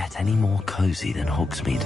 get any more cosy than Hogsmeade.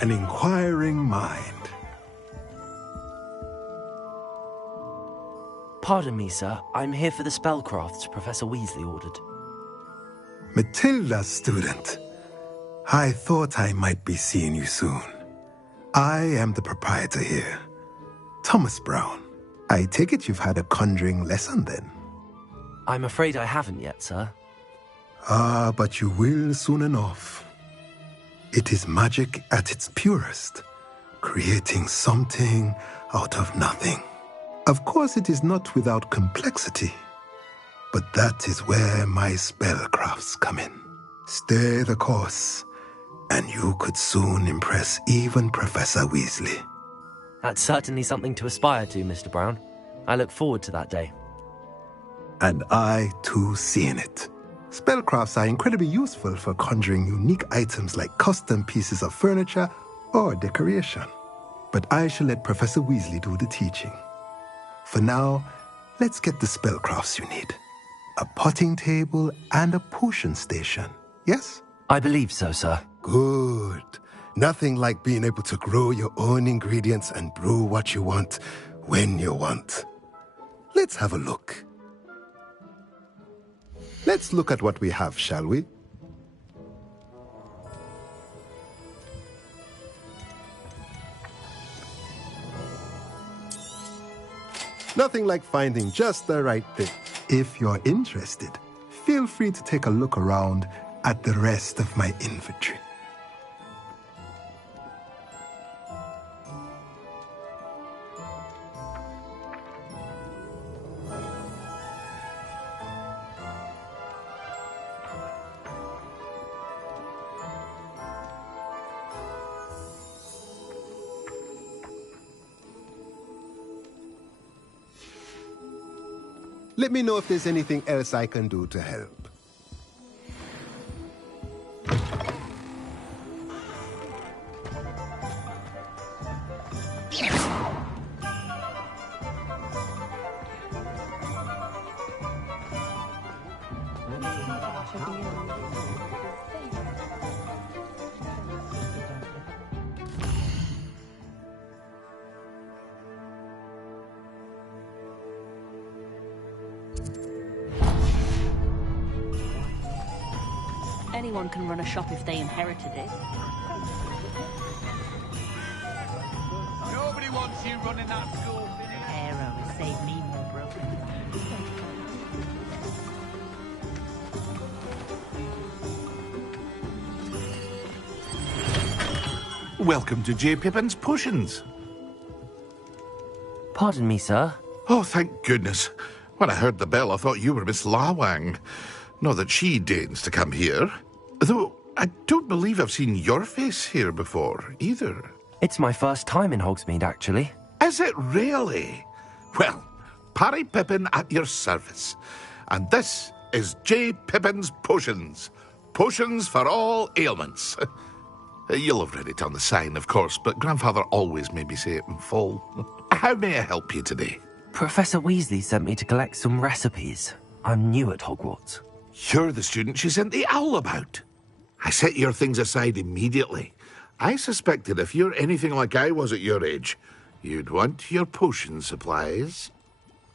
An inquiring mind. Pardon me, sir. I'm here for the spellcrafts Professor Weasley ordered. Matilda's student. I thought I might be seeing you soon. I am the proprietor here, Thomas Brown. I take it you've had a conjuring lesson then? I'm afraid I haven't yet, sir. Ah, but you will soon enough. It is magic at its purest, creating something out of nothing. Of course, it is not without complexity, but that is where my spellcrafts come in. Stay the course, and you could soon impress even Professor Weasley. That's certainly something to aspire to, Mr. Brown. I look forward to that day. And I, too, seeing it. Spellcrafts are incredibly useful for conjuring unique items like custom pieces of furniture or decoration. But I shall let Professor Weasley do the teaching. For now, let's get the spellcrafts you need. A potting table and a potion station, yes? I believe so, sir. Good. Nothing like being able to grow your own ingredients and brew what you want when you want. Let's have a look. Let's look at what we have, shall we? Nothing like finding just the right thing. If you're interested, feel free to take a look around at the rest of my inventory. Let me know if there's anything else I can do to help. Anyone can run a shop if they inherited it. Nobody wants you running that school. Arrow has saved me more broken. Welcome to J. Pippin's Potions. Pardon me, sir. Oh, thank goodness. When I heard the bell, I thought you were Miss Lawang. Not that she deigns to come here. Though, I don't believe I've seen your face here before, either. It's my first time in Hogsmeade, actually. Is it really? Well, Parry Pippin at your service. And this is J. Pippin's Potions. Potions for all ailments. You'll have read it on the sign, of course, but Grandfather always made me say it in full. How may I help you today? Professor Weasley sent me to collect some recipes. I'm new at Hogwarts. You're the student she sent the owl about. I set your things aside immediately. I suspected if you're anything like I was at your age, you'd want your potion supplies.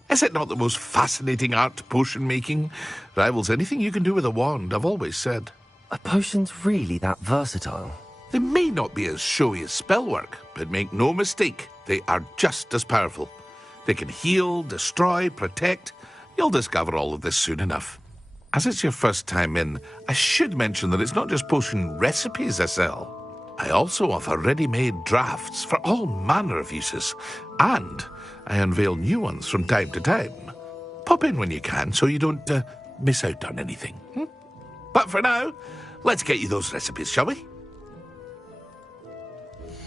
Is it not the most fascinating art, potion making? Rivals anything you can do with a wand, I've always said. Are potions really that versatile? They may not be as showy as spellwork, but make no mistake, they are just as powerful. They can heal, destroy, protect. You'll discover all of this soon enough. As it's your first time in, I should mention that it's not just potion recipes I sell. I also offer ready-made drafts for all manner of uses, and I unveil new ones from time to time. Pop in when you can so you don't miss out on anything. But for now, let's get you those recipes, shall we?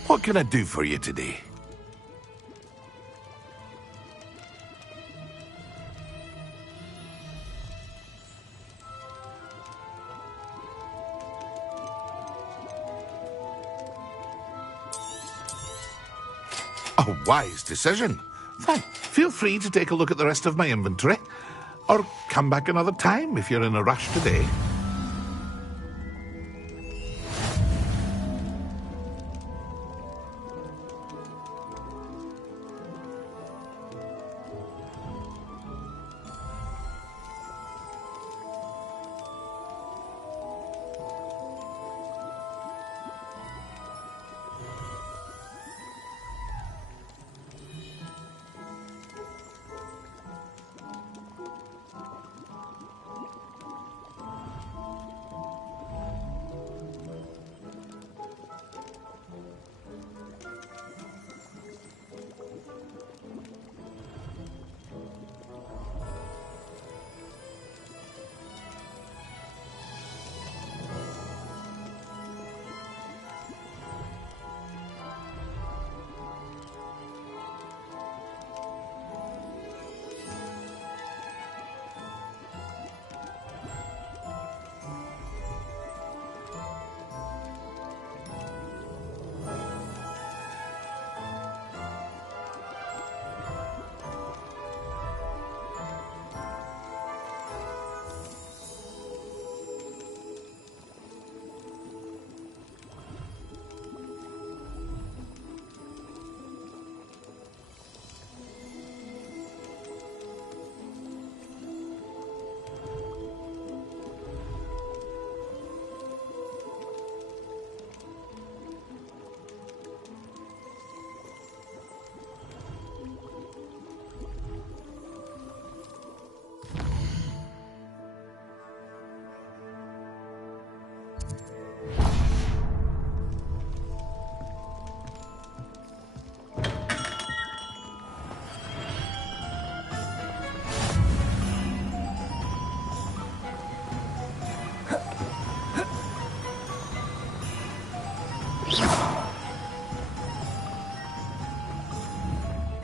What can I do for you today? A wise decision. Feel free to take a look at the rest of my inventory, or come back another time if you're in a rush today.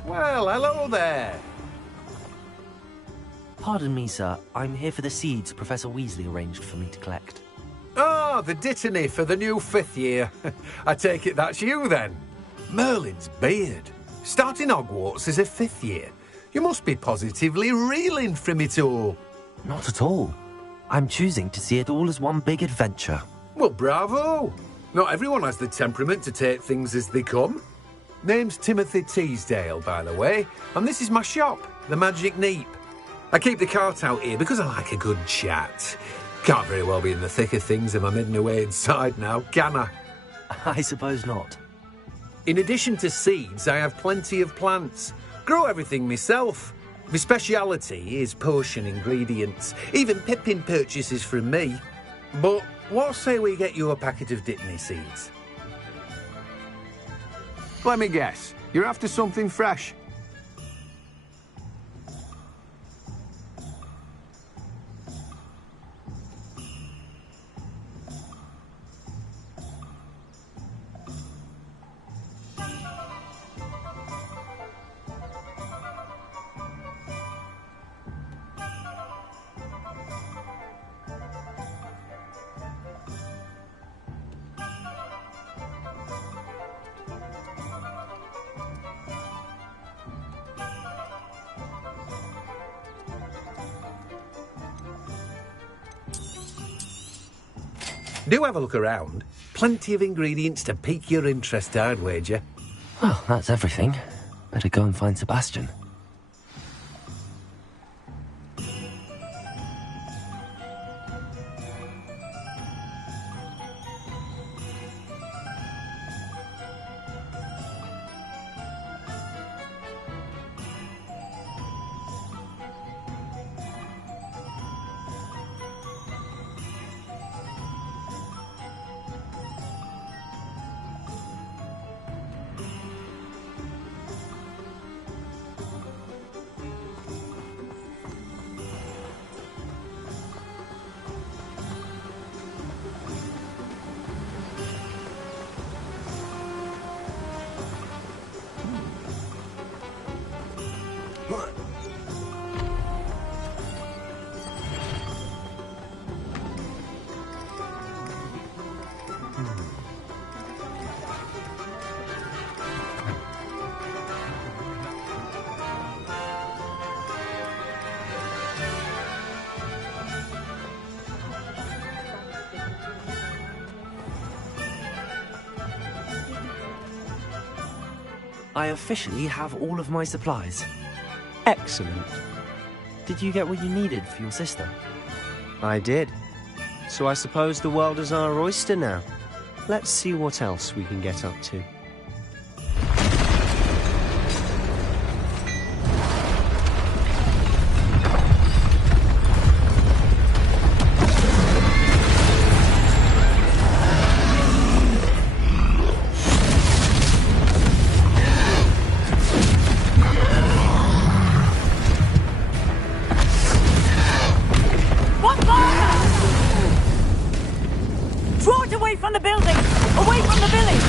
Well, hello there. Pardon me, sir. I'm here for the seeds Professor Weasley arranged for me to collect. Oh, the dittany for the new 5th year. I take it that's you, then. Merlin's beard. Starting Hogwarts as a 5th year. You must be positively reeling from it all. Not at all. I'm choosing to see it all as one big adventure. Well, bravo. Not everyone has the temperament to take things as they come. Name's Timothy Teasdale, by the way, and this is my shop, the Magic Neep. I keep the cart out here because I like a good chat. Can't very well be in the thick of things if I'm hidden away inside now, can I? I suppose not. In addition to seeds, I have plenty of plants. Grow everything myself. My speciality is potion ingredients. Even Pippin purchases from me. But what say we get you a packet of Dittany seeds? Let me guess. You're after something fresh. Do have a look around. Plenty of ingredients to pique your interest, I'd wager. Well, that's everything. Better go and find Sebastian. I officially have all of my supplies. Excellent. Did you get what you needed for your sister? I did. So I suppose the world is our oyster now. Let's see what else we can get up to. From the building! Away from the village!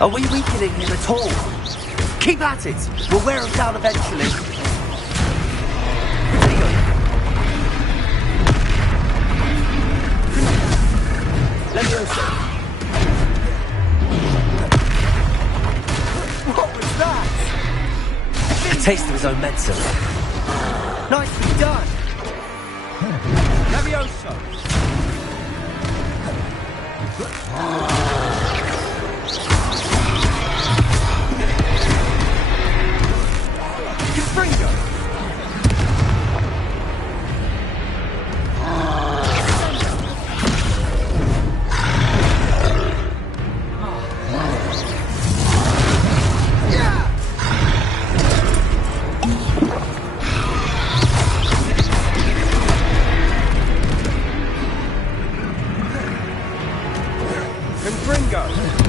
Are we weakening him at all? Keep at it! We'll wear him down eventually. Let me also. What was that? A taste of his own medicine. Nicely done! Levioso! Confringo!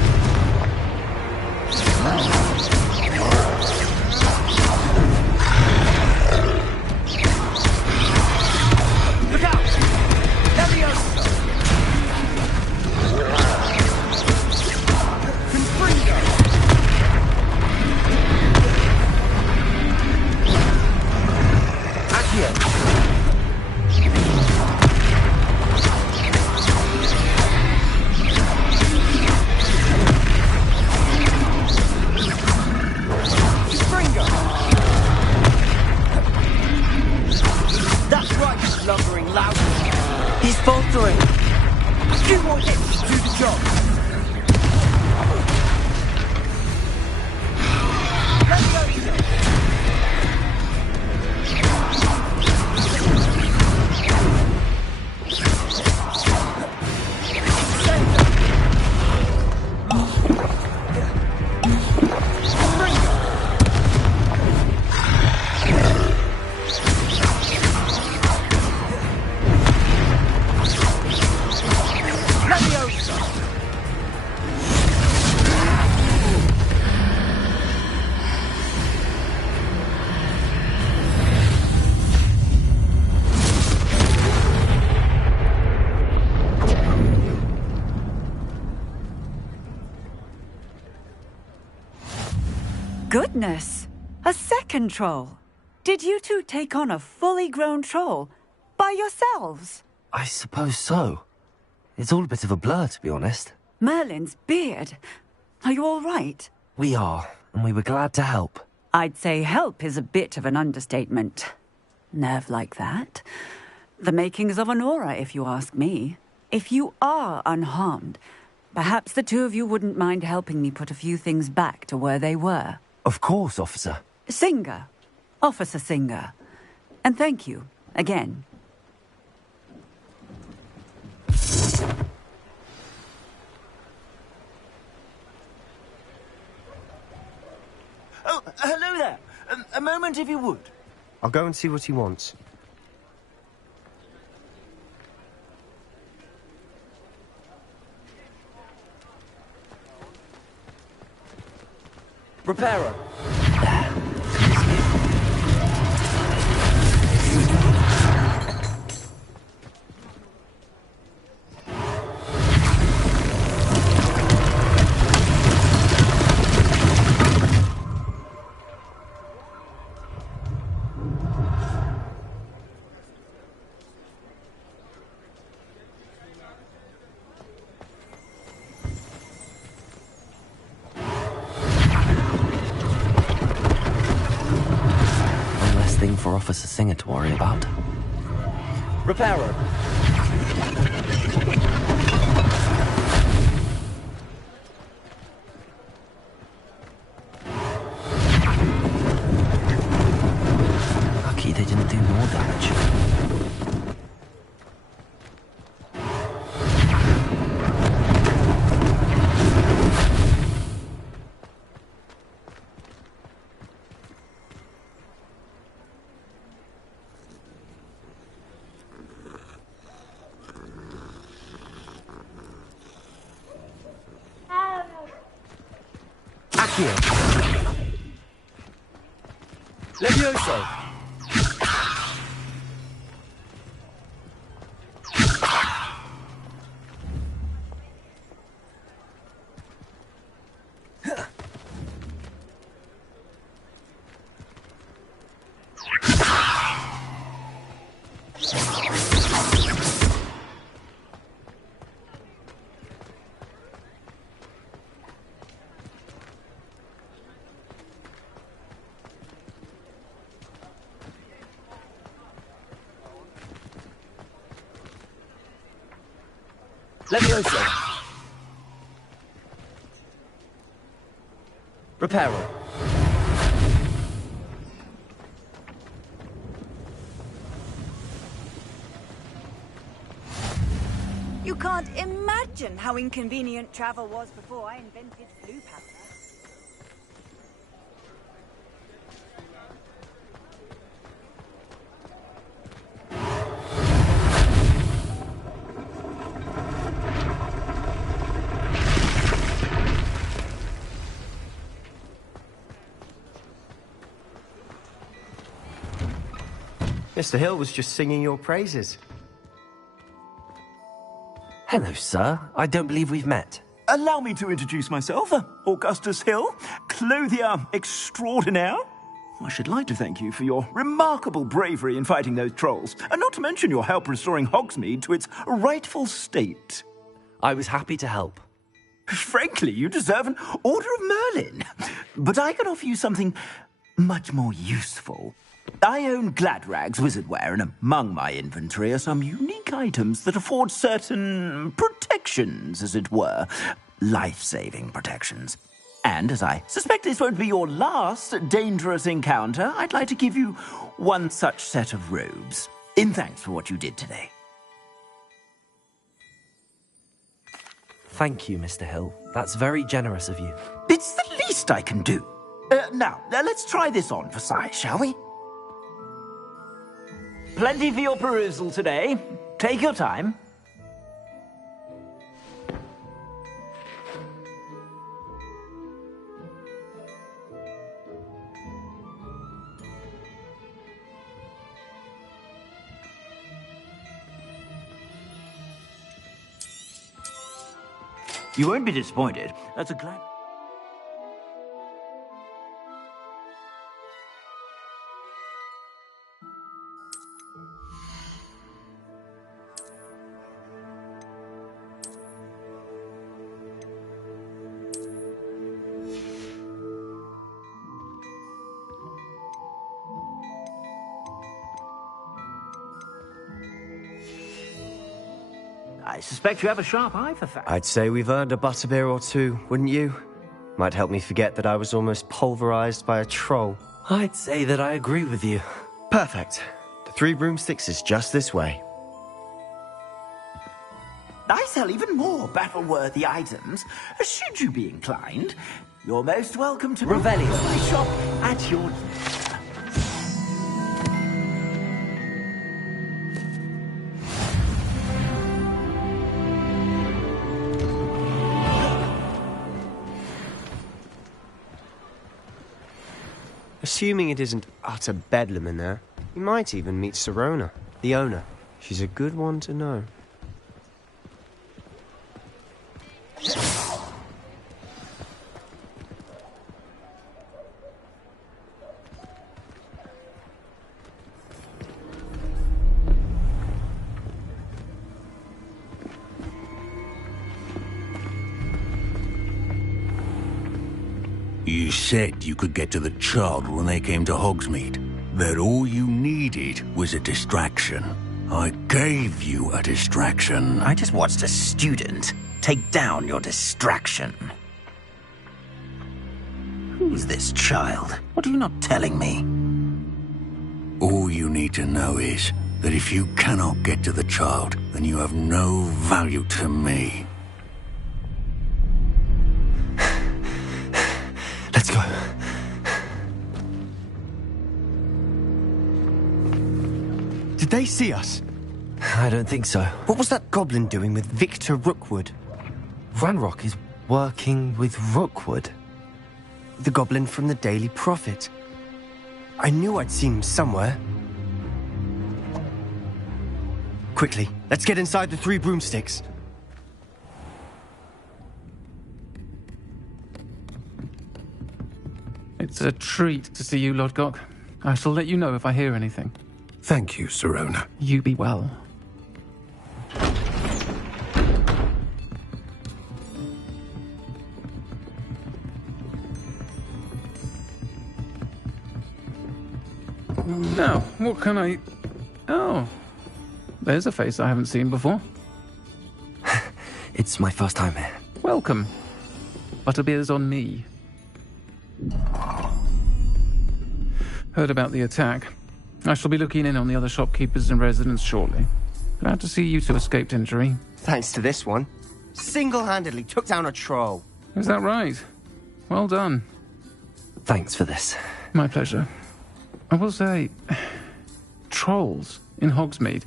Goodness! A second troll! Did you two take on a fully grown troll? By yourselves? I suppose so. It's all a bit of a blur, to be honest. Merlin's beard. Are you all right? We are, and we were glad to help. I'd say help is a bit of an understatement. Nerve like that. The makings of an aura, if you ask me. If you are unharmed, perhaps the two of you wouldn't mind helping me put a few things back to where they were. Of course, officer. Singer. Officer Singer. And thank you, again. Oh, hello there. A moment, if you would. I'll go and see what he wants. Reparo. For Officer Singer to worry about. Reparo. Lucky they didn't do more damage. Levioso. Levioso. Reparo. You can't imagine how inconvenient travel was before I invented blue powder. Mr. Hill was just singing your praises. Hello, sir. I don't believe we've met. Allow me to introduce myself, Augustus Hill, clothier extraordinaire. I should like to thank you for your remarkable bravery in fighting those trolls, and not to mention your help restoring Hogsmeade to its rightful state. I was happy to help. Frankly, you deserve an Order of Merlin. But I can offer you something much more useful. I own Gladrag's wizardware, and among my inventory are some unique items that afford certain protections, as it were. Life-saving protections. And as I suspect this won't be your last dangerous encounter, I'd like to give you one such set of robes, in thanks for what you did today. Thank you, Mr. Hill. That's very generous of you. It's the least I can do. Now, let's try this on for size, shall we? Plenty for your perusal today. Take your time. You won't be disappointed. That's a glad... I suspect you have a sharp eye for facts. I'd say we've earned a butterbeer or two, wouldn't you? Might help me forget that I was almost pulverized by a troll. I'd say that I agree with you. Perfect. The Three Broomsticks is just this way. I sell even more battle-worthy items. Should you be inclined, you're most welcome to Revelio. my shop at your... Assuming it isn't utter bedlam in there, you might even meet Sirona, the owner. She's a good one to know. You said you could get to the child when they came to Hogsmeade. That all you needed was a distraction. I gave you a distraction. I just watched a student take down your distraction. Who's this child? What are you not telling me? All you need to know is that if you cannot get to the child, then you have no value to me. Let's go. Did they see us? I don't think so. What was that goblin doing with Victor Rookwood? Ranrock is working with Rookwood. The goblin from the Daily Prophet. I knew I'd seen him somewhere. Quickly, let's get inside the Three Broomsticks. It's a treat to see you, Lodgok. I shall let you know if I hear anything. Thank you, Sirona. You be well. Now, what can I... Oh, there's a face I haven't seen before. It's my first time here. Welcome. Butterbeer's on me. Heard about the attack. I shall be looking in on the other shopkeepers and residents shortly. Glad to see you two escaped injury. Thanks to this one. Single-handedly took down a troll. Is that right? Well done. Thanks for this. My pleasure. I will say, trolls in Hogsmeade.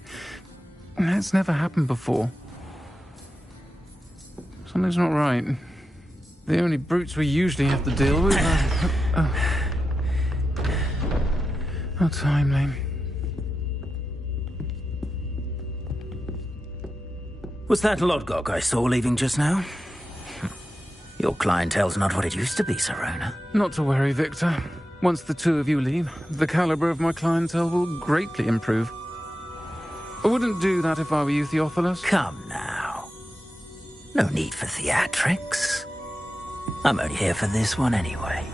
That's never happened before. Something's not right. The only brutes we usually have to deal with are... How timely. Was that Lodgok I saw leaving just now? Your clientele's not what it used to be, Sirona. Not to worry, Victor. Once the two of you leave, the caliber of my clientele will greatly improve. I wouldn't do that if I were you, Theophilus. Come now. No need for theatrics. I'm only here for this one anyway.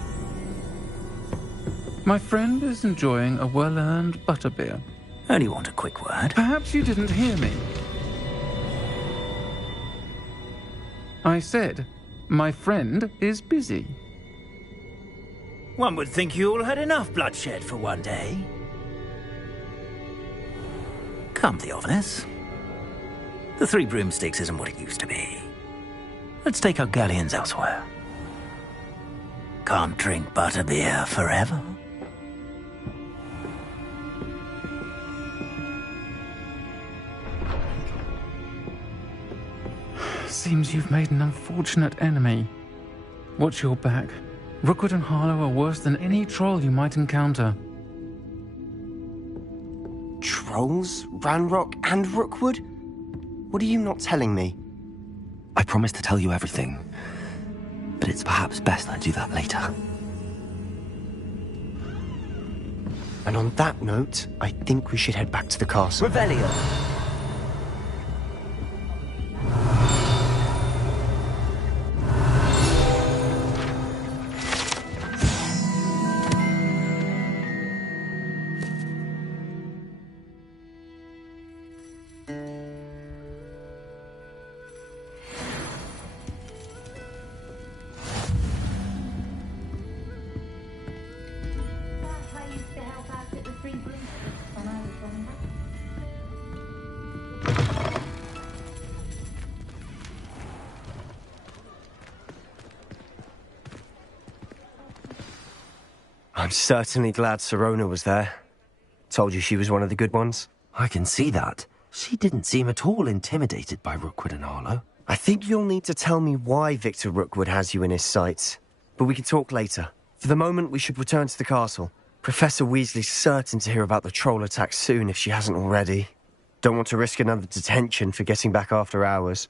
My friend is enjoying a well-earned butterbeer. Only want a quick word. Perhaps you didn't hear me. I said, my friend is busy. One would think you all had enough bloodshed for one day. Come, Theophilus. The Three Broomsticks isn't what it used to be. Let's take our galleons elsewhere. Can't drink butterbeer forever. Seems you've made an unfortunate enemy. Watch your back. Rookwood and Harlow are worse than any troll you might encounter. Trolls? Ranrock and Rookwood? What are you not telling me? I promised to tell you everything, but it's perhaps best I do that later. And on that note, I think we should head back to the castle. Revelio. I'm certainly glad Sirona was there. Told you she was one of the good ones. I can see that. She didn't seem at all intimidated by Rookwood and Harlow. I think you'll need to tell me why Victor Rookwood has you in his sights. But we can talk later. For the moment, we should return to the castle. Professor Weasley's certain to hear about the troll attack soon if she hasn't already. Don't want to risk another detention for getting back after hours.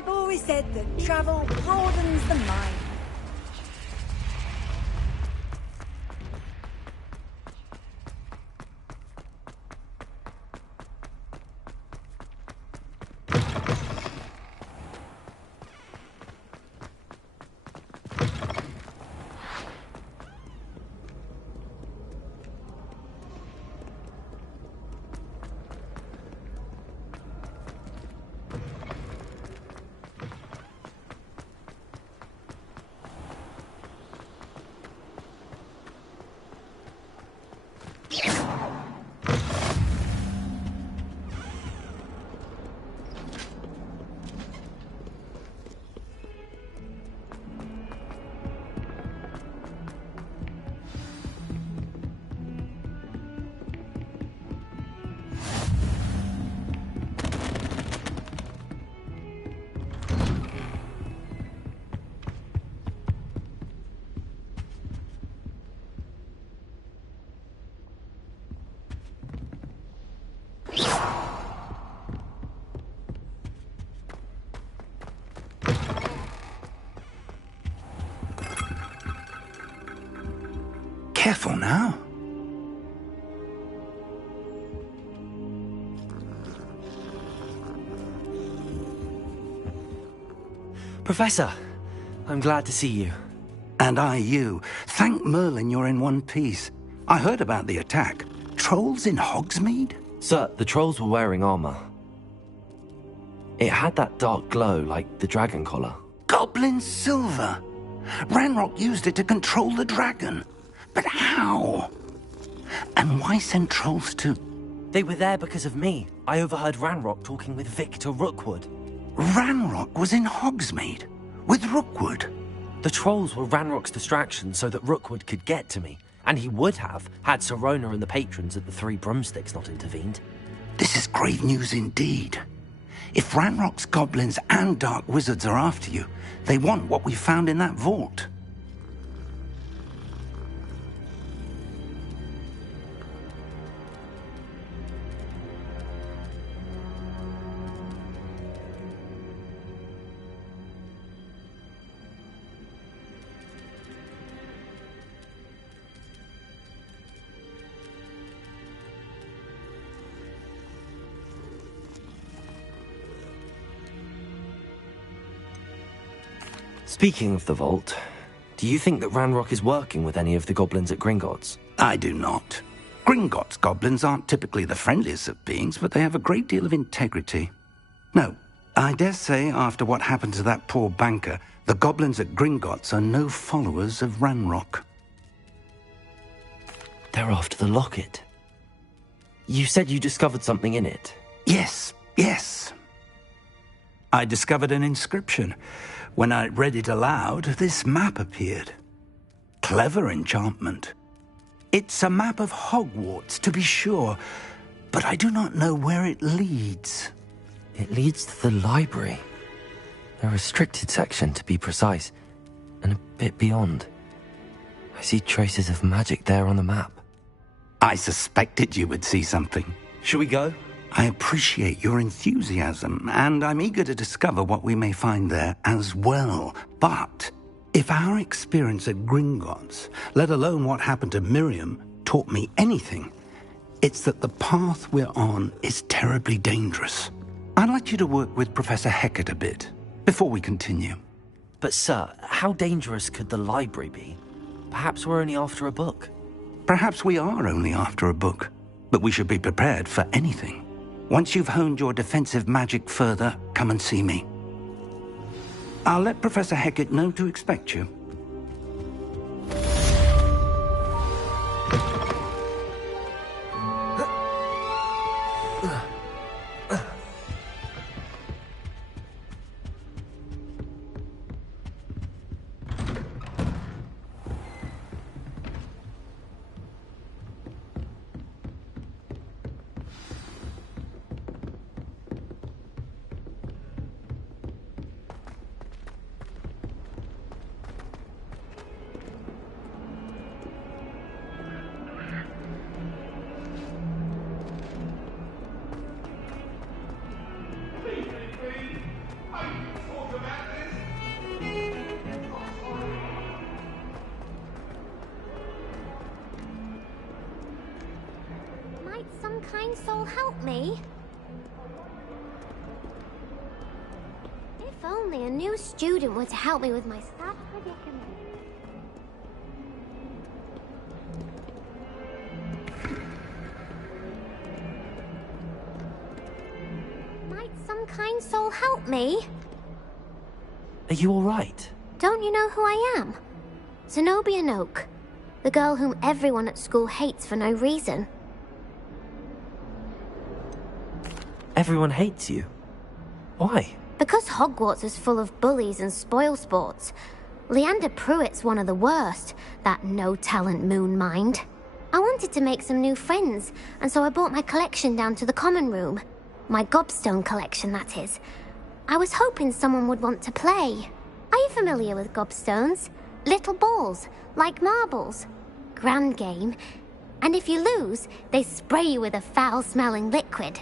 I've always said that travel broadens the mind. Careful now. Professor, I'm glad to see you. And I you. Thank Merlin you're in one piece. I heard about the attack. Trolls in Hogsmeade? Sir, the trolls were wearing armor. It had that dark glow like the dragon collar. Goblin silver. Ranrock used it to control the dragon. But how? And why send trolls to... They were there because of me. I overheard Ranrock talking with Victor Rookwood. Ranrock was in Hogsmeade? With Rookwood? The trolls were Ranrock's distraction so that Rookwood could get to me. And he would have, had Sirona and the patrons at the Three Broomsticks not intervened. This is grave news indeed. If Ranrock's goblins and dark wizards are after you, they want what we found in that vault. Speaking of the vault, do you think that Ranrock is working with any of the goblins at Gringotts? I do not. Gringotts goblins aren't typically the friendliest of beings, but they have a great deal of integrity. No, I dare say after what happened to that poor banker, the goblins at Gringotts are no followers of Ranrock. They're after the locket. You said you discovered something in it. Yes. I discovered an inscription. When I read it aloud, this map appeared. Clever enchantment. It's a map of Hogwarts, to be sure, but I do not know where it leads. It leads to the library. A restricted section, to be precise, and a bit beyond. I see traces of magic there on the map. I suspected you would see something. Shall we go? I appreciate your enthusiasm, and I'm eager to discover what we may find there as well. But if our experience at Gringotts, let alone what happened to Miriam, taught me anything, it's that the path we're on is terribly dangerous. I'd like you to work with Professor Hecat a bit before we continue. But sir, how dangerous could the library be? Perhaps we're only after a book. Perhaps we are only after a book, but we should be prepared for anything. Once you've honed your defensive magic further, come and see me. I'll let Professor Hecat know to expect you. Some kind soul help me? If only a new student were to help me with my sad predicament. Might some kind soul help me? Are you all right? Don't you know who I am? Zenobia Noak, the girl whom everyone at school hates for no reason. Everyone hates you. Why? Because Hogwarts is full of bullies and spoilsports. Leander Pruitt's one of the worst, that no-talent moon mind. I wanted to make some new friends, and so I brought my collection down to the common room. My gobstone collection, that is. I was hoping someone would want to play. Are you familiar with gobstones? Little balls, like marbles. Grand game. And if you lose, they spray you with a foul-smelling liquid.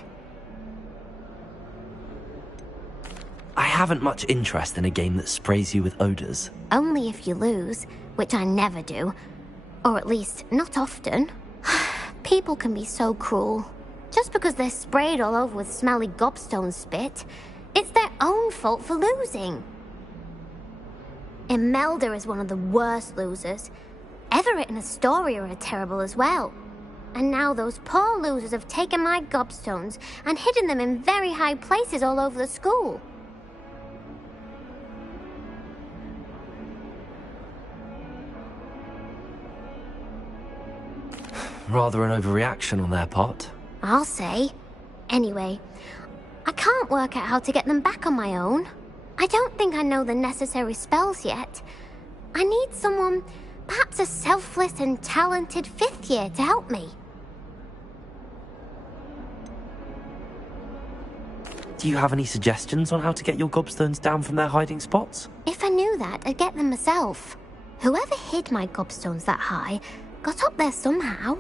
I haven't much interest in a game that sprays you with odors. Only if you lose, which I never do. Or at least, not often. People can be so cruel. Just because they're sprayed all over with smelly gobstone spit, it's their own fault for losing. Imelda is one of the worst losers. Everett and Astoria are terrible as well. And now those poor losers have taken my gobstones and hidden them in very high places all over the school. Rather an overreaction on their part. I'll say. Anyway, I can't work out how to get them back on my own. I don't think I know the necessary spells yet. I need someone, perhaps a selfless and talented 5th year to help me. Do you have any suggestions on how to get your gobstones down from their hiding spots? If I knew that, I'd get them myself. Whoever hid my gobstones that high got up there somehow.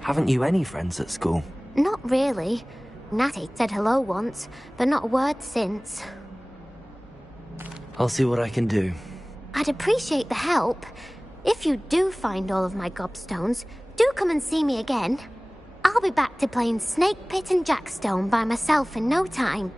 Haven't you any friends at school? Not really. Natty said hello once, but not a word since. I'll see what I can do. I'd appreciate the help. If you do find all of my gobstones, do come and see me again. I'll be back to playing Snake Pit and Jackstone by myself in no time.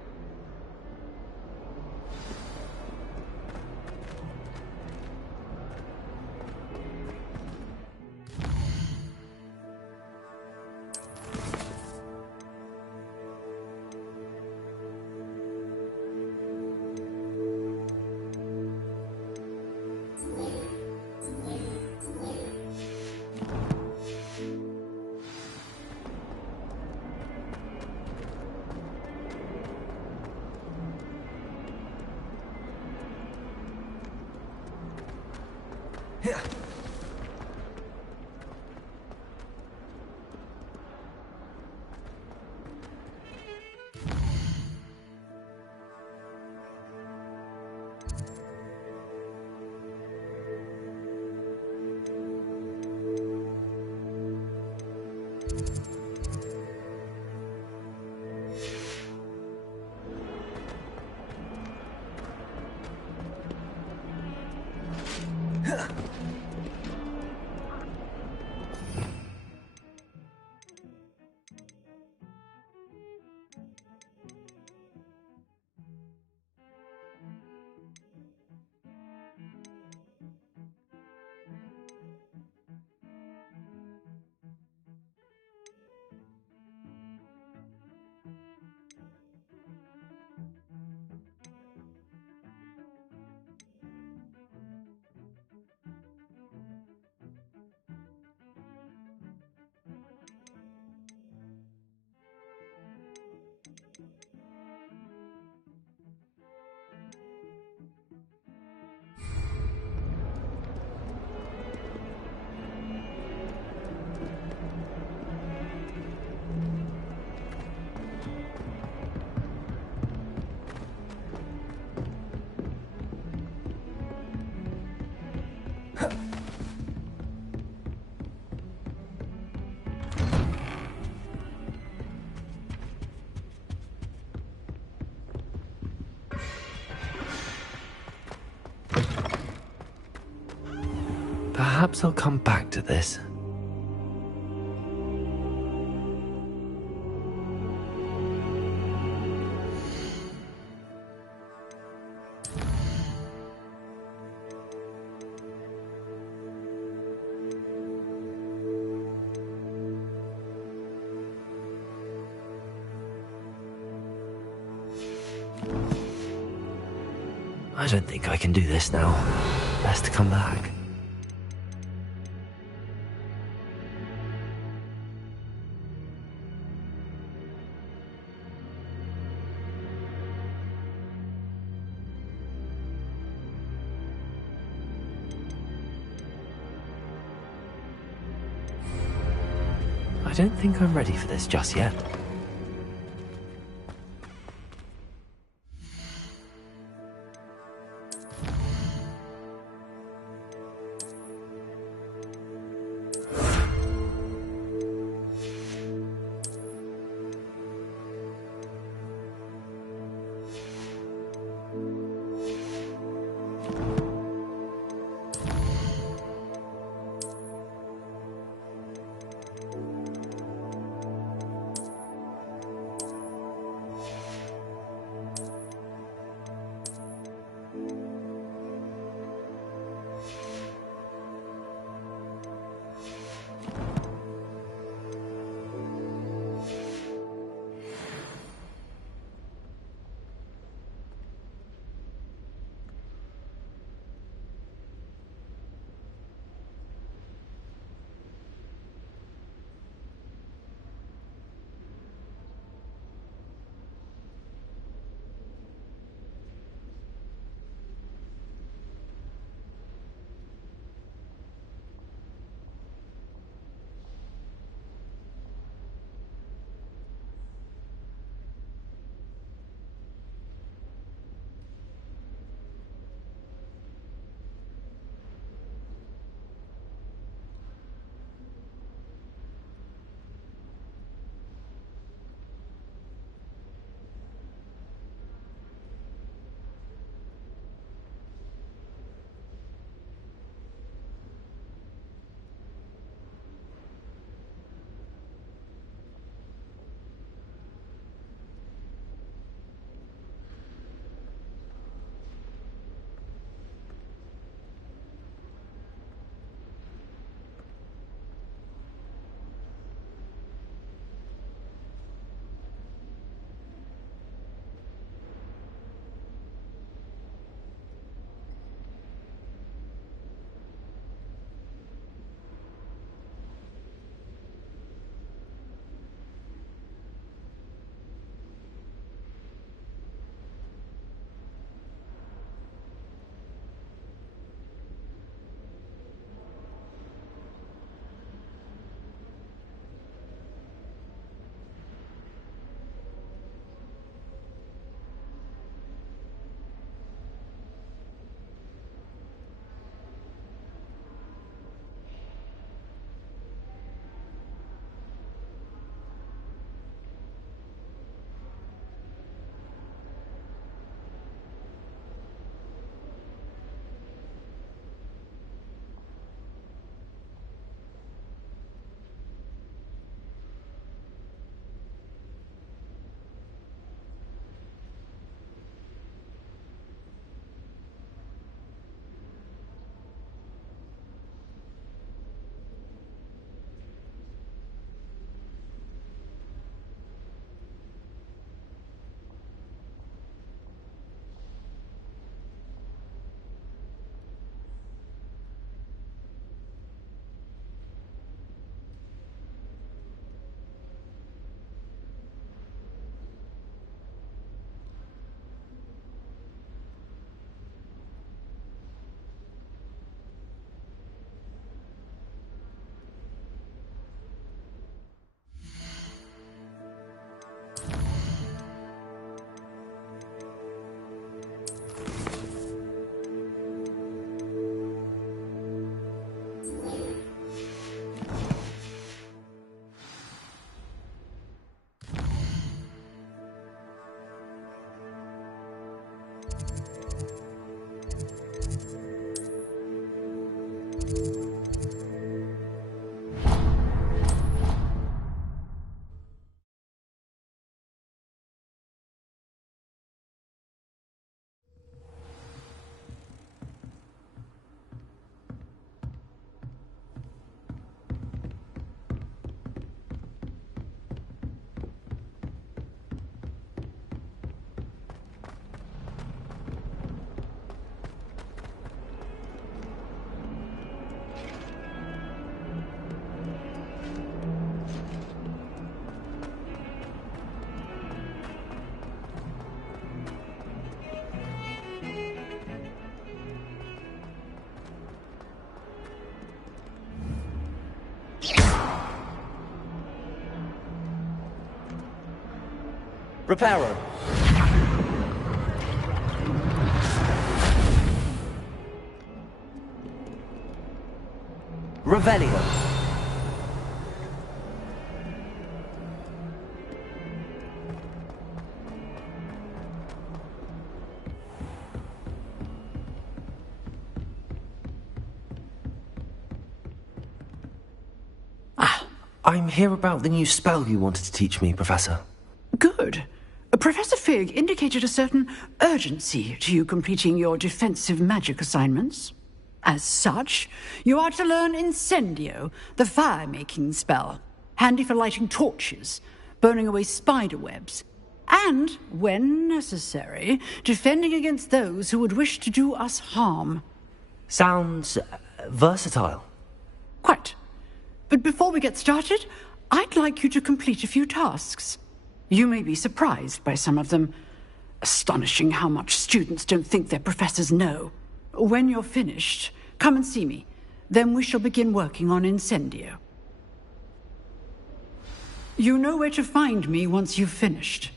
Perhaps I'll come back to this. I don't think I can do this now. Best to come back. I don't think I'm ready for this just yet. Reparo. Revelio. I'm here about the new spell you wanted to teach me, Professor. Good. Professor Fig indicated a certain urgency to you completing your defensive magic assignments. As such, you are to learn Incendio, the fire-making spell, handy for lighting torches, burning away spider webs, and, when necessary, defending against those who would wish to do us harm. Sounds versatile. Quite. But before we get started, I'd like you to complete a few tasks. You may be surprised by some of them. Astonishing how much students don't think their professors know. When you're finished, come and see me. Then we shall begin working on Incendio. You know where to find me once you've finished.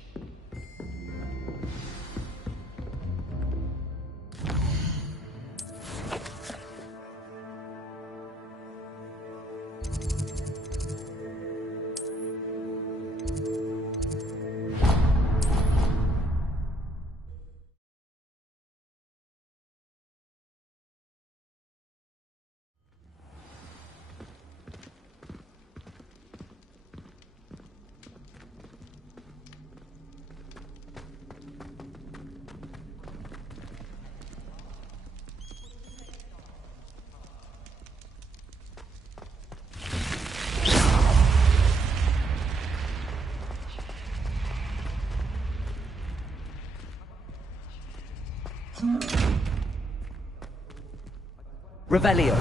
Revelio.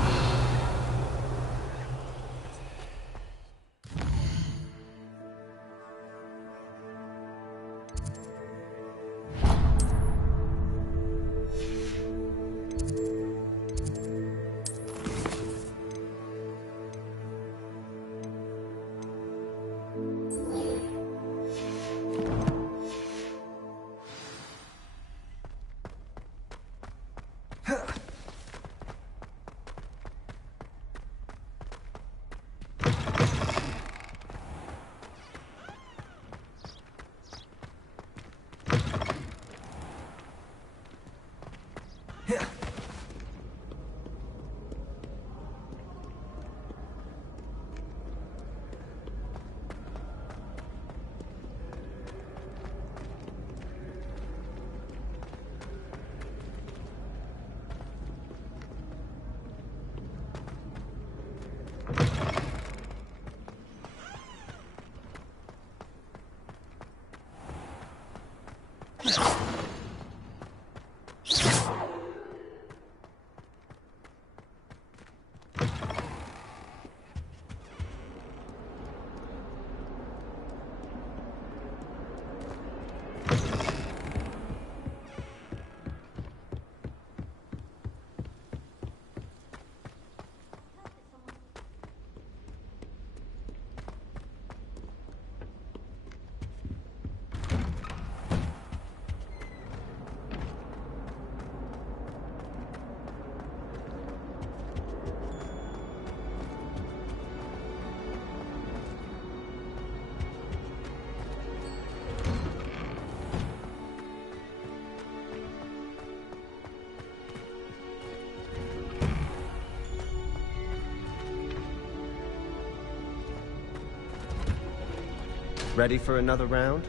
Ready for another round?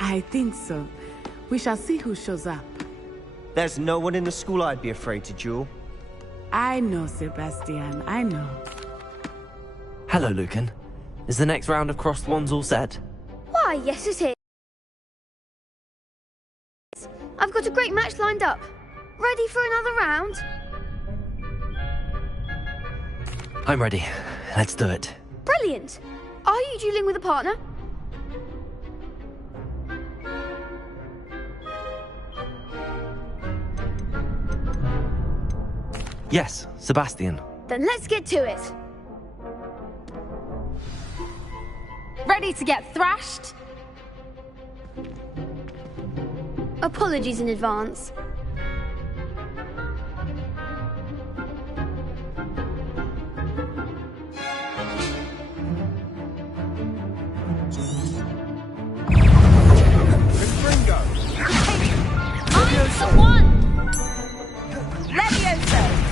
I think so. We shall see who shows up. There's no one in the school I'd be afraid to duel. I know, Sebastian, I know. Hello, Lucan. Is the next round of crossed wands all set? Why, yes it is. I've got a great match lined up. Ready for another round? I'm ready. Let's do it. Brilliant. Are you dueling with a partner? Yes, Sebastian. Then let's get to it. Ready to get thrashed? Apologies in advance.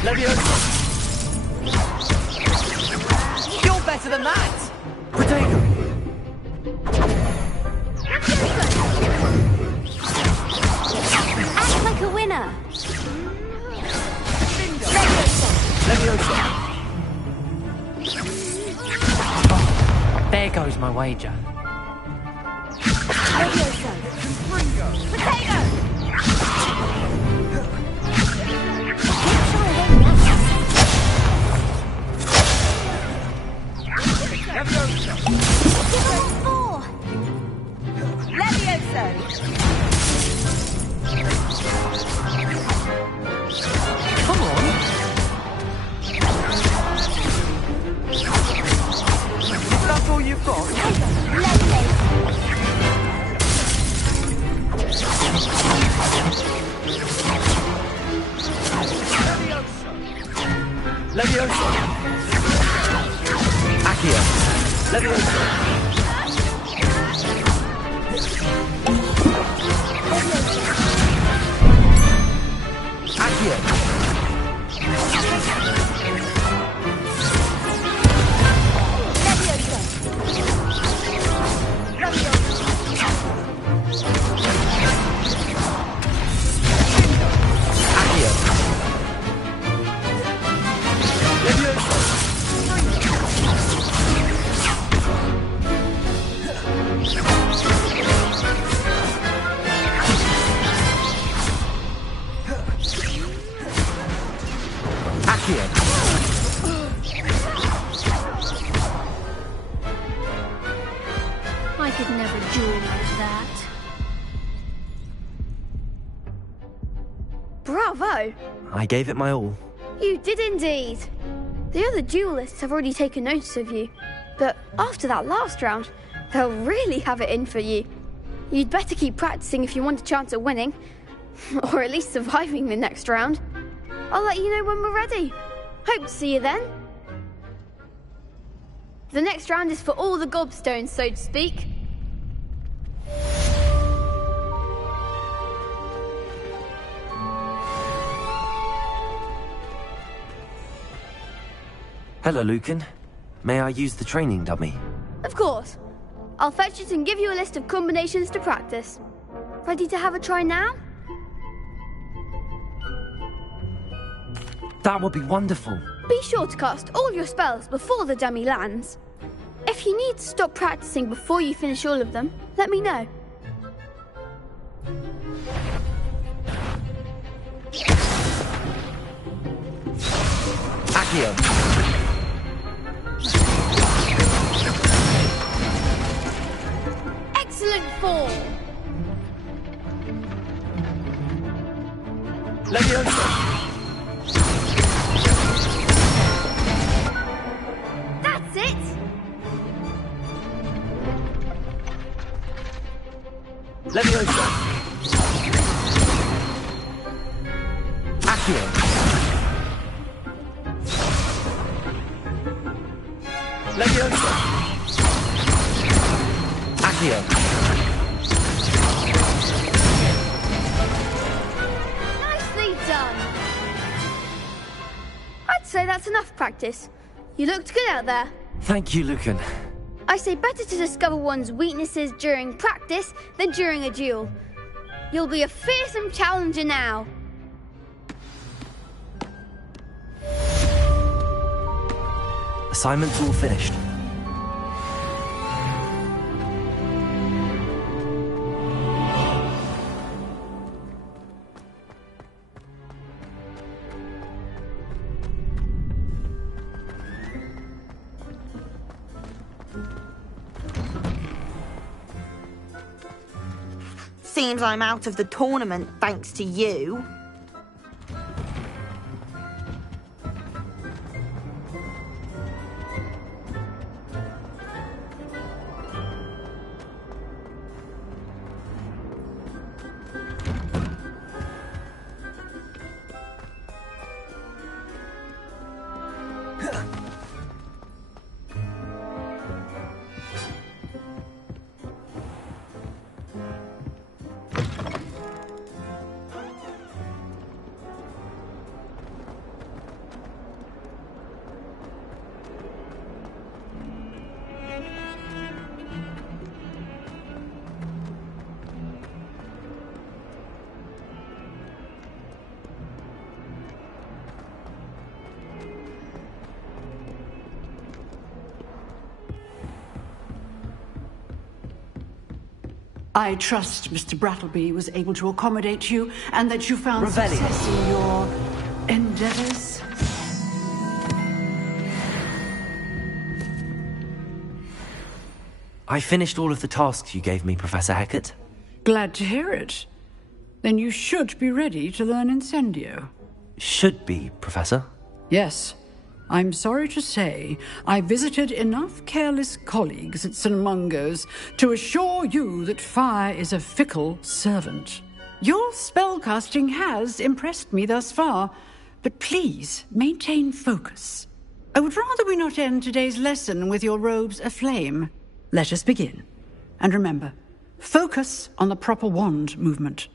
Levioso! You're better than that! Protego! Act like a winner! Levioso! There goes my wager. Levioso! Protego! Come on! That's all you've got? Levioso! Accio! Levioso! Accio! I could never duel like that. Bravo! I gave it my all. You did indeed. The other duelists have already taken notice of you, but after that last round, they'll really have it in for you. You'd better keep practicing if you want a chance at winning, or at least surviving the next round. I'll let you know when we're ready. Hope to see you then. The next round is for all the gobstones, so to speak. Hello, Lucan. May I use the training dummy? Of course. I'll fetch it and give you a list of combinations to practice. Ready to have a try now? That would be wonderful. Be sure to cast all your spells before the dummy lands. If you need to stop practicing before you finish all of them, let me know. Accio! Excellent fall! Levioso! That's it! Levioso! Accio! Levioso! Accio! Nicely done! I'd say that's enough practice. You looked good out there. Thank you, Lucan. I say better to discover one's weaknesses during practice than during a duel. You'll be a fearsome challenger now. Assignment's all finished. Seems I'm out of the tournament thanks to you. I trust Mr. Brattleby was able to accommodate you and that you found Revelio. success in your endeavors. I finished all of the tasks you gave me, Professor Hecat. Glad to hear it. Then you should be ready to learn Incendio. Should be, Professor. Yes. I'm sorry to say, I visited enough careless colleagues at St. Mungo's to assure you that fire is a fickle servant. Your spellcasting has impressed me thus far, but please maintain focus. I would rather we not end today's lesson with your robes aflame. Let us begin. And remember, focus on the proper wand movement.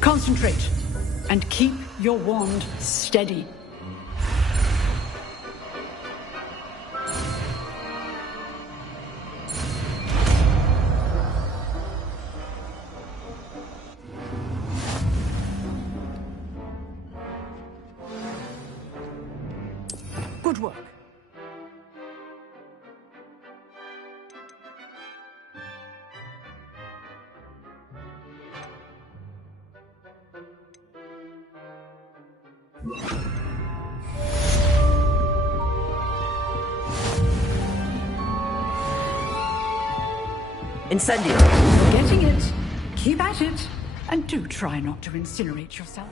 Concentrate, and keep your wand steady. Good work. Incendio. You're getting it. Keep at it. And do try not to incinerate yourself.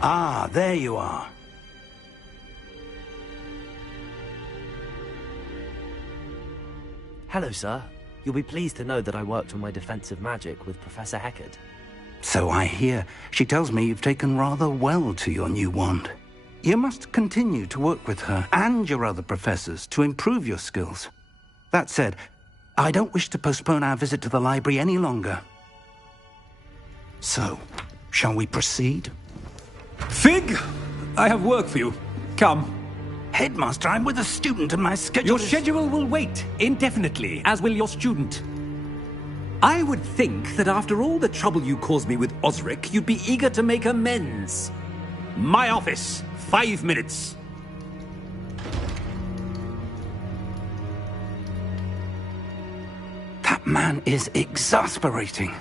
Ah, there you are. Hello, sir. You'll be pleased to know that I worked on my defensive magic with Professor Hecat. So I hear. She tells me you've taken rather well to your new wand. You must continue to work with her and your other professors to improve your skills. That said, I don't wish to postpone our visit to the library any longer. So, shall we proceed? Fig! I have work for you. Come. Headmaster, I'm with a student and my schedule Your schedule will wait indefinitely, as will your student. I would think that after all the trouble you caused me with Osric, you'd be eager to make amends. My office, 5 minutes. That That man is exasperating.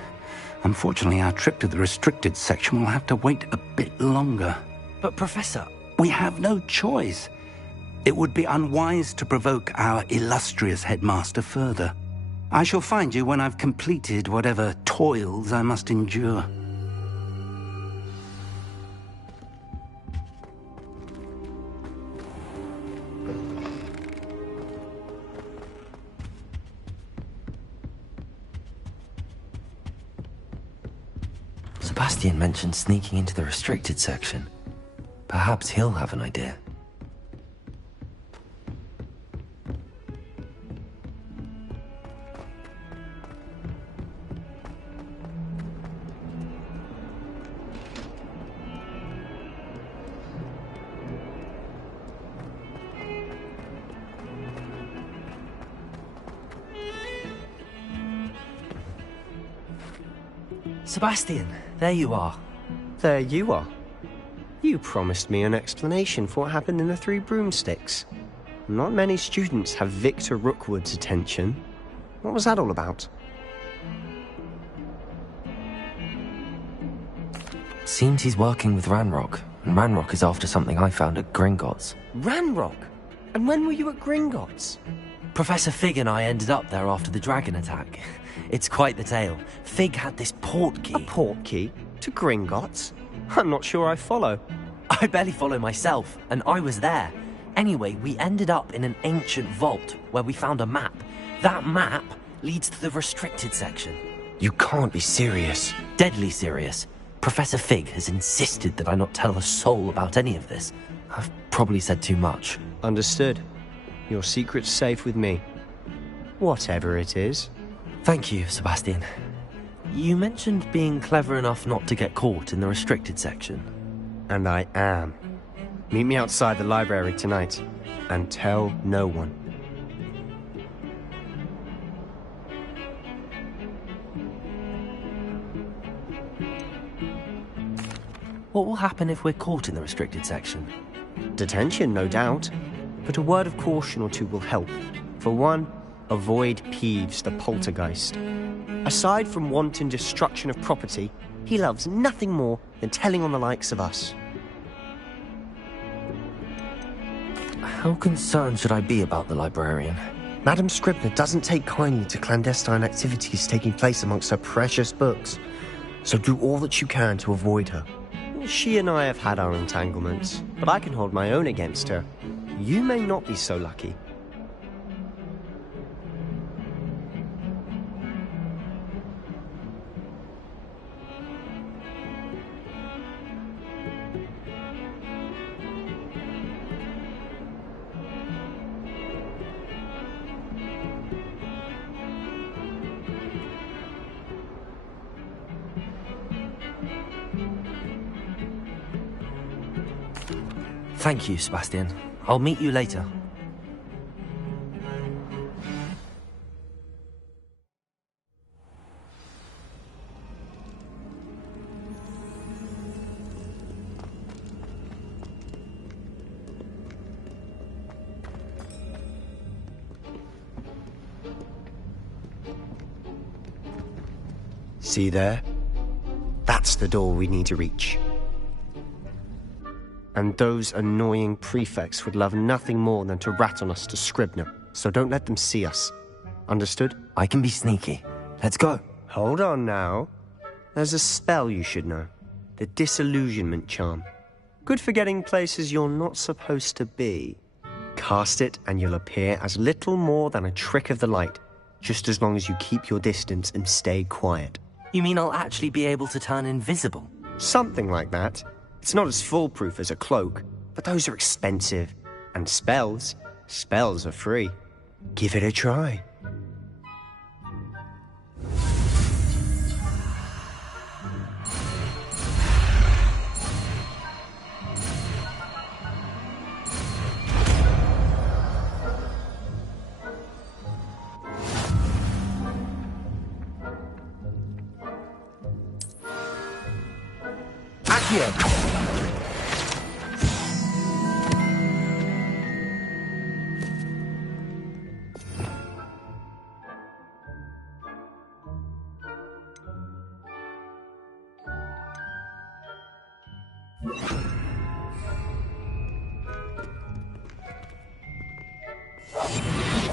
Unfortunately, our trip to the restricted section will have to wait a bit longer. But, Professor... We have no choice. It would be unwise to provoke our illustrious headmaster further. I shall find you when I've completed whatever toils I must endure. Sebastian mentioned sneaking into the restricted section. Perhaps he'll have an idea. Sebastian, there you are. There you are. You promised me an explanation for what happened in the Three Broomsticks. Not many students have Victor Rookwood's attention. What was that all about? Seems he's working with Ranrock, and Ranrock is after something I found at Gringotts. Ranrock? And when were you at Gringotts? Professor Fig and I ended up there after the dragon attack. It's quite the tale. Fig had this port key. A port key? To Gringotts? I'm not sure I follow. I barely follow myself, and I was there. Anyway, we ended up in an ancient vault where we found a map. That map leads to the restricted section. You can't be serious. Deadly serious. Professor Fig has insisted that I not tell a soul about any of this. I've probably said too much. Understood. Your secret's safe with me. Whatever it is. Thank you, Sebastian. You mentioned being clever enough not to get caught in the restricted section. And I am. Meet me outside the library tonight, and tell no one. What will happen if we're caught in the restricted section? Detention, no doubt. But a word of caution or two will help. For one, avoid Peeves the poltergeist. Aside from wanton destruction of property, he loves nothing more than telling on the likes of us. How concerned should I be about the librarian? Madam Scribner doesn't take kindly to clandestine activities taking place amongst her precious books, so do all that you can to avoid her. She and I have had our entanglements, but I can hold my own against her. You may not be so lucky. Thank you, Sebastian. I'll meet you later. See there? That's the door we need to reach. And those annoying prefects would love nothing more than to rat on us to Scribner, so don't let them see us. Understood? I can be sneaky. Let's go. Hold on now. There's a spell you should know. The Disillusionment Charm. Good for getting places you're not supposed to be. Cast it and you'll appear as little more than a trick of the light, just as long as you keep your distance and stay quiet. You mean I'll actually be able to turn invisible? Something like that. It's not as foolproof as a cloak, but those are expensive. And spells are free. Give it a try.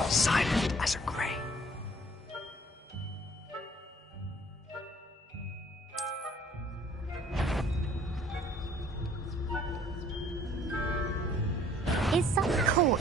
Silent as a grave. Is some court?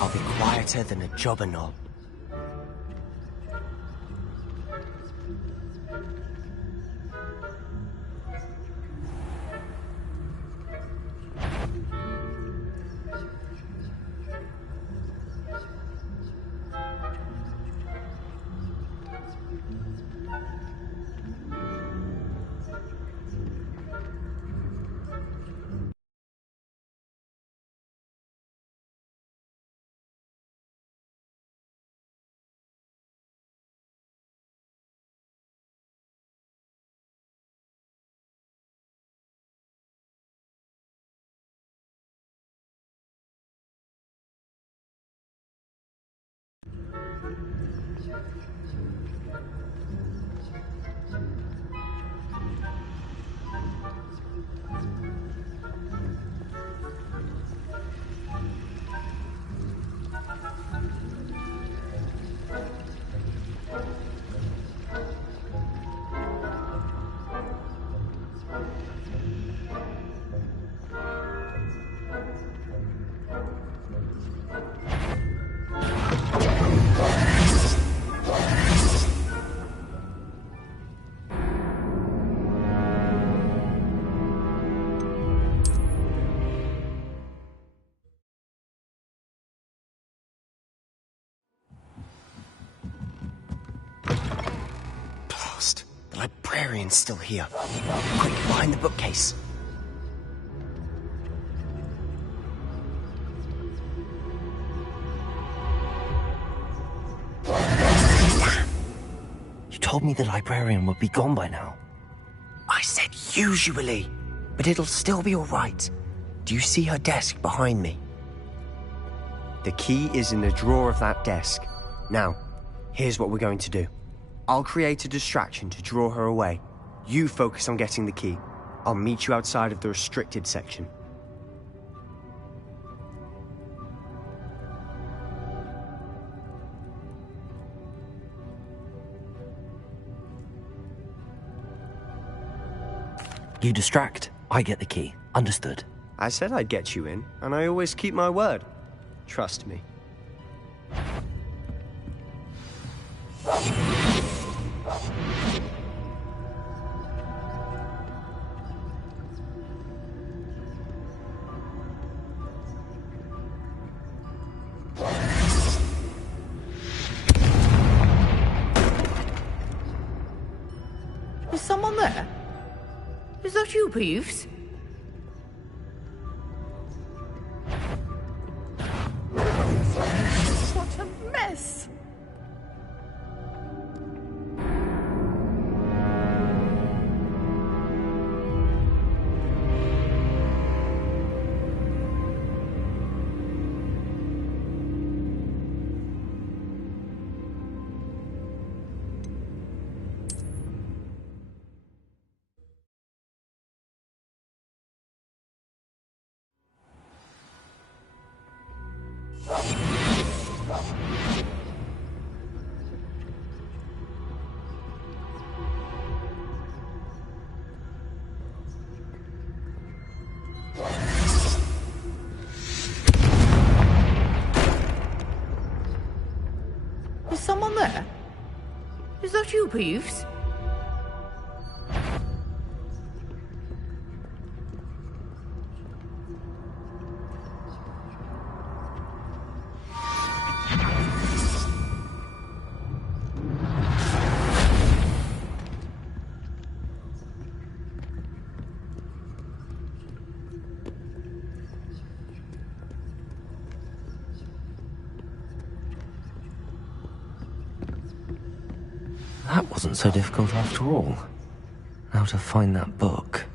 I'll be quieter than a jobber knoll. Blast! The librarian's still here. Quick, behind the bookcase. Damn! You told me the librarian would be gone by now. I said usually, but it'll still be all right. Do you see her desk behind me? The key is in the drawer of that desk. Now, here's what we're going to do. I'll create a distraction to draw her away. You focus on getting the key. I'll meet you outside of the restricted section. You distract, I get the key. Understood. I said I'd get you in, and I always keep my word. Trust me. someone there? Is that you, Peeves? What a mess! Is someone there? Is that you, Peeves? That wasn't so difficult after all. Now to find that book.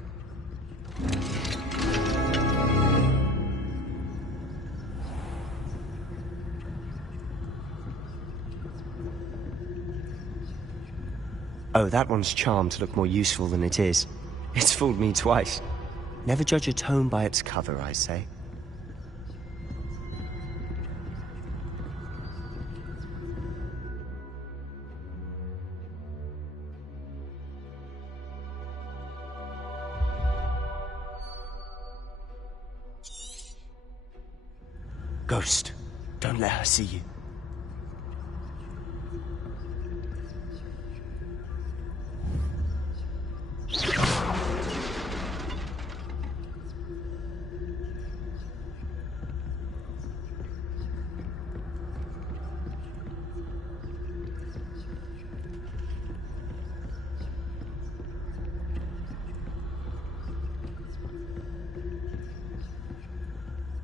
Oh, that one's charmed to look more useful than it is. It's fooled me twice. Never judge a tome by its cover, I say. Ghost, don't let her see you.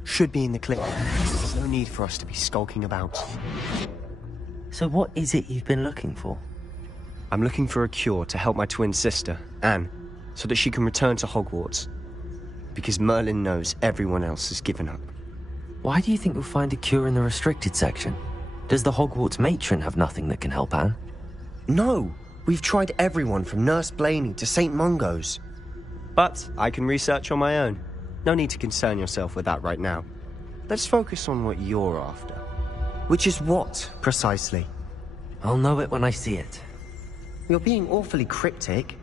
Should be in the clip. There's no need for us to be skulking about. So what is it you've been looking for? I'm looking for a cure to help my twin sister, Anne, so that she can return to Hogwarts. Because Merlin knows everyone else has given up. Why do you think you'll find a cure in the restricted section? Does the Hogwarts matron have nothing that can help Anne? No! We've tried everyone from Nurse Blaney to St. Mungo's. But I can research on my own. No need to concern yourself with that right now. Let's focus on what you're after. Which is what, precisely? I'll know it when I see it. You're being awfully cryptic.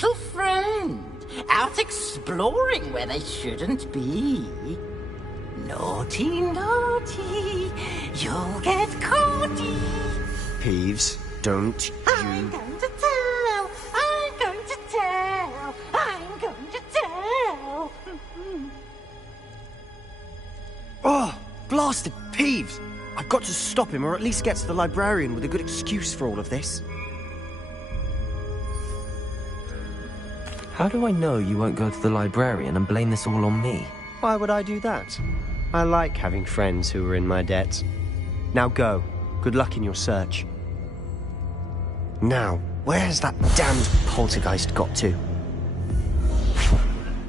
little friend out exploring where they shouldn't be. Naughty, naughty, you'll get caughty. Peeves, don't I'm going to tell, I'm going to tell, I'm going to tell. Oh, blasted Peeves! I've got to stop him, or at least get to the librarian with a good excuse for all of this. How do I know you won't go to the librarian and blame this all on me? Why would I do that? I like having friends who are in my debt. Now go. Good luck in your search. Now, where's that damned poltergeist got to?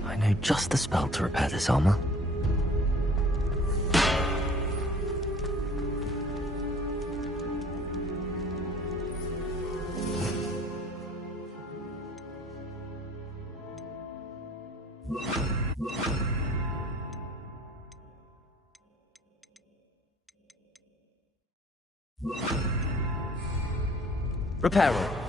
I know just the spell to repair this armor. Reparo.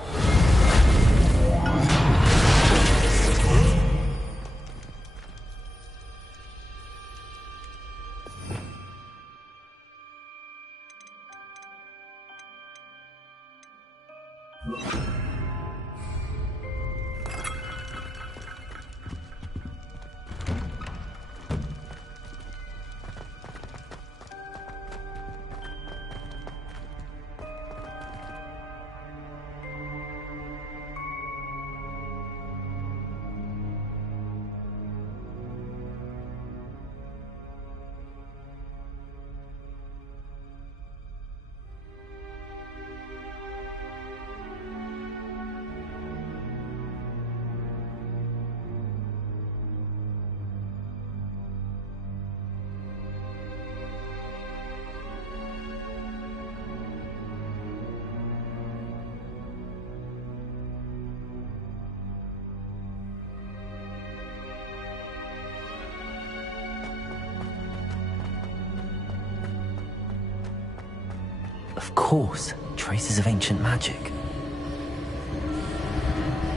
Of course, traces of ancient magic.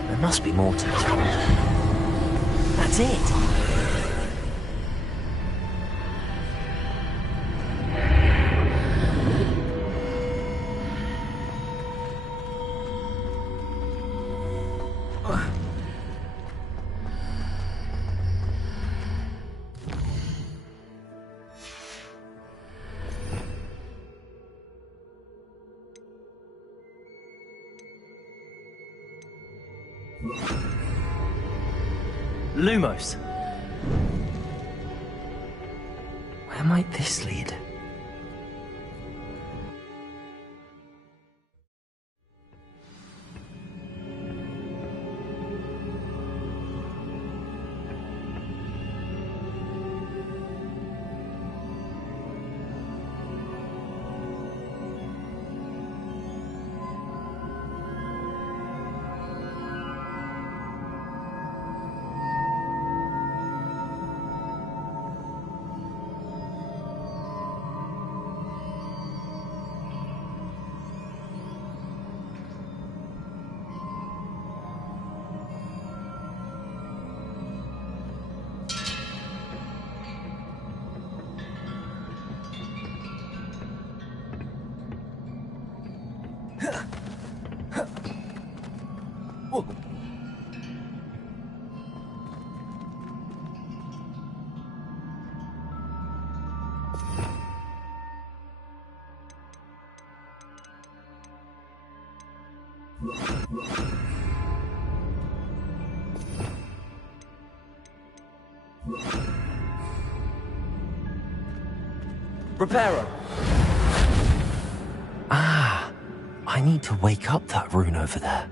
There must be more to this world. That's it! Lumos. Where might this lead? Reparo. Ah, I need to wake up that rune over there.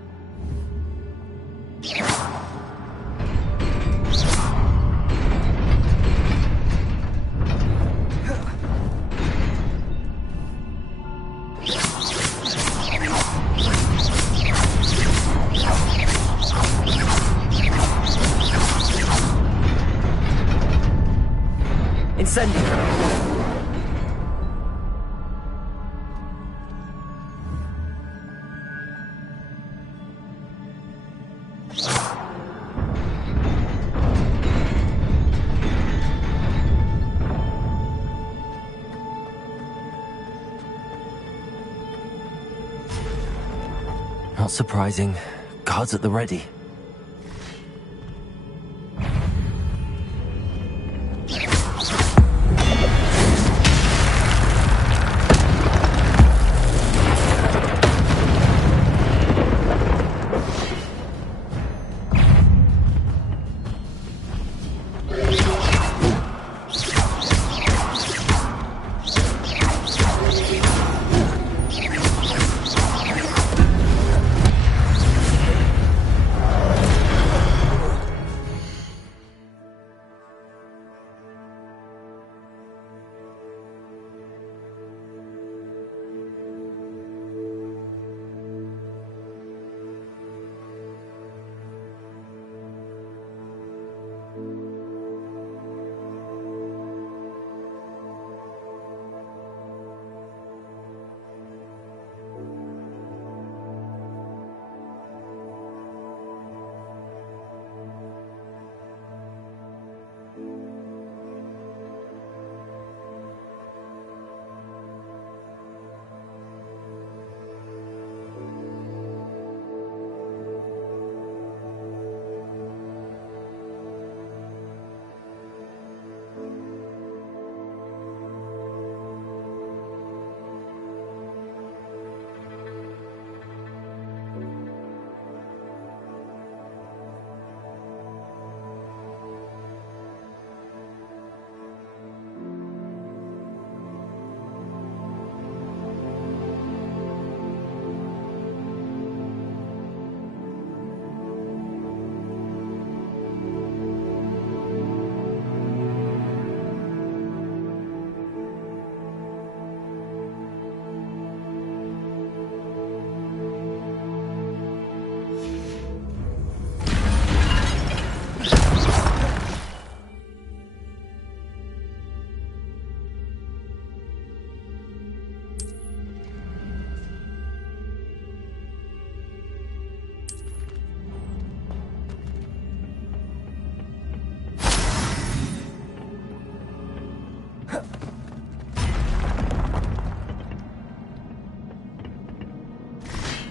Incendio. Not surprising. Guards at the ready.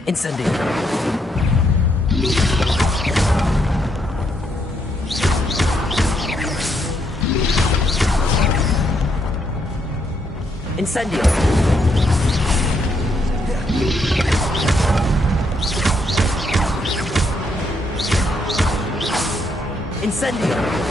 Incendio. Incendio. Incendio.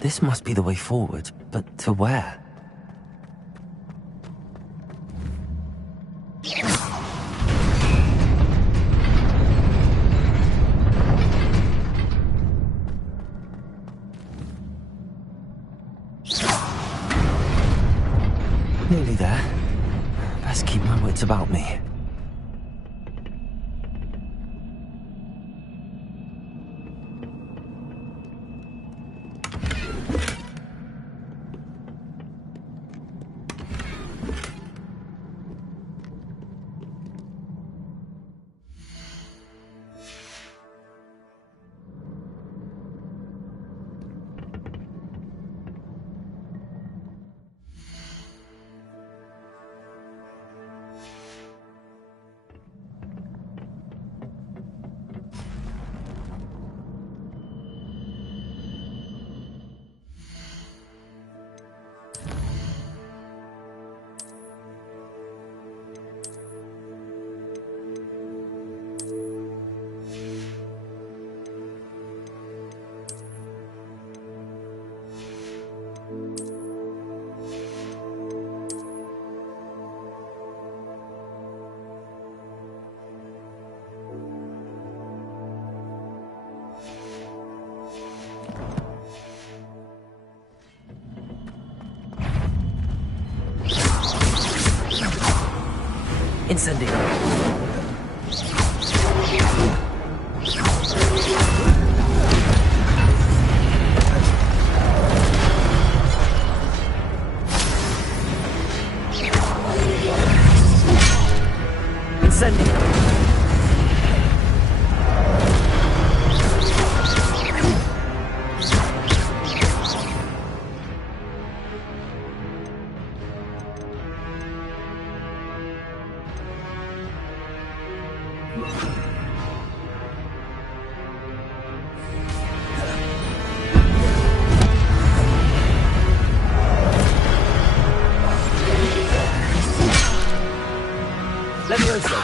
This must be the way forward, but to where? Nearly there. Best keep my wits about me. Incendio. Incendio. Levioso.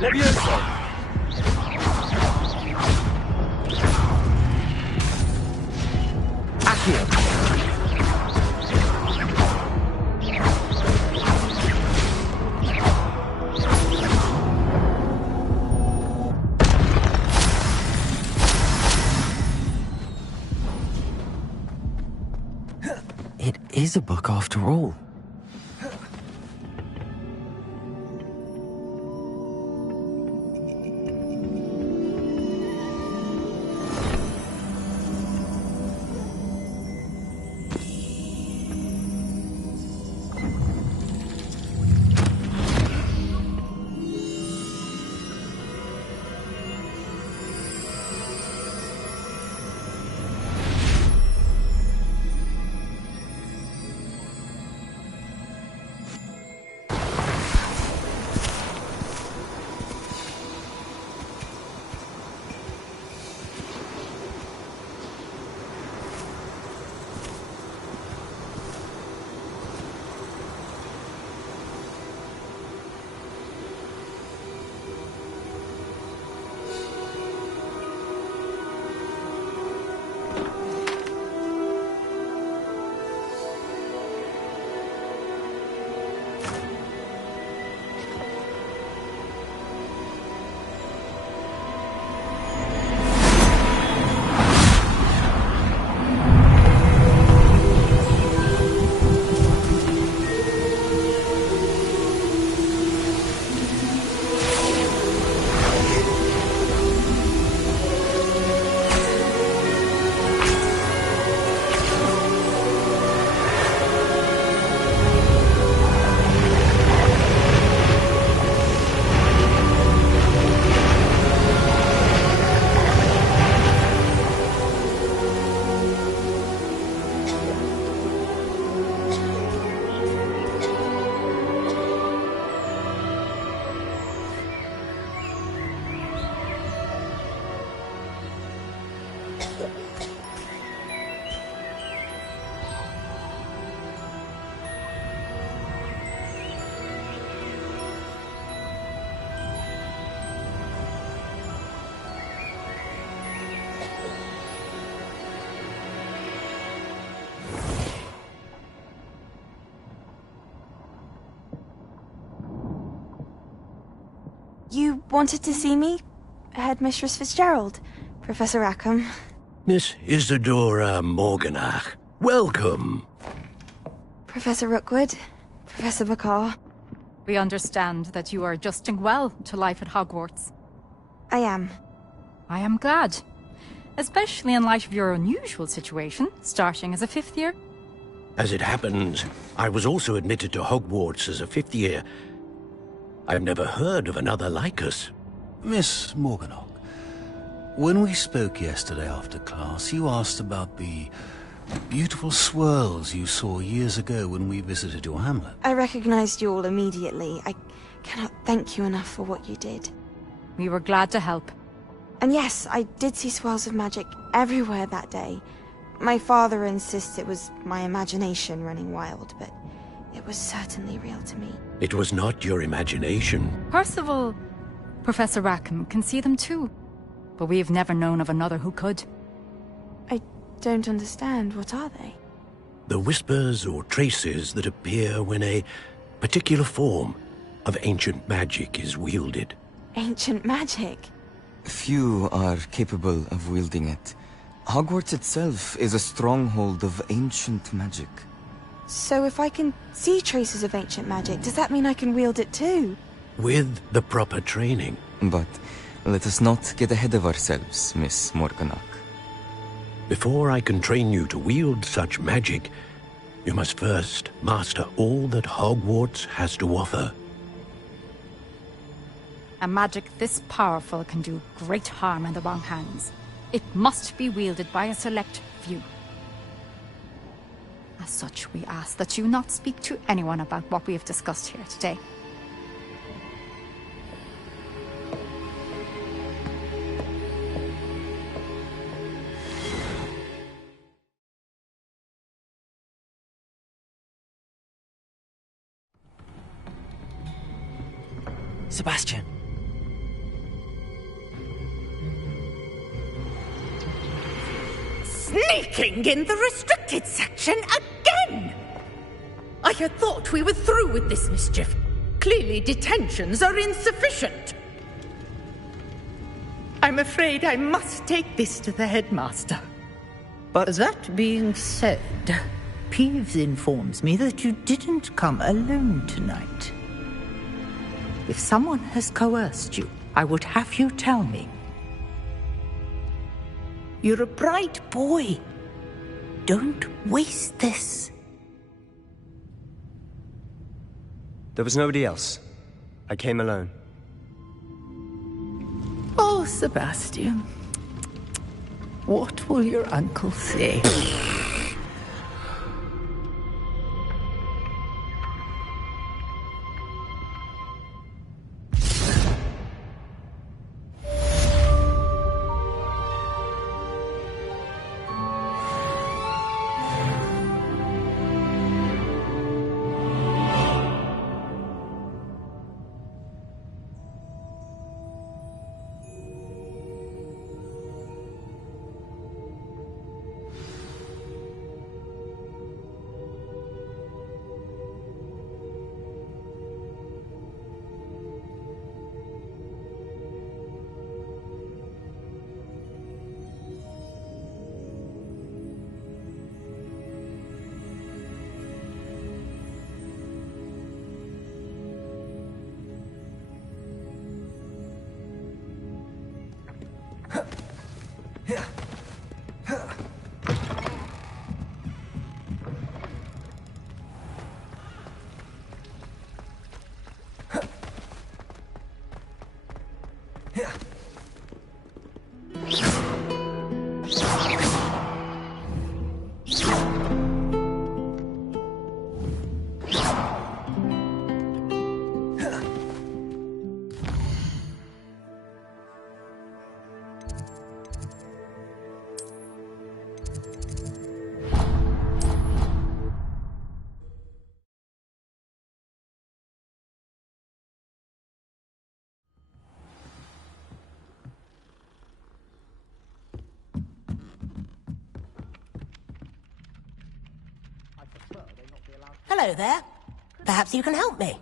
Levioso. Accio. It is a book after all. You wanted to see me? Headmistress Fitzgerald? Professor Rackham? Miss Isadora Morganach, welcome. Professor Rookwood? Professor Bakar? We understand that you are adjusting well to life at Hogwarts. I am. I am glad. Especially in light of your unusual situation, starting as a fifth year. As it happens, I was also admitted to Hogwarts as a fifth year. I've never heard of another like us. Miss Morganach, When we spoke yesterday after class, you asked about the beautiful swirls you saw years ago when we visited your hamlet. I recognized you all immediately. I cannot thank you enough for what you did. We were glad to help. And yes, I did see swirls of magic everywhere that day. My father insists it was my imagination running wild, but it was certainly real to me. It was not your imagination. Percival, Professor Rackham can see them too. But we've never known of another who could. I don't understand. What are they? The whispers or traces that appear when a particular form of ancient magic is wielded. Ancient magic? Few are capable of wielding it. Hogwarts itself is a stronghold of ancient magic. So if I can see traces of ancient magic, does that mean I can wield it too? With the proper training. But let us not get ahead of ourselves, Miss Morganach. Before I can train you to wield such magic, you must first master all that Hogwarts has to offer. A magic this powerful can do great harm in the wrong hands. It must be wielded by a select few. As such, we ask that you not speak to anyone about what we have discussed here today. Sebastian. Sneaking in the restricted section again! I had thought we were through with this mischief. Clearly detentions are insufficient. I'm afraid I must take this to the headmaster. But that being said, Peeves informs me that you didn't come alone tonight. If someone has coerced you, I would have you tell me. You're a bright boy. Don't waste this. There was nobody else. I came alone. Oh, Sebastian. What will your uncle say? Hello there. Perhaps you can help me.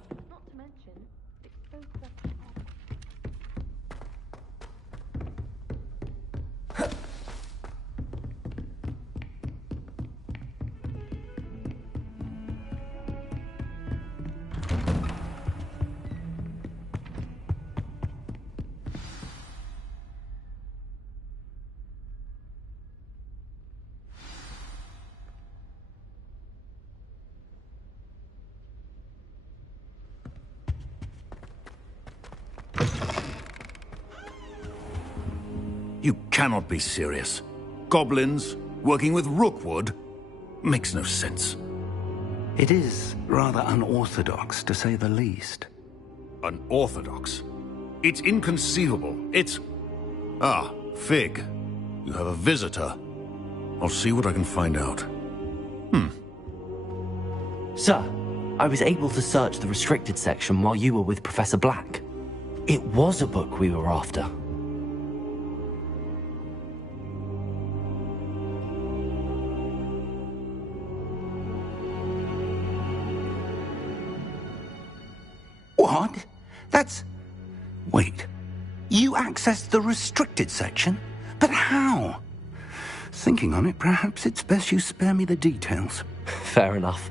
You cannot be serious. Goblins working with Rookwood? Makes no sense. It is rather unorthodox, to say the least. Unorthodox? It's inconceivable. It's... Ah, Fig. You have a visitor. I'll see what I can find out. Sir, I was able to search the restricted section while you were with Professor Black. It was a book we were after. What? That's... Wait. You accessed the restricted section? But how? Thinking on it, perhaps it's best you spare me the details. Fair enough.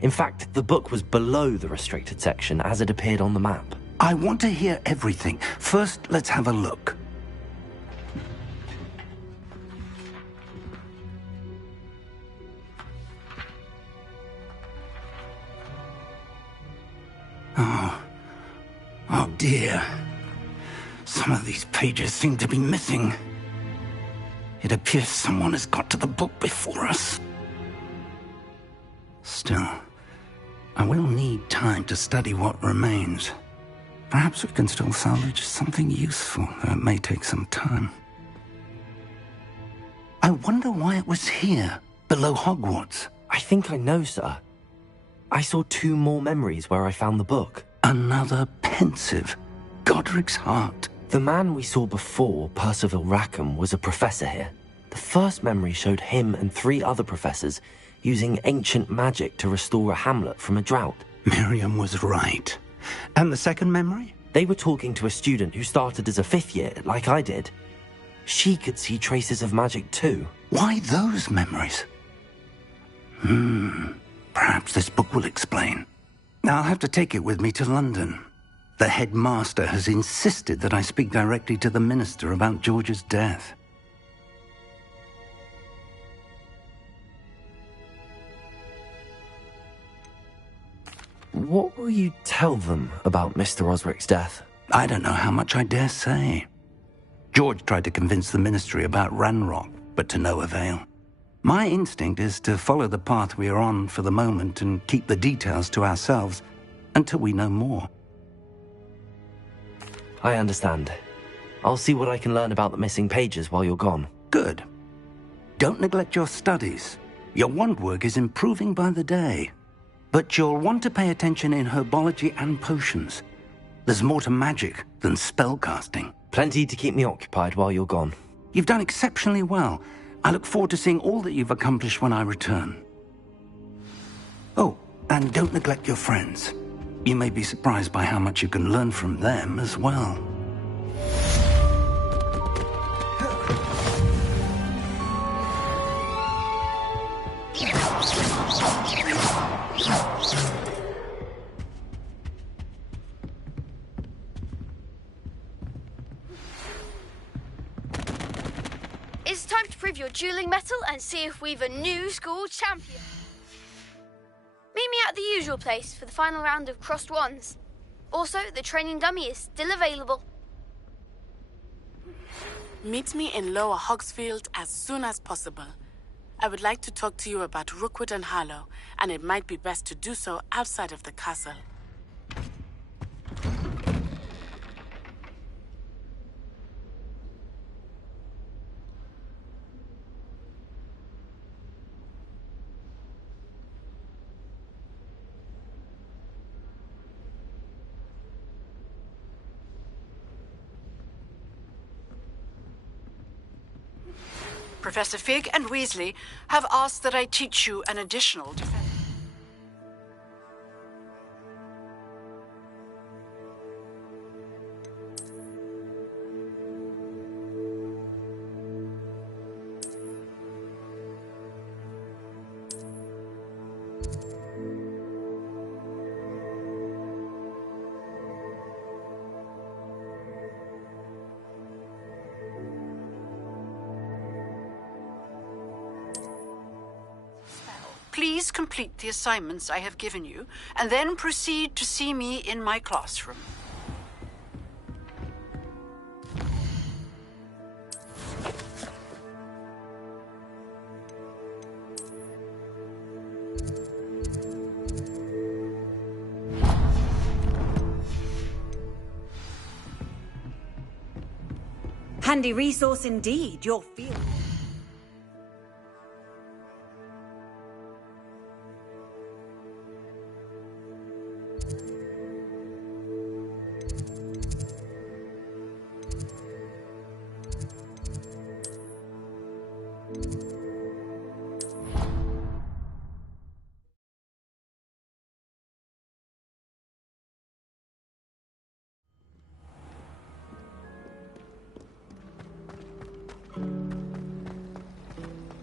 In fact, the book was below the restricted section as it appeared on the map. I want to hear everything. First, let's have a look. Oh dear. Some of these pages seem to be missing. It appears someone has got to the book before us. Still, I will need time to study what remains. Perhaps we can still salvage something useful, though it may take some time. I wonder why it was here, below Hogwarts. I think I know, sir. I saw 2 more memories where I found the book. Another pensive. Godric's heart. The man we saw before, Percival Rackham, was a professor here. The first memory showed him and 3 other professors using ancient magic to restore a hamlet from a drought. Miriam was right. And the second memory? They were talking to a student who started as a 5th year, like I did. She could see traces of magic too. Why those memories? Perhaps this book will explain. I'll have to take it with me to London. The headmaster has insisted that I speak directly to the minister about George's death. What will you tell them about Mr. Osric's death? I don't know how much I dare say. George tried to convince the ministry about Ranrock, but to no avail. My instinct is to follow the path we are on for the moment and keep the details to ourselves until we know more. I understand. I'll see what I can learn about the missing pages while you're gone. Good. Don't neglect your studies. Your wand work is improving by the day. But you'll want to pay attention in herbology and potions. There's more to magic than spellcasting. Plenty to keep me occupied while you're gone. You've done exceptionally well. I look forward to seeing all that you've accomplished when I return. Oh, and don't neglect your friends. You may be surprised by how much you can learn from them as well. It's time to prove your dueling mettle and see if we've a new school champion. Meet me at the usual place for the final round of crossed wands. Also, the training dummy is still available. Meet me in Lower Hogsfield as soon as possible. I would like to talk to you about Rookwood and Harlow, and it might be best to do so outside of the castle. Professor Fig and Weasley have asked that I teach you an additional defense. Please complete the assignments I have given you, and then proceed to see me in my classroom. handy resource indeed, your field.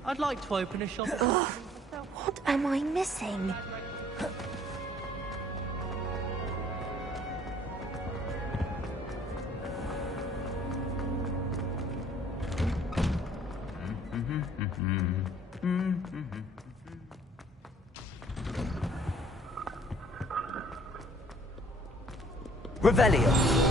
I'd like to open a shop. What am I missing? Revelio.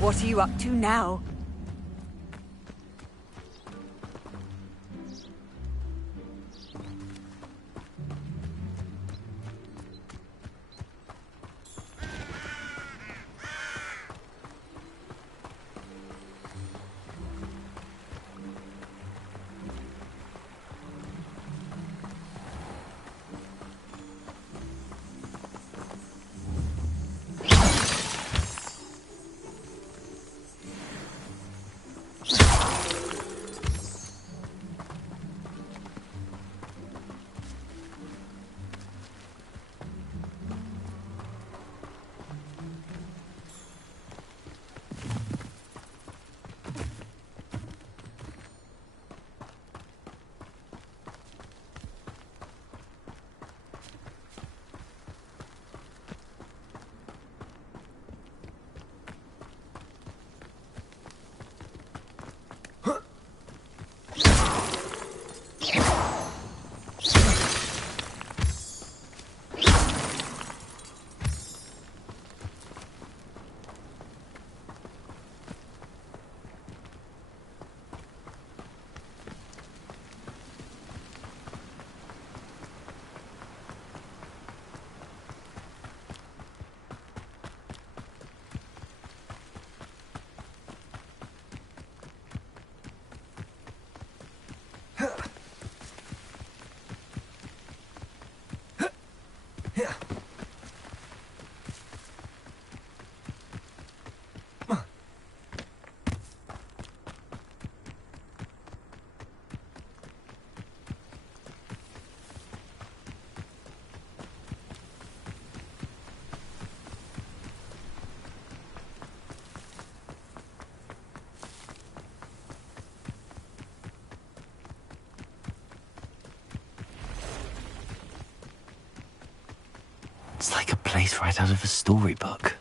What are you up to now? It's like a place right out of a storybook.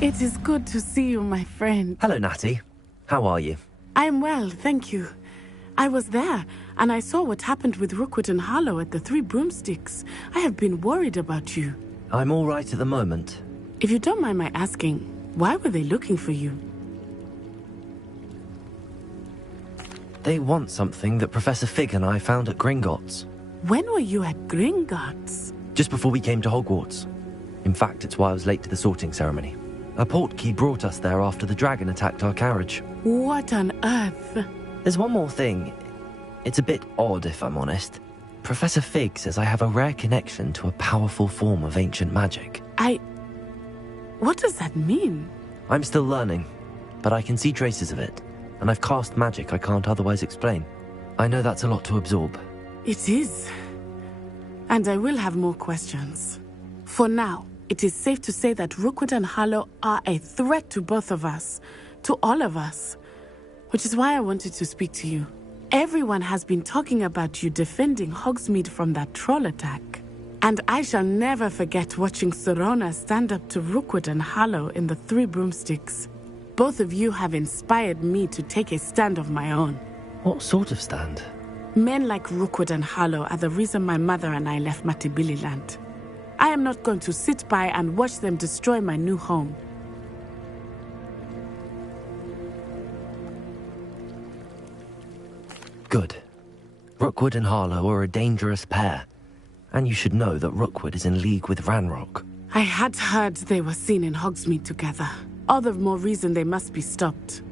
It is good to see you, my friend. Hello, Natty. How are you? I am well, thank you. I was there, and I saw what happened with Rookwood and Harlow at the Three Broomsticks. I have been worried about you. I'm all right at the moment. If you don't mind my asking, why were they looking for you? They want something that Professor Fig and I found at Gringotts. When were you at Gringotts? Just before we came to Hogwarts. In fact, it's why I was late to the sorting ceremony. A portkey brought us there after the dragon attacked our carriage. What on earth? There's one more thing. It's a bit odd, if I'm honest. Professor Fig says I have a rare connection to a powerful form of ancient magic. What does that mean? I'm still learning, but I can see traces of it. And I've cast magic I can't otherwise explain. I know that's a lot to absorb. It is. And I will have more questions. For now, it is safe to say that Rookwood and Harlow are a threat to both of us. To all of us. Which is why I wanted to speak to you. Everyone has been talking about you defending Hogsmeade from that troll attack. And I shall never forget watching Sorona stand up to Rookwood and Harlow in the Three Broomsticks. Both of you have inspired me to take a stand of my own. What sort of stand? Men like Rookwood and Harlow are the reason my mother and I left Matabeleland. I am not going to sit by and watch them destroy my new home. Good. Rookwood and Harlow are a dangerous pair. And you should know that Rookwood is in league with Ranrock. I had heard they were seen in Hogsmeade together. All the more reason they must be stopped.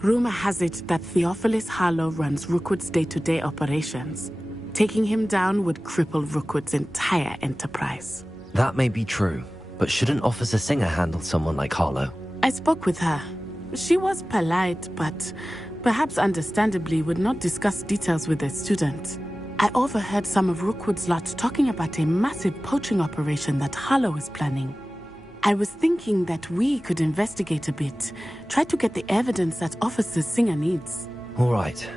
Rumor has it that Theophilus Harlow runs Rookwood's day-to-day operations. Taking him down would cripple Rookwood's entire enterprise. That may be true, but shouldn't Officer Singer handle someone like Harlow? I spoke with her. She was polite, but perhaps understandably would not discuss details with a student. I overheard some of Rookwood's lot talking about a massive poaching operation that Harlow is planning. I was thinking that we could investigate a bit, try to get the evidence that Officer Singer needs. All right,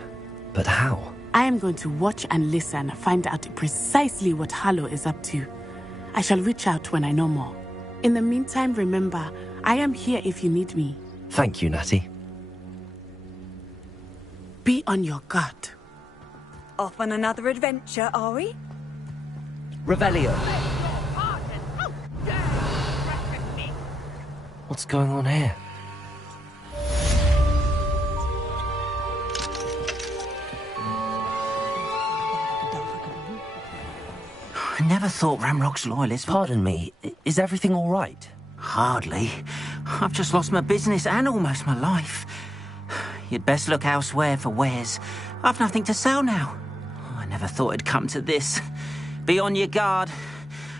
but how? I am going to watch and listen, find out precisely what Harlow is up to. I shall reach out when I know more. In the meantime, remember, I am here if you need me. Thank you, Natty. Be on your guard. Off on another adventure, are we? Revelio. What's going on here? I never thought Ranrock's loyalists... Pardon me, is everything all right? Hardly. I've just lost my business and almost my life. You'd best look elsewhere for wares. I've nothing to sell now. I never thought it'd come to this. Be on your guard.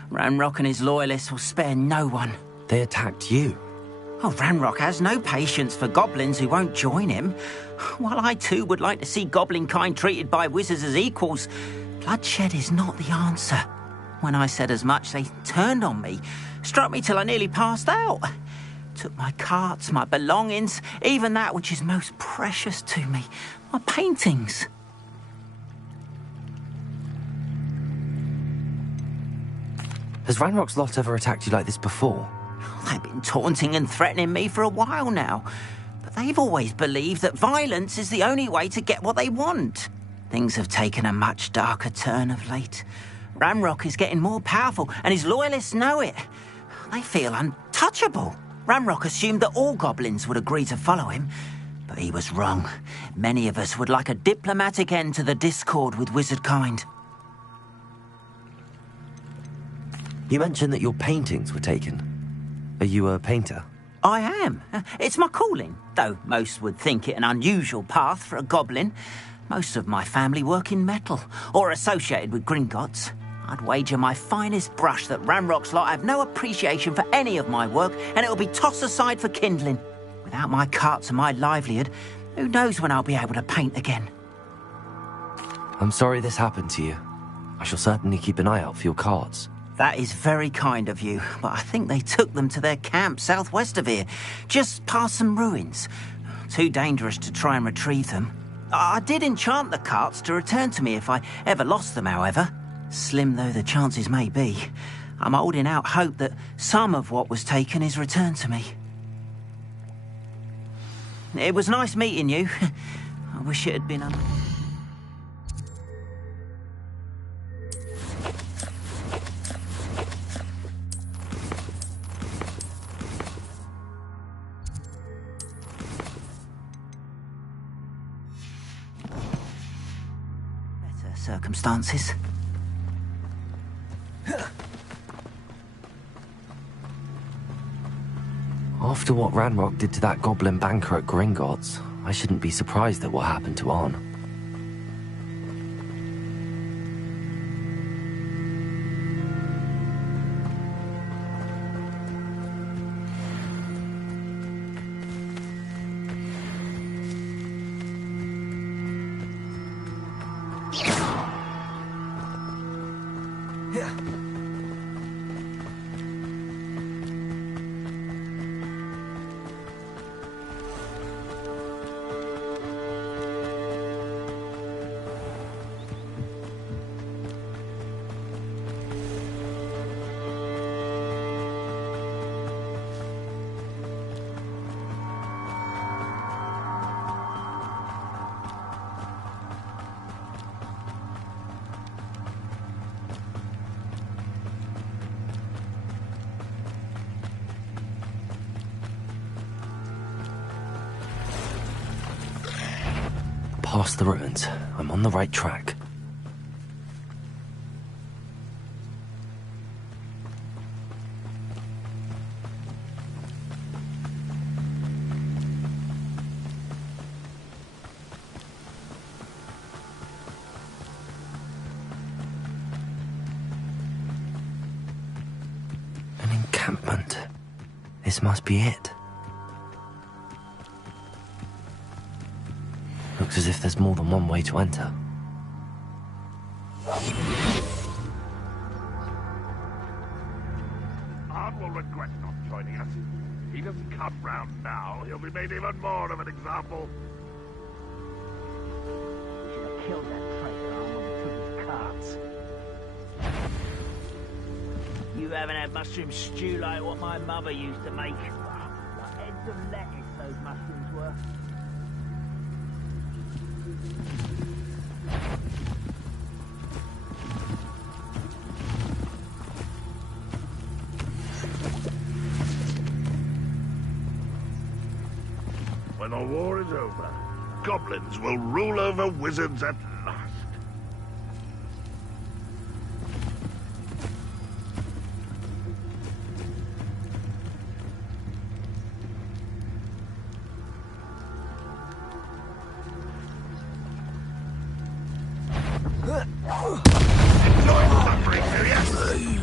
Ranrock and his loyalists will spare no one. They attacked you. Oh, Ranrock has no patience for goblins who won't join him. While I too would like to see goblin kind treated by wizards as equals, bloodshed is not the answer. When I said as much, they turned on me, struck me till I nearly passed out. Took my carts, my belongings, even that which is most precious to me, my paintings. Has Ranrock's lot ever attacked you like this before? They've been taunting and threatening me for a while now, but they've always believed that violence is the only way to get what they want. Things have taken a much darker turn of late. Ranrock is getting more powerful, and his loyalists know it. They feel untouchable. Ranrock assumed that all goblins would agree to follow him, but he was wrong. Many of us would like a diplomatic end to the discord with wizard kind. You mentioned that your paintings were taken. Are you a painter? I am. It's my calling, though most would think it an unusual path for a goblin. Most of my family work in metal, or associated with Gringotts. I'd wager my finest brush that Ranrock's lot have no appreciation for any of my work, and it'll be tossed aside for kindling. Without my carts and my livelihood, who knows when I'll be able to paint again? I'm sorry this happened to you. I shall certainly keep an eye out for your carts. That is very kind of you, but I think they took them to their camp southwest of here, just past some ruins. Too dangerous to try and retrieve them. I did enchant the carts to return to me if I ever lost them, however. Slim though the chances may be, I'm holding out hope that some of what was taken is returned to me. It was nice meeting you. I wish it had been... better circumstances. After what Ranrock did to that goblin banker at Gringotts, I shouldn't be surprised at what happened to Arn. Past the ruins. I'm on the right track. An encampment. This must be it. Looks as if there's more than one way to enter. Arn will regret not joining us. If he doesn't come round now, he'll be made even more of an example. We should have killed that traitor Arn when we took his carts. You haven't had mushroom stew like what my mother used to make. Like heads of lettuce, those mushrooms were. When the war is over, goblins will rule over wizards at last. Enjoy suffering, do you?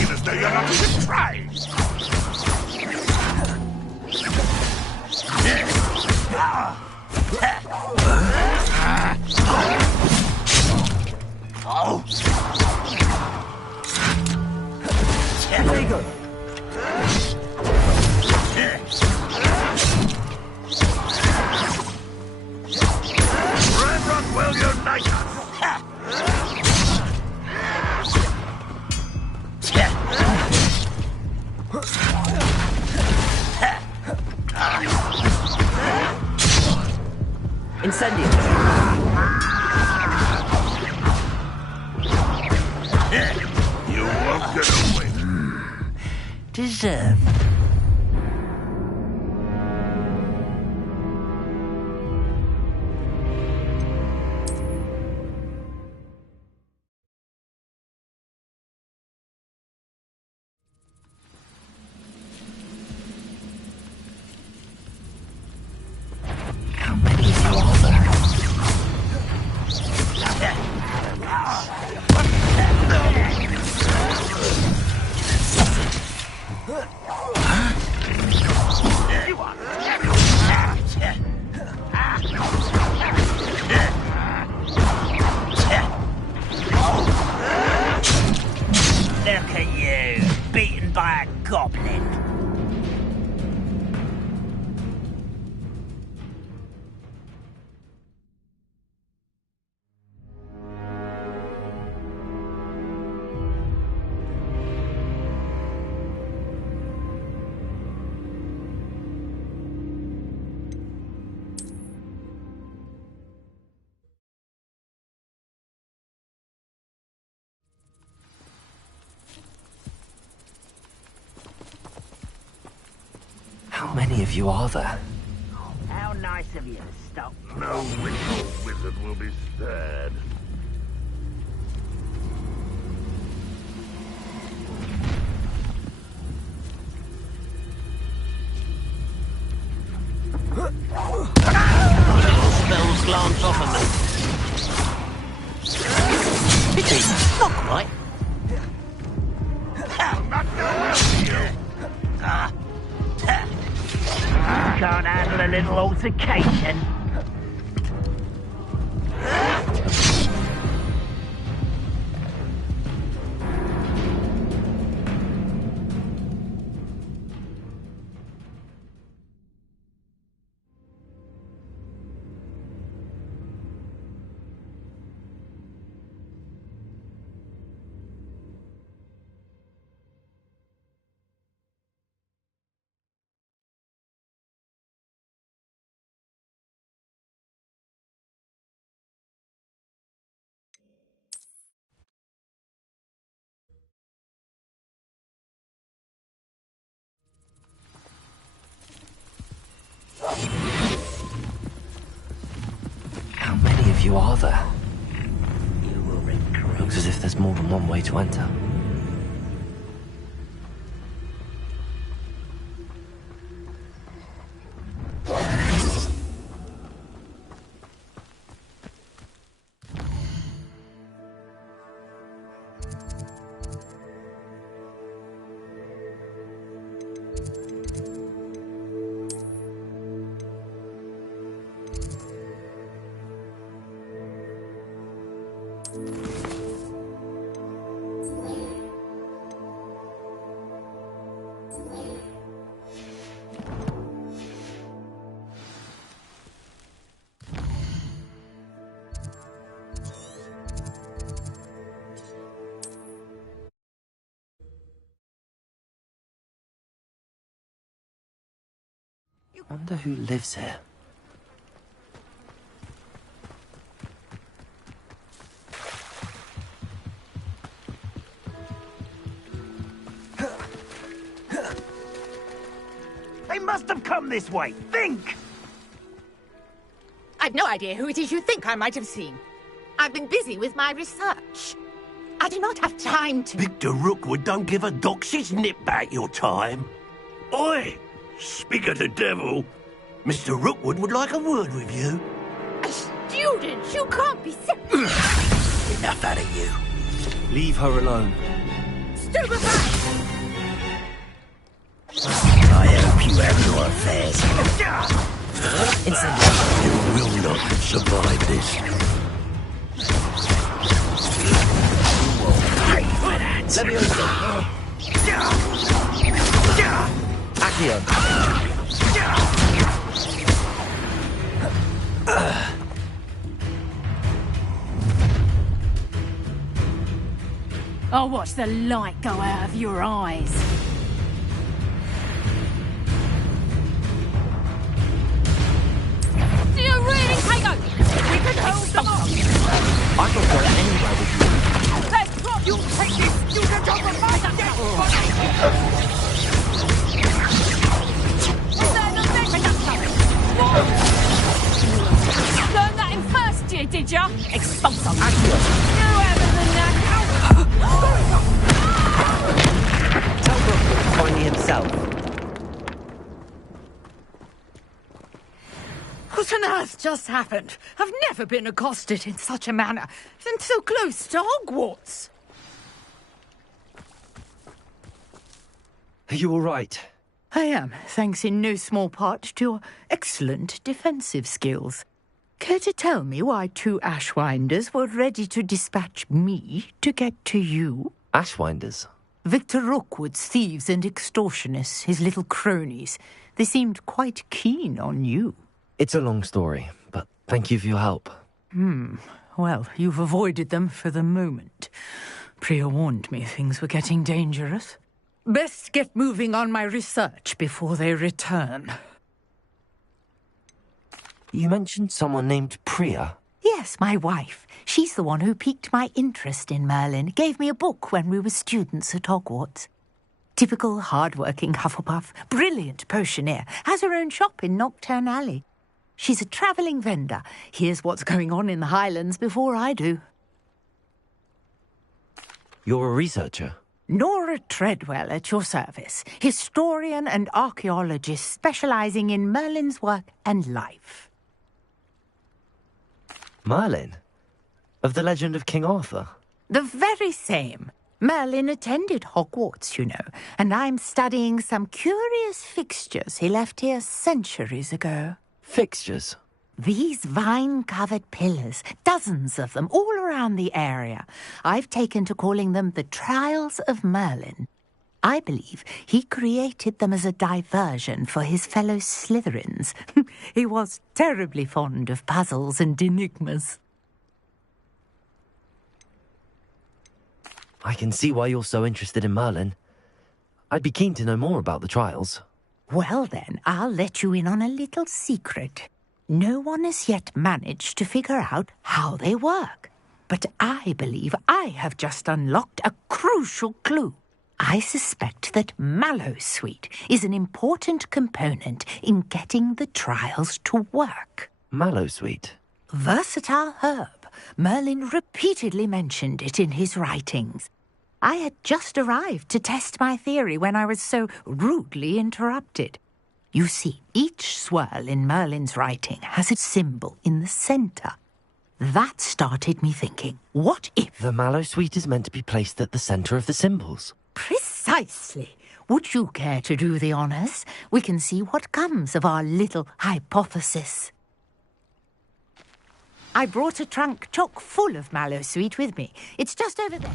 Even though you're not even trying. Oh. Very good. Ranrock will unite us. Incendio. You won't get away. Deserve. of you are there? How nice of you to stop. No wishful wizard will be spared. Little spells glance off of me. Pity, not quite. You can't handle a little altercation. How many of you are there? Looks as if there's more than one way to enter. Wonder who lives here. They must have come this way. Think! I've no idea who it is you think I might have seen. I've been busy with my research. I do not have time to... Victor Rookwood don't give a doxy's nip back your time. Oi! Speak of the devil. Mr. Rookwood would like a word with you. A student? You can't be Enough out of you. Leave her alone. Stupefy! I hope you have your affairs. You will not survive this. You will pay for that. Let me open. Accio. I'll watch the light go out of your eyes. Do you really take over? We can hold them off. I can go anywhere with you. Let's drop you. Take this. You can drop a fight. Learned that in first year, did ya? Expulso. You ever than that. Tell Rookwood to find me himself. What on earth just happened? I've never been accosted in such a manner, and so close to Hogwarts. Are you all right? I am, thanks in no small part to your excellent defensive skills. Care to tell me why two Ashwinders were ready to dispatch me to get to you? Ashwinders? Victor Rookwood's thieves and extortionists, his little cronies. They seemed quite keen on you. It's a long story, but thank you for your help. Well, you've avoided them for the moment. Priya warned me things were getting dangerous. Best get moving on my research before they return. You mentioned someone named Priya. Yes, my wife. She's the one who piqued my interest in Merlin. Gave me a book when we were students at Hogwarts. Typical hard-working Hufflepuff, brilliant potioneer, has her own shop in Nocturne Alley. She's a travelling vendor. Here's what's going on in the Highlands before I do. You're a researcher? Nora Treadwell at your service, historian and archaeologist specialising in Merlin's work and life. Merlin? Of the legend of King Arthur? The very same. Merlin attended Hogwarts, you know, and I'm studying some curious fixtures he left here centuries ago. Fixtures? These vine-covered pillars, dozens of them, all around the area. I've taken to calling them the Trials of Merlin. I believe he created them as a diversion for his fellow Slytherins. He was terribly fond of puzzles and enigmas. I can see why you're so interested in Merlin. I'd be keen to know more about the trials. Well then, I'll let you in on a little secret. No one has yet managed to figure out how they work. But I believe I have just unlocked a crucial clue. I suspect that Mallowsweet is an important component in getting the trials to work. Mallowsweet? Versatile herb. Merlin repeatedly mentioned it in his writings. I had just arrived to test my theory when I was so rudely interrupted. You see, each swirl in Merlin's writing has a symbol in the centre. That started me thinking, what if... The Mallowsweet is meant to be placed at the centre of the symbols. Precisely. Would you care to do the honours? We can see what comes of our little hypothesis. I brought a trunk chock full of Mallowsweet with me. It's just over there.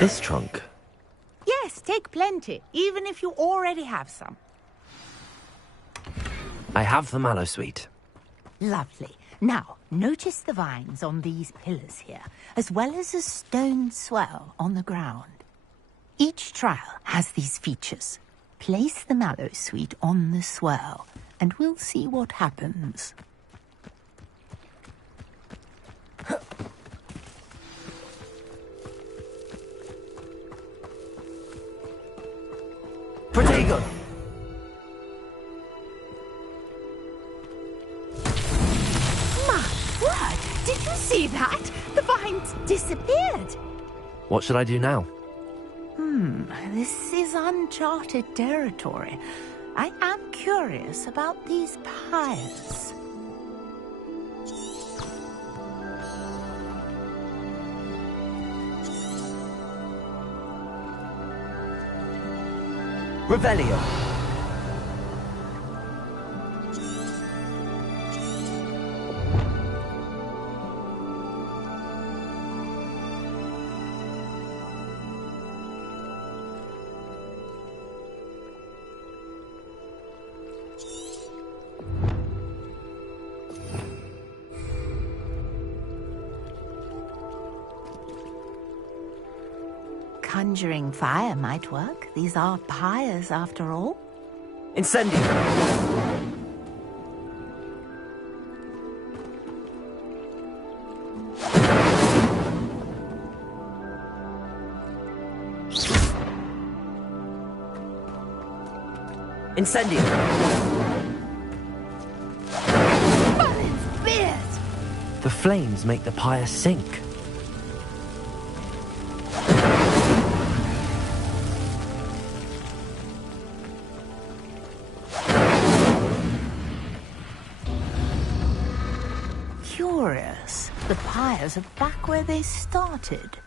This trunk? Yes, take plenty, even if you already have some. I have the mallow sweet. Lovely. Now, notice the vines on these pillars here, as well as a stone swell on the ground. Each trial has these features. Place the mallow sweet on the swell, and we'll see what happens. Pretty good. My word! Did you see that? The vines disappeared. What should I do now? This is uncharted territory. I am curious about these pyres. Revelio. Conjuring fire might work. These are pyres, after all. Incendio. Incendio. But it's fierce! The flames make the pyre sink. Curious. The pyres are back where they started.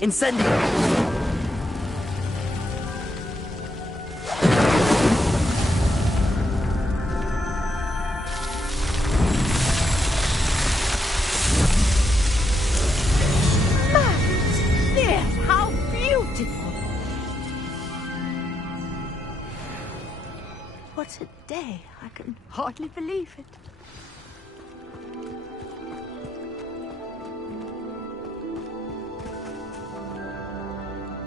Incendio. Yes, how beautiful! What a day. I can hardly believe it.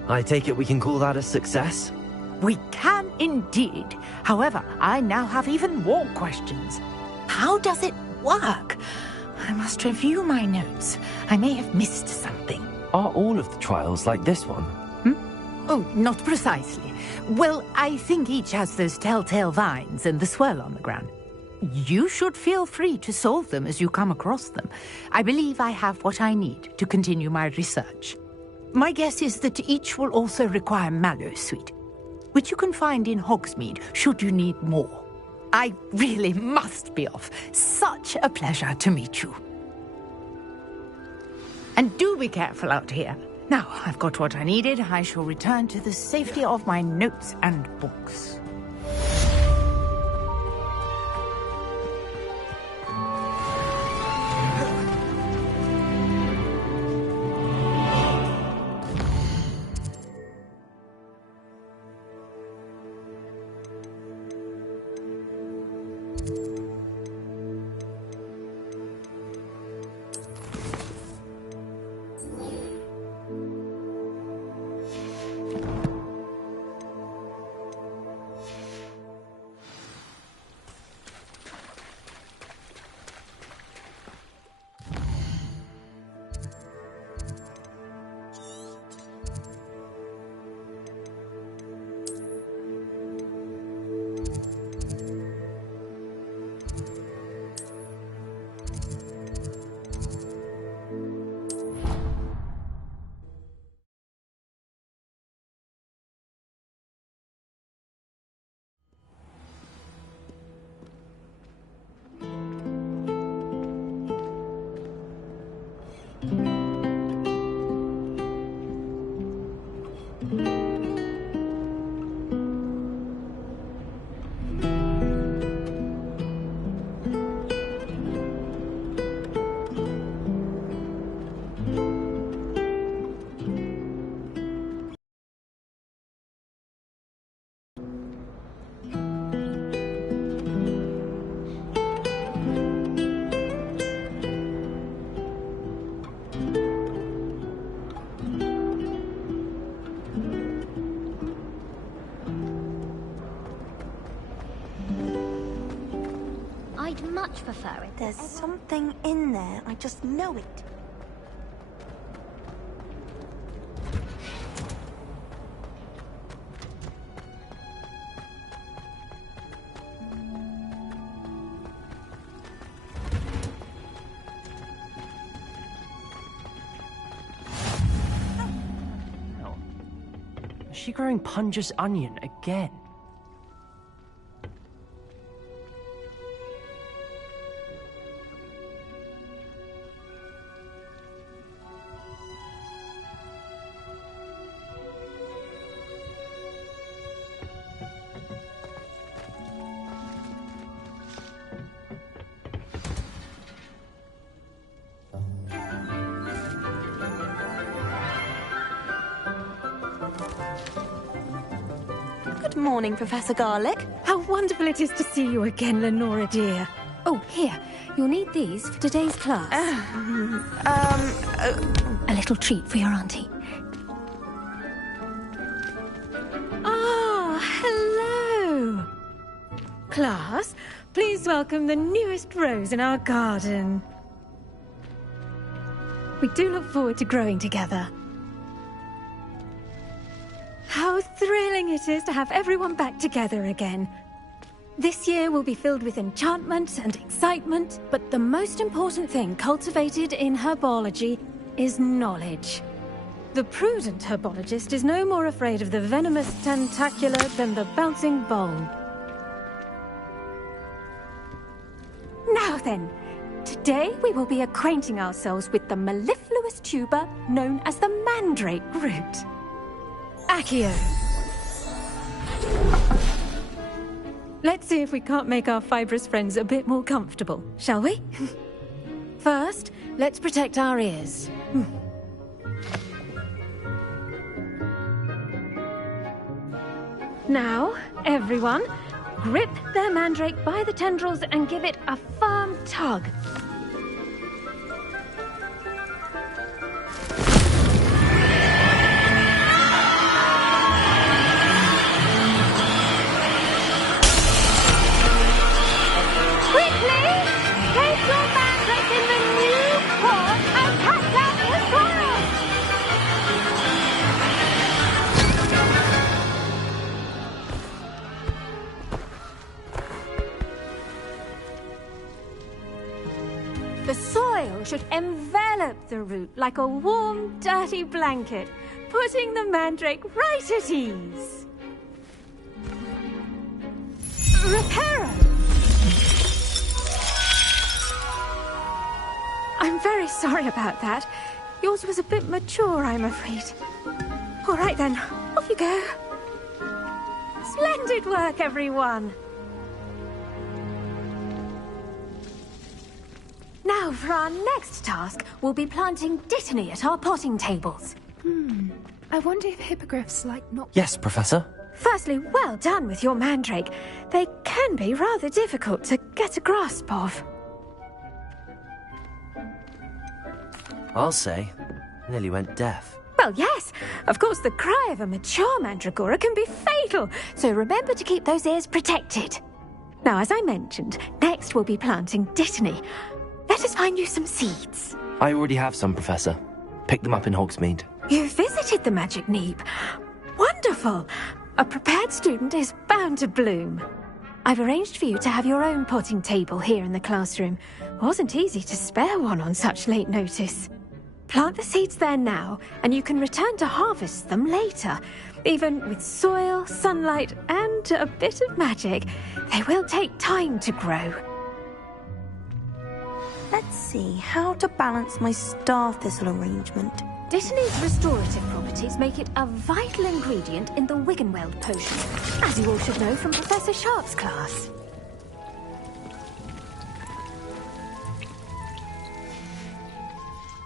I take it we can call that a success? We can indeed. However, I now have even more questions. How does it work? I must review my notes. I may have missed something. Are all of the trials like this one? Oh, not precisely. Well, I think each has those telltale vines and the swirl on the ground. You should feel free to solve them as you come across them. I believe I have what I need to continue my research. My guess is that each will also require mallow sweet, which you can find in Hogsmeade should you need more. I really must be off. Such a pleasure to meet you. And do be careful out here. Now, I've got what I needed. I shall return to the safety of my notes and books. prefer it. There's something in there. I just know it. Is she growing Punja's onion again? Good morning, Professor Garlic. How wonderful it is to see you again, Lenora dear. Oh, here. You'll need these for today's class. A little treat for your auntie. Ah, hello. Class, please welcome the newest rose in our garden. We do look forward to growing together. How thrilling it is to have everyone back together again. This year will be filled with enchantment and excitement, but the most important thing cultivated in herbology is knowledge. The prudent herbologist is no more afraid of the venomous tentacula than the bouncing bulb. Now then, today we will be acquainting ourselves with the mellifluous tuber known as the mandrake root. Accio. Let's see if we can't make our fibrous friends a bit more comfortable, shall we? First, let's protect our ears. Now, everyone, grip their mandrake by the tendrils and give it a firm tug. The soil should envelop the root like a warm, dirty blanket, putting the mandrake right at ease. Reparo! I'm very sorry about that. Yours was a bit mature, I'm afraid. All right then, off you go. Splendid work, everyone. Now, for our next task, we'll be planting dittany at our potting tables. I wonder if hippogriffs like not... Yes, Professor. Firstly, well done with your mandrake. They can be rather difficult to get a grasp of. I'll say, nearly went deaf. Well, yes. Of course, the cry of a mature mandragora can be fatal, so remember to keep those ears protected. Now, as I mentioned, next we'll be planting dittany. Let us find you some seeds. I already have some, Professor. Picked them up in Hogsmeade. You visited the Magic Neep. Wonderful. A prepared student is bound to bloom. I've arranged for you to have your own potting table here in the classroom. Wasn't easy to spare one on such late notice. Plant the seeds there now, and you can return to harvest them later. Even with soil, sunlight, and a bit of magic, they will take time to grow. Let's see, how to balance my star thistle arrangement. Dittany's restorative properties make it a vital ingredient in the Wiggenweld potion, as you all should know from Professor Sharp's class.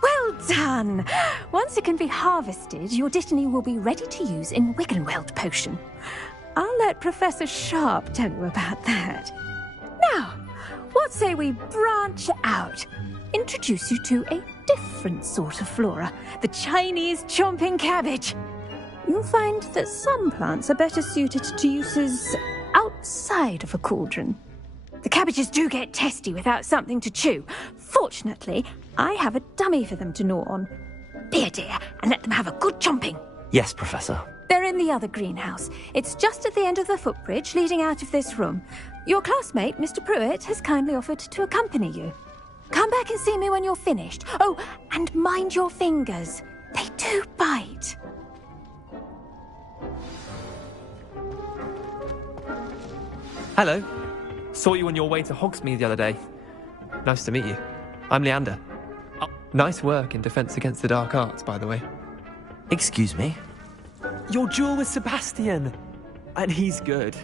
Well done! Once it can be harvested, your dittany will be ready to use in Wiggenweld potion. I'll let Professor Sharp tell you about that. Now, what say we branch out? Introduce you to a different sort of flora, the Chinese chomping cabbage. You'll find that some plants are better suited to uses outside of a cauldron. The cabbages do get testy without something to chew. Fortunately, I have a dummy for them to gnaw on. Be a dear and let them have a good chomping. Yes, Professor. They're in the other greenhouse. It's just at the end of the footbridge leading out of this room. Your classmate, Mr. Pruitt, has kindly offered to accompany you. Come back and see me when you're finished. Oh, and mind your fingers. They do bite. Hello. Saw you on your way to Hogsmeade the other day. Nice to meet you. I'm Leander. Oh, nice work in Defense Against the Dark Arts, by the way. Excuse me? Your duel with Sebastian! And he's good.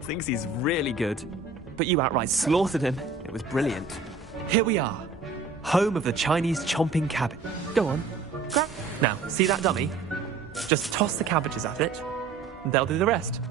Thinks he's really good. But you outright slaughtered him. It was brilliant. Here we are. Home of the Chinese chomping cabbage. Go on. Now, see that dummy? Just toss the cabbages at it, and they'll do the rest.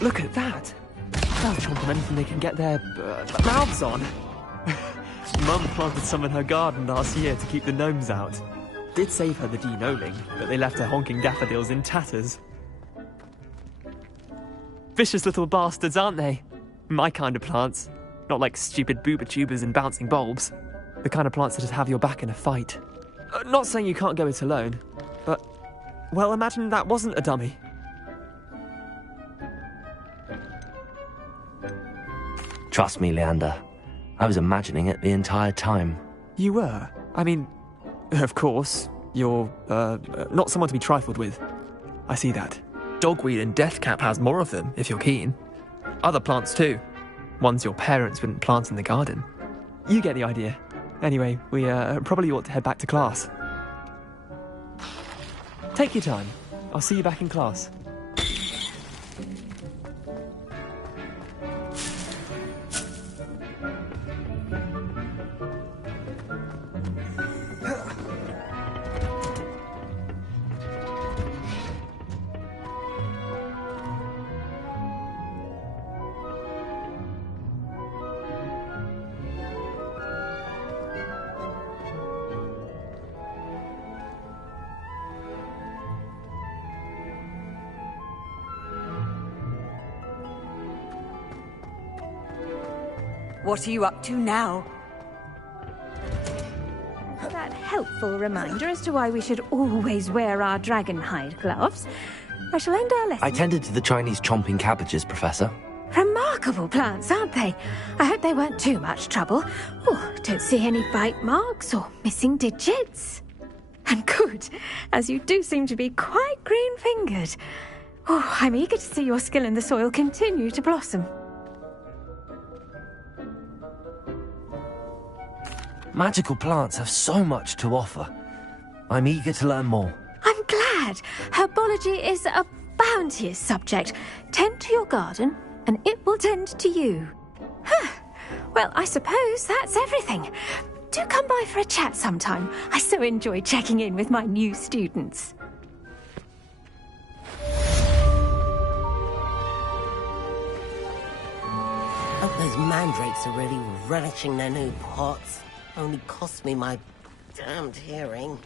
Look at that! They'll chomp on anything they can get their mouths on. Mum planted some in her garden last year to keep the gnomes out. Did save her the de-gnoming, but they left her honking daffodils in tatters. Vicious little bastards, aren't they? My kind of plants. Not like stupid booba tubers and bouncing bulbs. The kind of plants that just have your back in a fight. Not saying you can't go it alone, but... well, imagine that wasn't a dummy. Trust me, Leander. I was imagining it the entire time. You were? I mean, of course, you're, not someone to be trifled with. I see that. Dogweed and deathcap has more of them, if you're keen. Other plants too. Ones your parents wouldn't plant in the garden. You get the idea. Anyway, we, probably ought to head back to class. Take your time. I'll see you back in class. What are you up to now? That helpful reminder as to why we should always wear our dragonhide gloves. I shall end our lesson. I tended to the Chinese chomping cabbages, Professor. Remarkable plants, aren't they? I hope they weren't too much trouble. Oh, don't see any bite marks or missing digits. And good, as you do seem to be quite green-fingered. Oh, I'm eager to see your skill in the soil continue to blossom. Magical plants have so much to offer. I'm eager to learn more. I'm glad. Herbology is a bounteous subject. Tend to your garden, and it will tend to you. Well, I suppose that's everything. Do come by for a chat sometime. I so enjoy checking in with my new students. Hope those mandrakes are really relishing their new pots. Only cost me my damned hearing.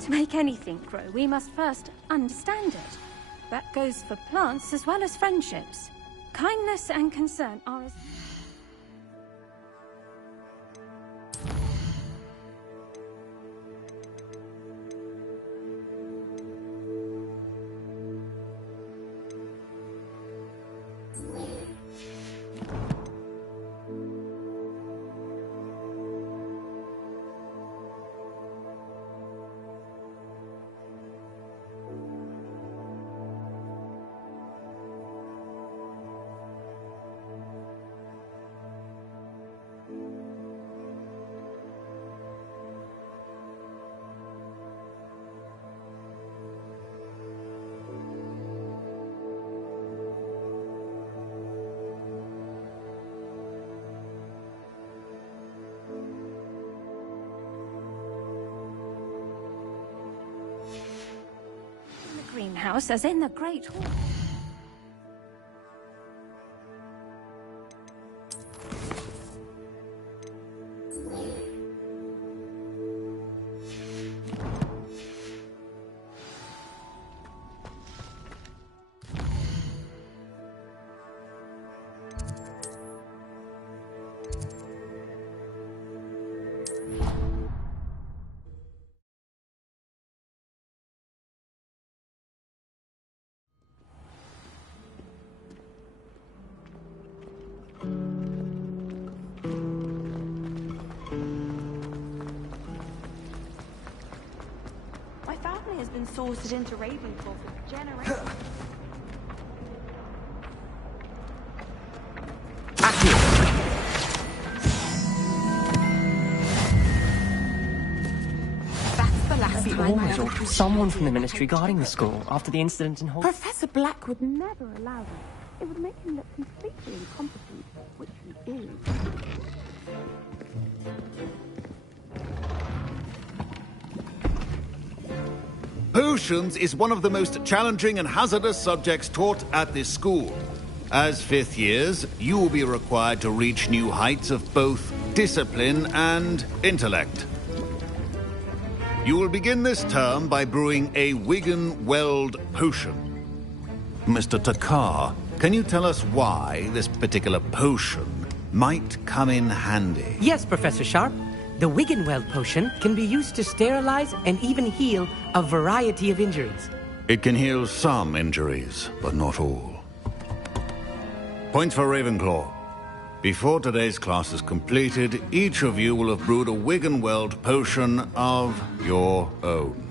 To make anything grow, we must first understand it. That goes for plants as well as friendships. Kindness and concern are as... house as in the Great Hall. My family has been sorted into Ravenclaw for generations. Someone from the Ministry guarding the school after the incident in Hall. Professor Black would never allow that. It would make him look completely incompetent, which he is. Potions is one of the most challenging and hazardous subjects taught at this school. As fifth years, you will be required to reach new heights of both discipline and intellect. You will begin this term by brewing a Wigan-Weld potion. Mr. Takar, can you tell us why this particular potion might come in handy? Yes, Professor Sharp. The Wigan-Weld potion can be used to sterilize and even heal a variety of injuries. It can heal some injuries, but not all. Points for Ravenclaw. Before today's class is completed, each of you will have brewed a Wigan-Weld potion of your own.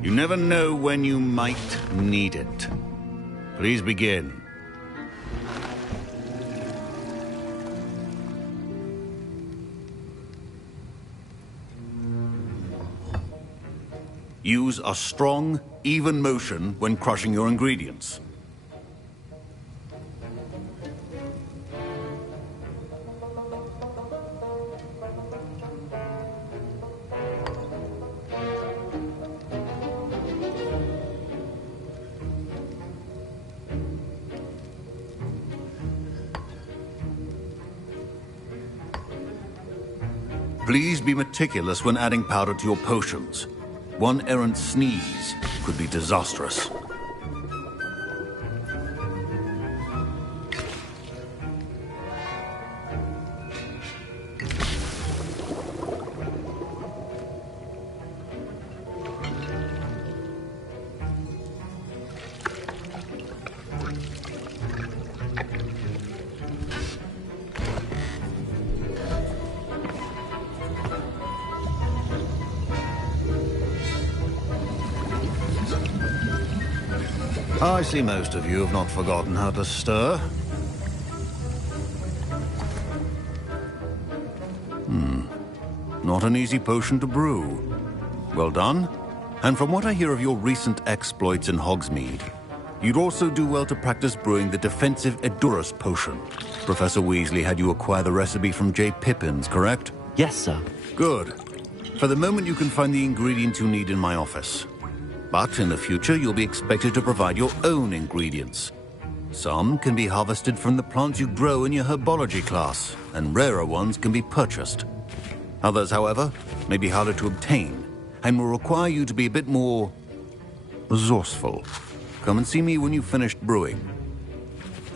You never know when you might need it. Please begin. Use a strong, even motion when crushing your ingredients. Please be meticulous when adding powder to your potions. One errant sneeze could be disastrous. I see most of you have not forgotten how to stir. Not an easy potion to brew. Well done. And from what I hear of your recent exploits in Hogsmeade, you'd also do well to practice brewing the defensive Edurus potion. Professor Weasley had you acquire the recipe from J. Pippins, correct? Yes, sir. Good. For the moment, you can find the ingredients you need in my office. But in the future, you'll be expected to provide your own ingredients. Some can be harvested from the plants you grow in your herbology class, and rarer ones can be purchased. Others, however, may be harder to obtain, and will require you to be a bit more resourceful. Come and see me when you've finished brewing,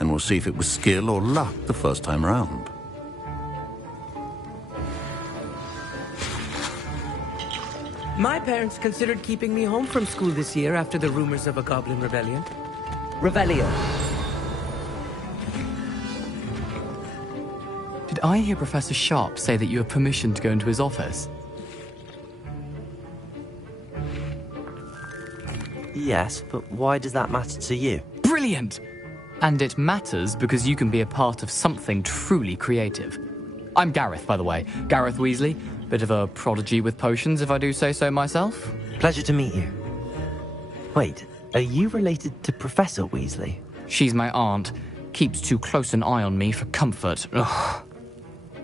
and we'll see if it was skill or luck the first time round. My parents considered keeping me home from school this year after the rumors of a goblin rebellion. Revelio. Did I hear Professor Sharp say that you have permission to go into his office? Yes, but why does that matter to you? Brilliant! And it matters because you can be a part of something truly creative. I'm Gareth, by the way. Gareth Weasley. Bit of a prodigy with potions, if I do say so myself. Pleasure to meet you. Wait, are you related to Professor Weasley? She's my aunt. Keeps too close an eye on me for comfort. Ugh.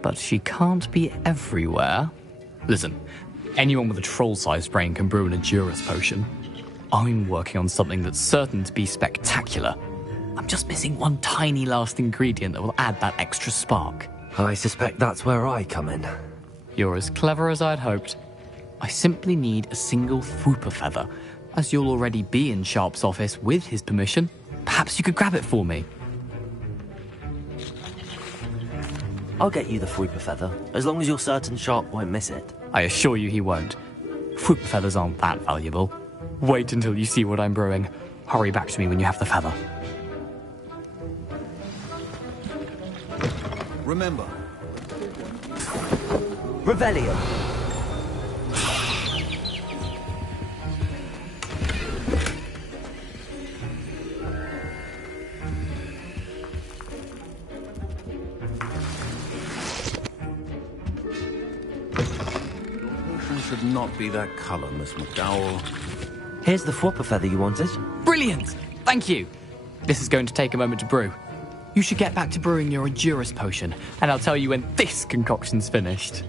But she can't be everywhere. Listen, anyone with a troll-sized brain can brew an Edurus potion. I'm working on something that's certain to be spectacular. I'm just missing one tiny last ingredient that will add that extra spark. I suspect that's where I come in. You're as clever as I'd hoped. I simply need a single Fwooper feather. As you'll already be in Sharp's office with his permission, perhaps you could grab it for me. I'll get you the Fwooper feather, as long as you're certain Sharp won't miss it. I assure you he won't. Fwooper feathers aren't that valuable. Wait until you see what I'm brewing. Hurry back to me when you have the feather. Remember. Revelio. Should not be that color, Miss McDowell. Here's the Fwooper feather you wanted. Brilliant! Thank you! This is going to take a moment to brew. You should get back to brewing your Endurus potion, and I'll tell you when this concoction's finished.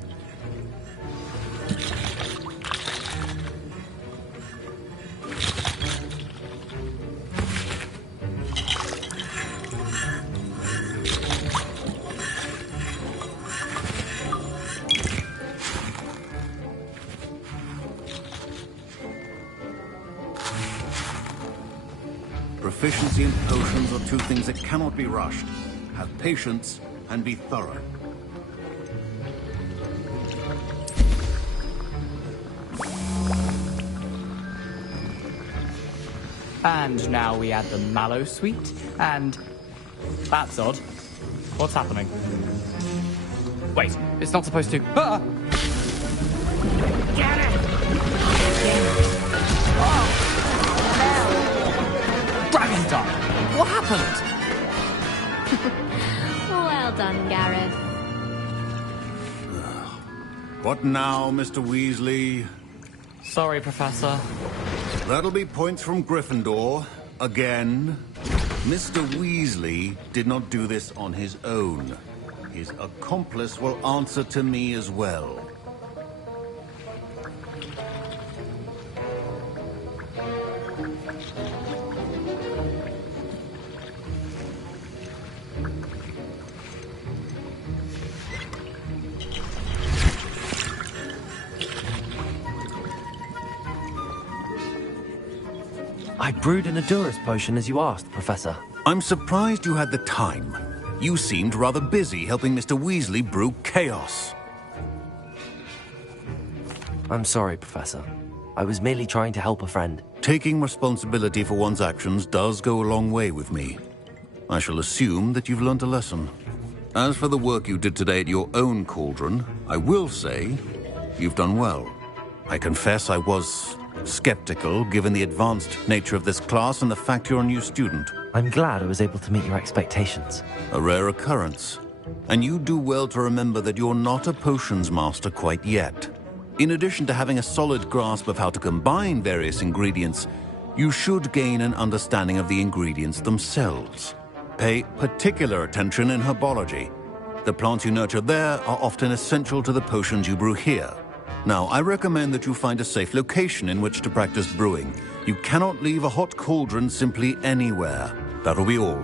Proficiency and potions are two things that cannot be rushed. Have patience and be thorough. And now we add the mallow sweet, and... That's odd. What's happening? Wait, it's not supposed to... Ah! Get it! Dragon Dart! What happened? Well done, Gareth. What now, Mr. Weasley? Sorry, Professor. That'll be points from Gryffindor. Again. Mr. Weasley did not do this on his own. His accomplice will answer to me as well. I brewed an Endurus potion as you asked, Professor. I'm surprised you had the time. You seemed rather busy helping Mr. Weasley brew chaos. I'm sorry, Professor. I was merely trying to help a friend. Taking responsibility for one's actions does go a long way with me. I shall assume that you've learnt a lesson. As for the work you did today at your own cauldron, I will say you've done well. I confess I was skeptical, given the advanced nature of this class and the fact you're a new student. I'm glad I was able to meet your expectations. A rare occurrence. And you do well to remember that you're not a potions master quite yet. In addition to having a solid grasp of how to combine various ingredients, you should gain an understanding of the ingredients themselves. Pay particular attention in herbology. The plants you nurture there are often essential to the potions you brew here. Now, I recommend that you find a safe location in which to practice brewing. You cannot leave a hot cauldron simply anywhere. That'll be all.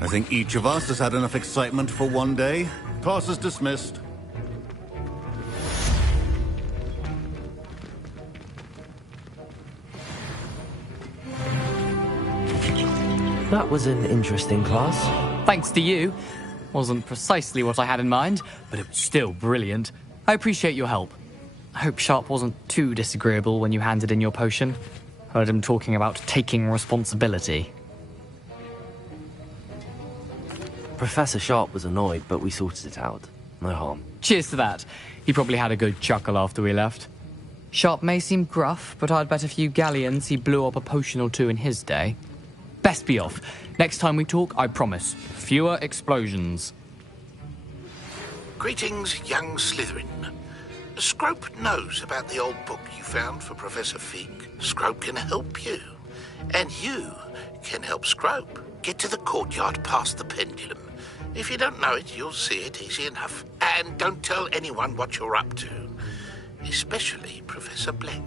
I think each of us has had enough excitement for one day. Class is dismissed. That was an interesting class. Thanks to you. Wasn't precisely what I had in mind, but it was still brilliant. I appreciate your help. I hope Sharp wasn't too disagreeable when you handed in your potion. Heard him talking about taking responsibility. Professor Sharp was annoyed, but we sorted it out. No harm. Cheers to that. He probably had a good chuckle after we left. Sharp may seem gruff, but I'd bet a few galleons he blew up a potion or two in his day. Best be off. Next time we talk, I promise, fewer explosions. Greetings, young Slytherin. Scrope knows about the old book you found for Professor Fig. Scrope can help you. And you can help Scrope. Get to the courtyard past the pendulum. If you don't know it, you'll see it easy enough. And don't tell anyone what you're up to. especially Professor Black.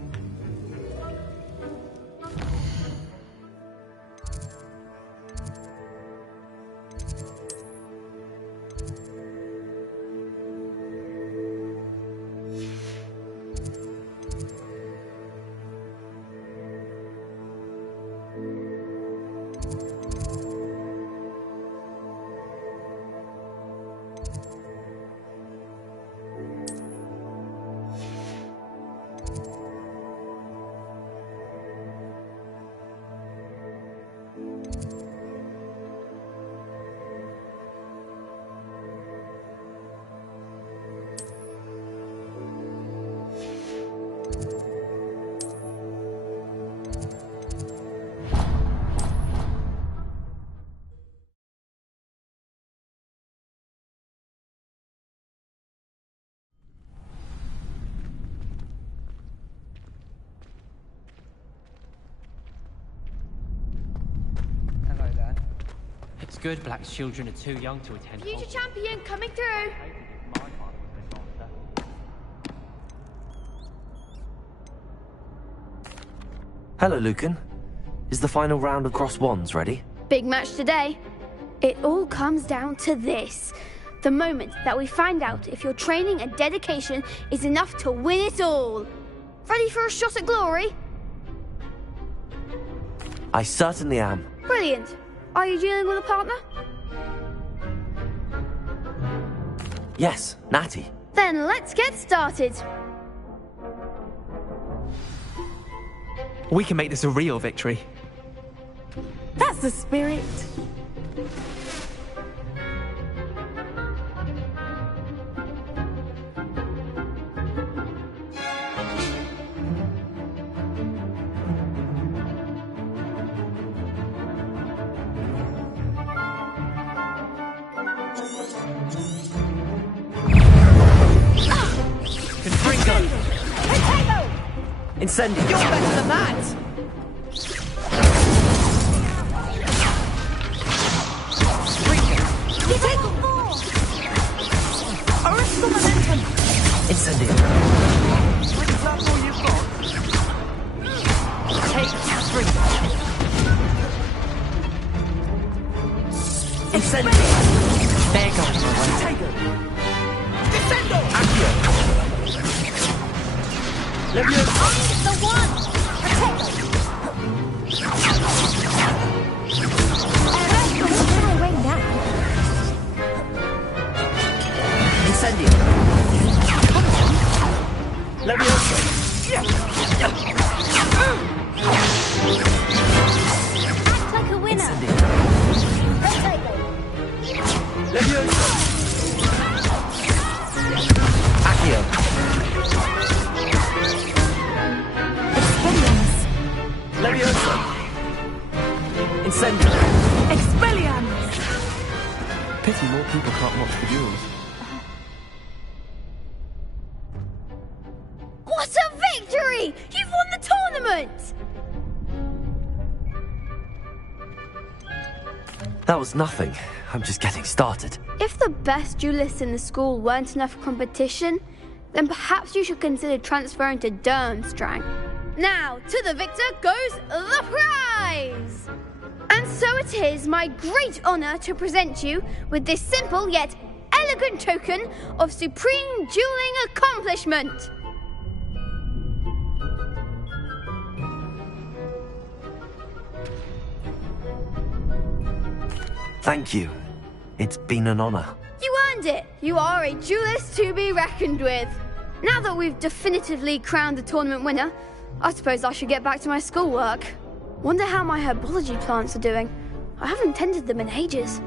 It's good Black's children are too young to attend. Future champion coming through. Hello, Lucan. Is the final round of Cross Wands ready? Big match today. It all comes down to this. The moment that we find out if your training and dedication is enough to win it all. Ready for a shot at glory? I certainly am. Brilliant. Are you dealing with a partner? Yes, Natty. Then let's get started. We can make this a real victory. That's the spirit. Incendio! You're better than that! You take a fall! Arrest the momentum! Incendio! Is that all you've got? Take three! Incendio! There goes my way. Take it! Descendo! Accio! Leviosa! The one! Potato! Way down. Incendio! Leviosa! Act like a winner! Potato! Leviosa! Accio! Leviosa! Incendio! Expelliarmus! Pity more people can't watch the duels. What a victory! You've won the tournament! That was nothing. I'm just getting started. If the best duelists in the school weren't enough for competition, then perhaps you should consider transferring to Durmstrang. Now, to the victor goes the prize! And so it is my great honour to present you with this simple yet elegant token of supreme dueling accomplishment. Thank you. It's been an honor. You earned it! You are a duelist to be reckoned with. Now that we've definitively crowned the tournament winner, I suppose I should get back to my schoolwork. Wonder how my herbology plants are doing. I haven't tended them in ages.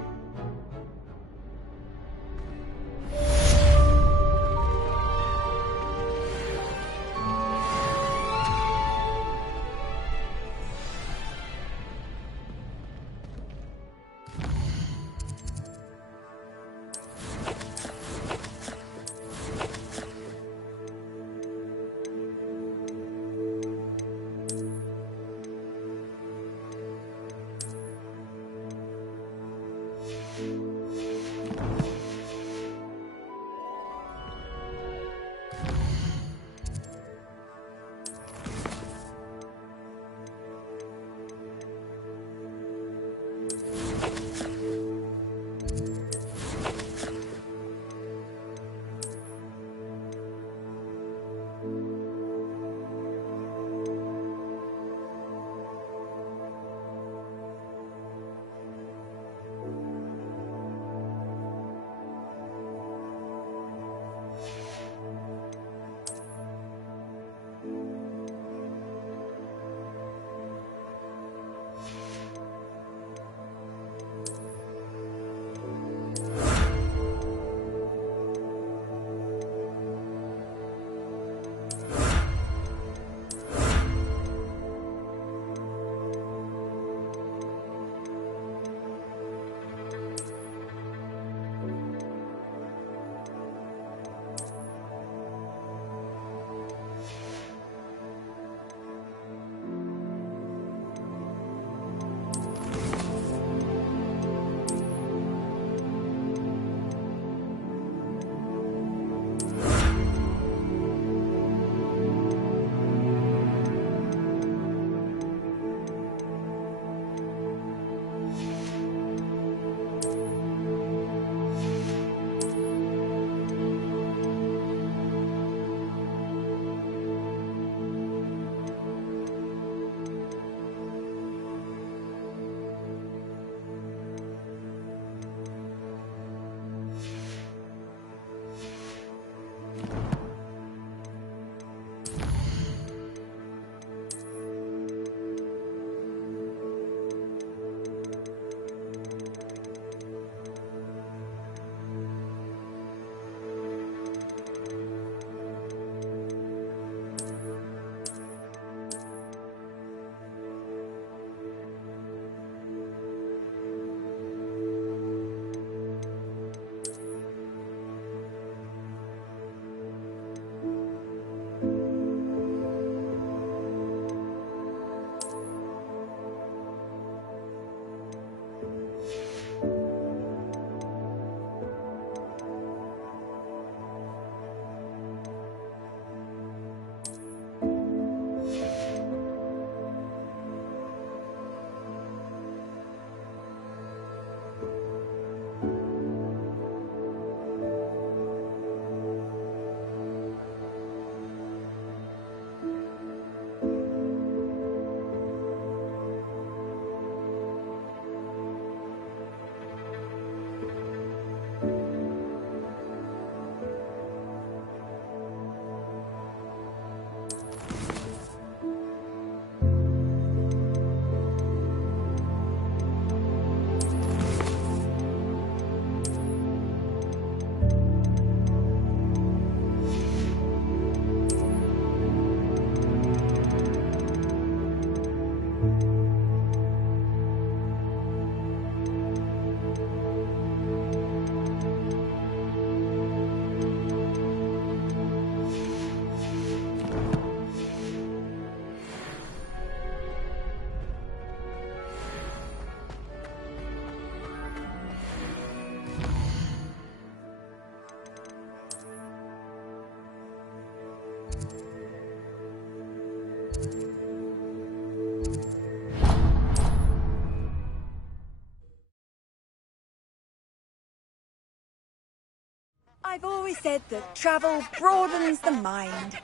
I've always said that travel broadens the mind.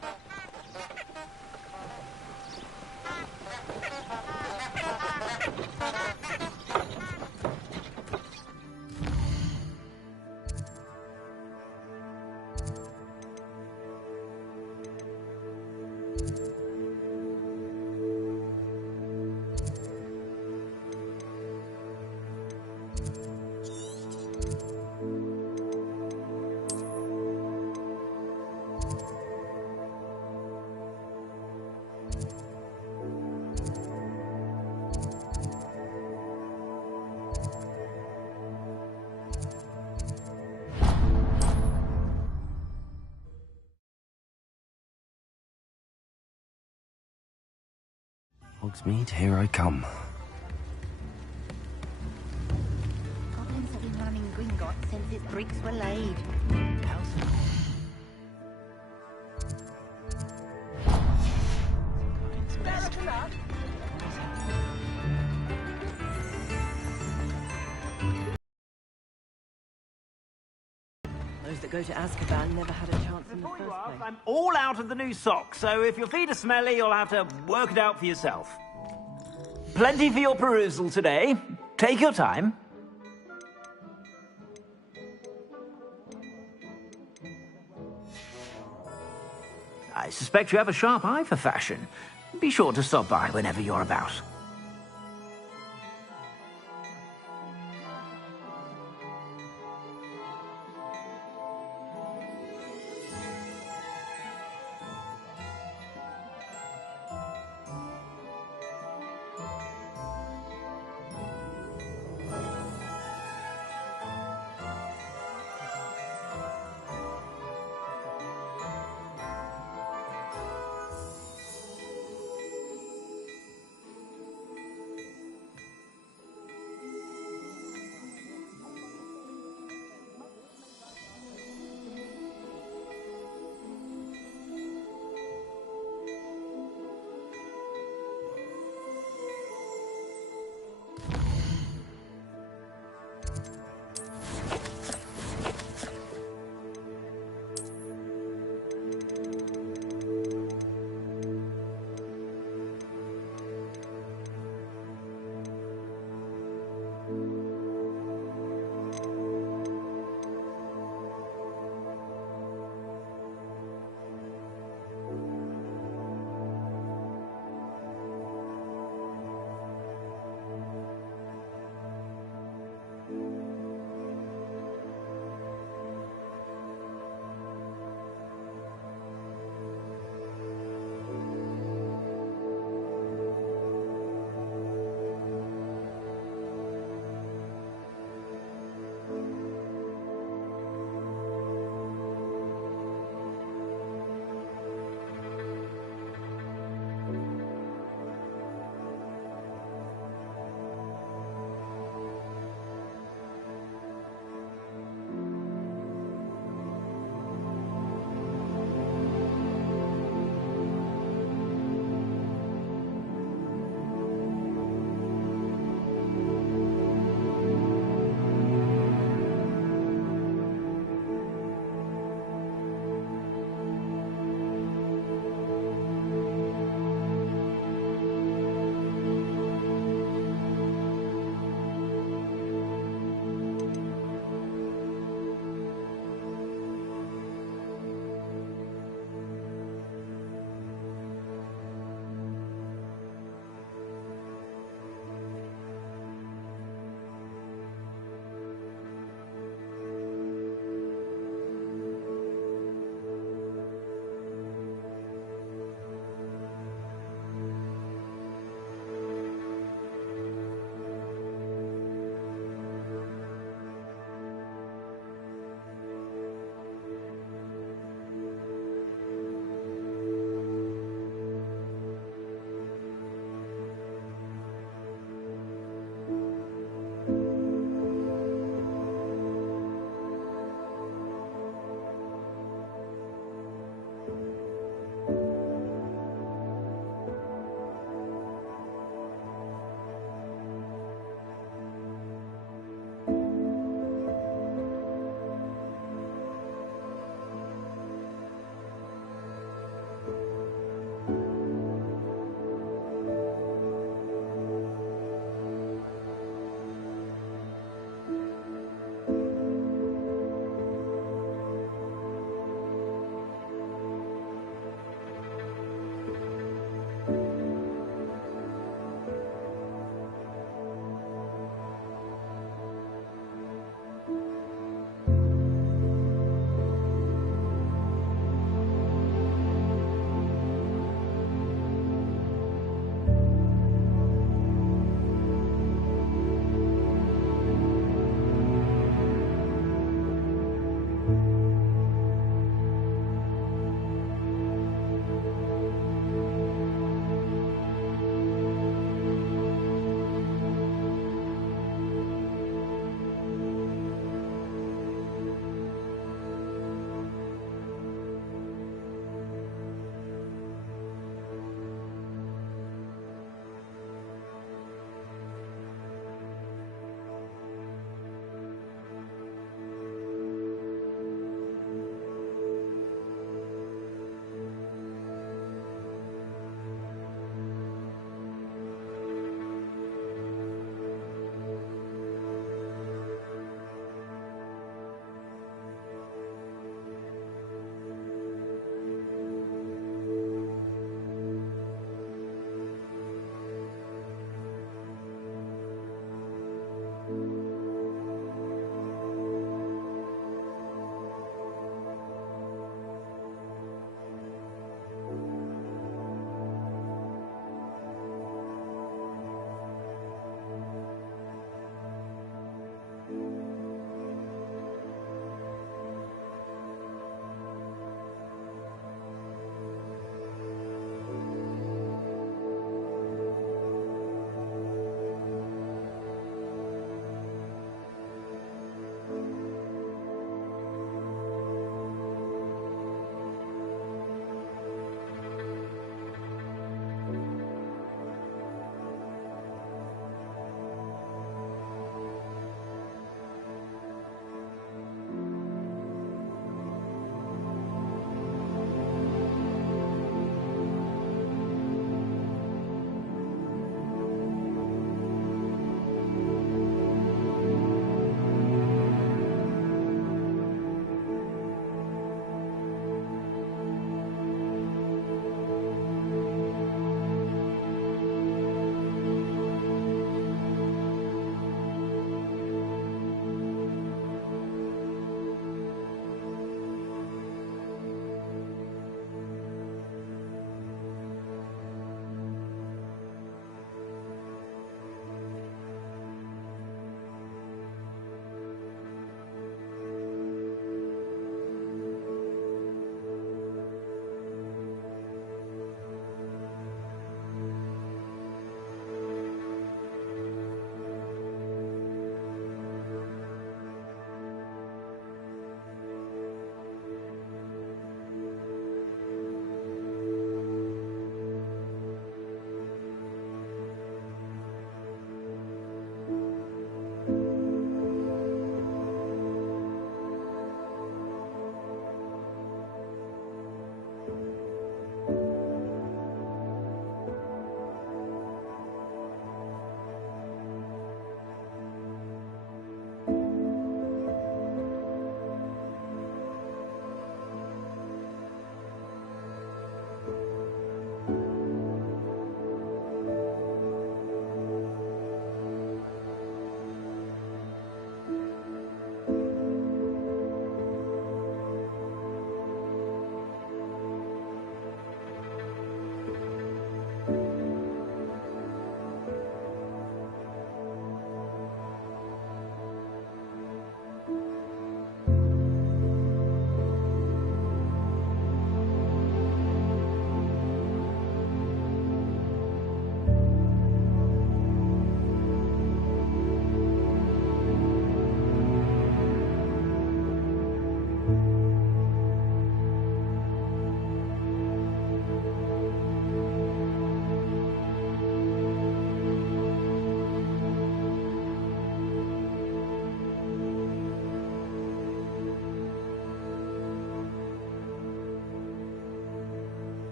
Hogsmeade, here I come. Goblins have been running Gringotts since its bricks were laid. Those that go to Azkaban never had a chance in the first place. I'm all out of the new socks, so if your feet are smelly, you'll have to work it out for yourself. Plenty for your perusal today. Take your time. I suspect you have a sharp eye for fashion. Be sure to stop by whenever you're about.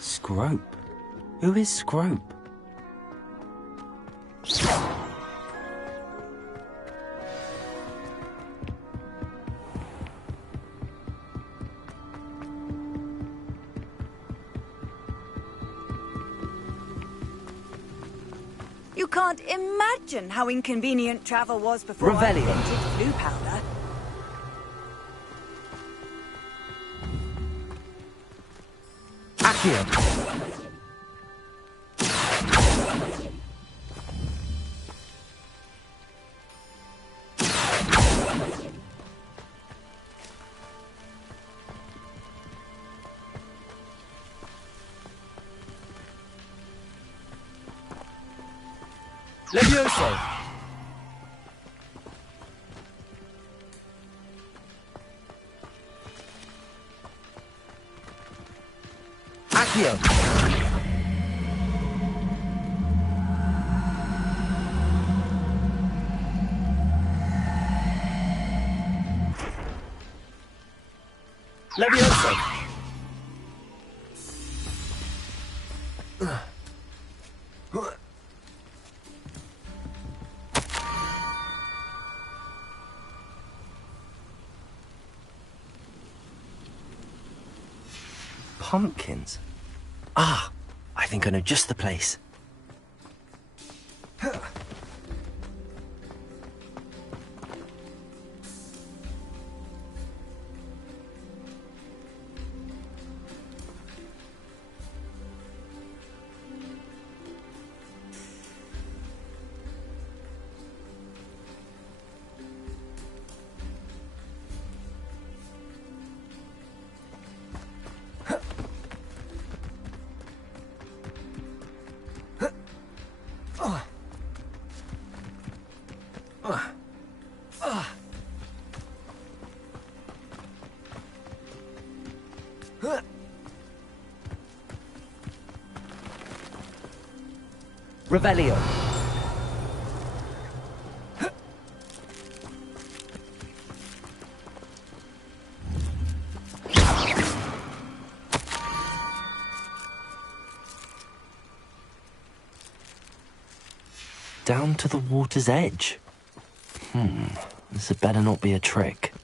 Scrope? Who is Scrope? You can't imagine how inconvenient travel was before I Revelio. invented flu powder. Accio. Levioso. Accio. Levioso. Pumpkins? Ah, I think I know just the place. Revelio. Down to the water's edge. This had better not be a trick.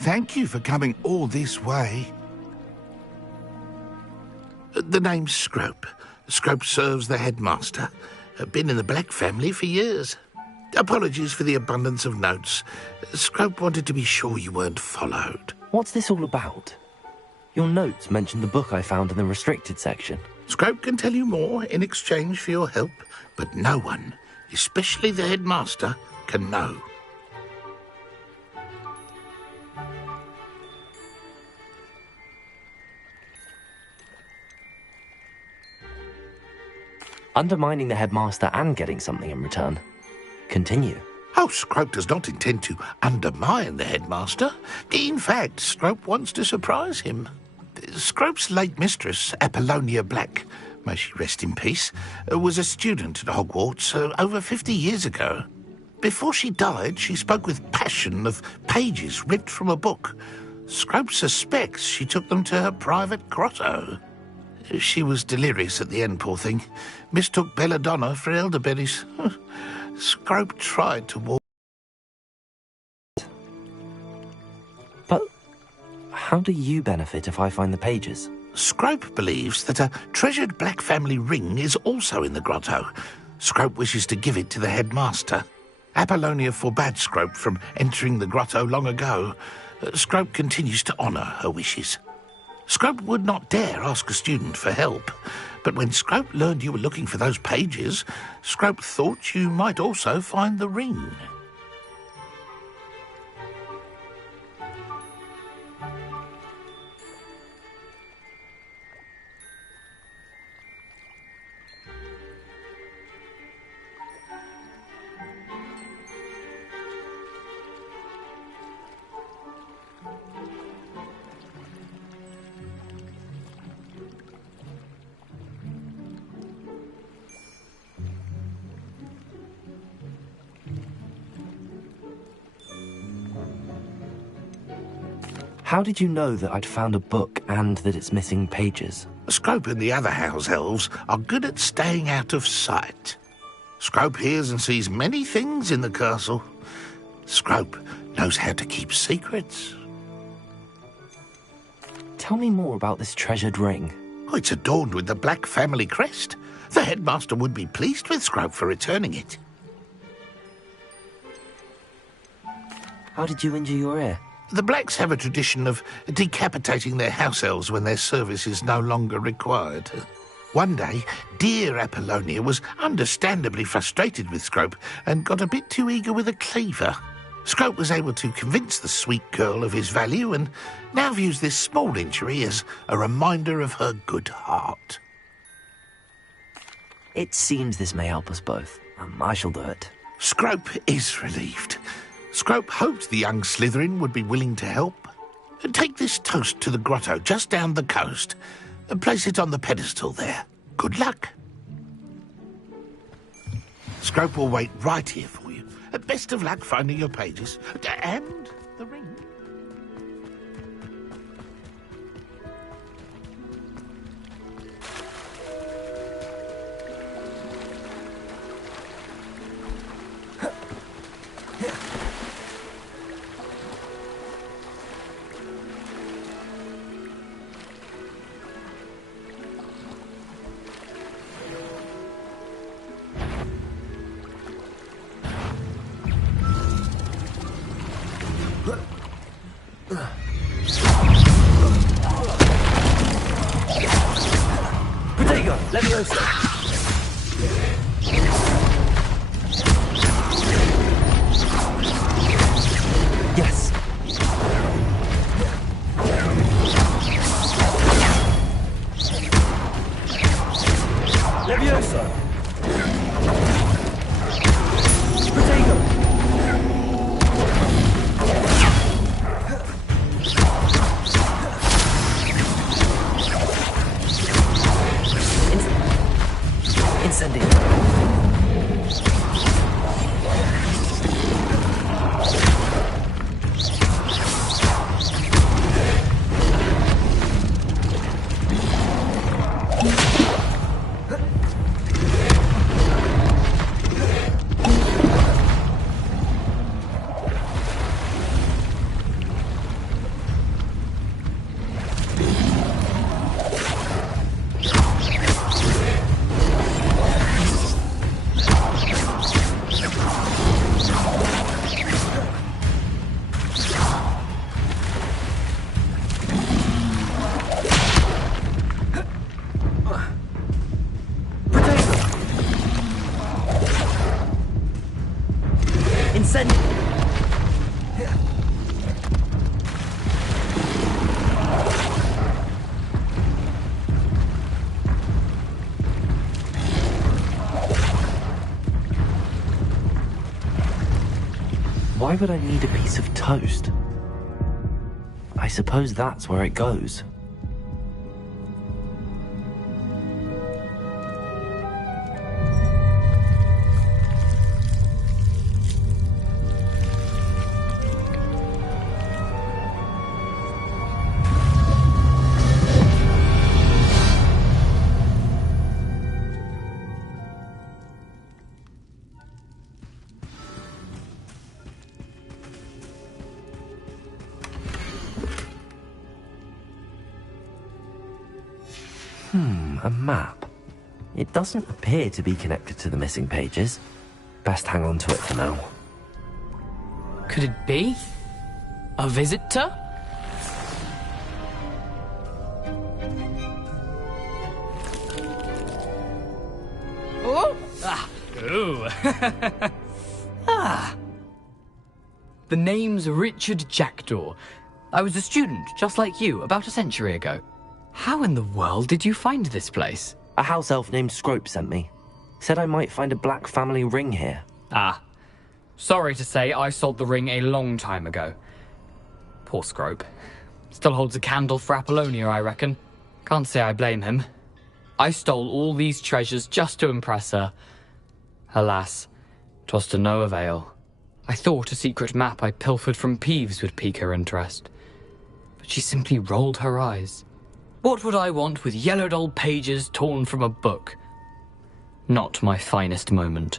Thank you for coming all this way. The name's Scrope. Scrope serves the headmaster. Been in the Black family for years. Apologies for the abundance of notes. Scrope wanted to be sure you weren't followed. What's this all about? Your notes mentioned the book I found in the restricted section. Scrope can tell you more in exchange for your help, but no one, especially the headmaster, can know. Undermining the headmaster and getting something in return. Continue. Oh, Scrope does not intend to undermine the headmaster. In fact, Scrope wants to surprise him. Scrope's late mistress, Apollonia Black, may she rest in peace, was a student at Hogwarts over 50 years ago. Before she died, she spoke with passion of pages ripped from a book. Scrope suspects she took them to her private grotto. She was delirious at the end, poor thing. Mistook belladonna for elderberries. Scrope tried to walk. But how do you benefit if I find the pages? Scrope believes that a treasured black family ring is also in the grotto. Scrope wishes to give it to the headmaster. Apollonia forbade Scrope from entering the grotto long ago. Scrope continues to honour her wishes. Scrope would not dare ask a student for help, but when Scrope learned you were looking for those pages, Scrope thought you might also find the ring. How did you know that I'd found a book and that it's missing pages? Scrope and the other house elves are good at staying out of sight. Scrope hears and sees many things in the castle. Scrope knows how to keep secrets. Tell me more about this treasured ring. Oh, it's adorned with the black family crest. The headmaster would be pleased with Scrope for returning it. How did you injure your ear? The Blacks have a tradition of decapitating their house elves when their service is no longer required. One day, dear Apollonia was understandably frustrated with Scrope and got a bit too eager with a cleaver. Scrope was able to convince the sweet girl of his value and now views this small injury as a reminder of her good heart. It seems this may help us both. I shall do it. Scrope is relieved. Scrope hoped the young Slytherin would be willing to help. Take this toast to the grotto just down the coast and place it on the pedestal there. Good luck. Scrope will wait right here for you. Best of luck finding your pages. And the ring. Protego, Leviosa. Yes. Leviosa. Protego. Incendio. Why would I need a piece of toast? I suppose that's where it goes. A map. It doesn't appear to be connected to the missing pages. Best hang on to it for now. Could it be? A visitor? Oh! Ah! Ooh! Ah! The name's Richard Jackdaw. I was a student, just like you, about a century ago. How in the world did you find this place? A house elf named Scrope sent me. Said I might find a black family ring here. Ah. Sorry to say, I sold the ring a long time ago. Poor Scrope. Still holds a candle for Apollonia, I reckon. Can't say I blame him. I stole all these treasures just to impress her. Alas, 'twas to no avail. I thought a secret map I pilfered from Peeves would pique her interest. But she simply rolled her eyes. What would I want with yellowed old pages torn from a book? Not my finest moment.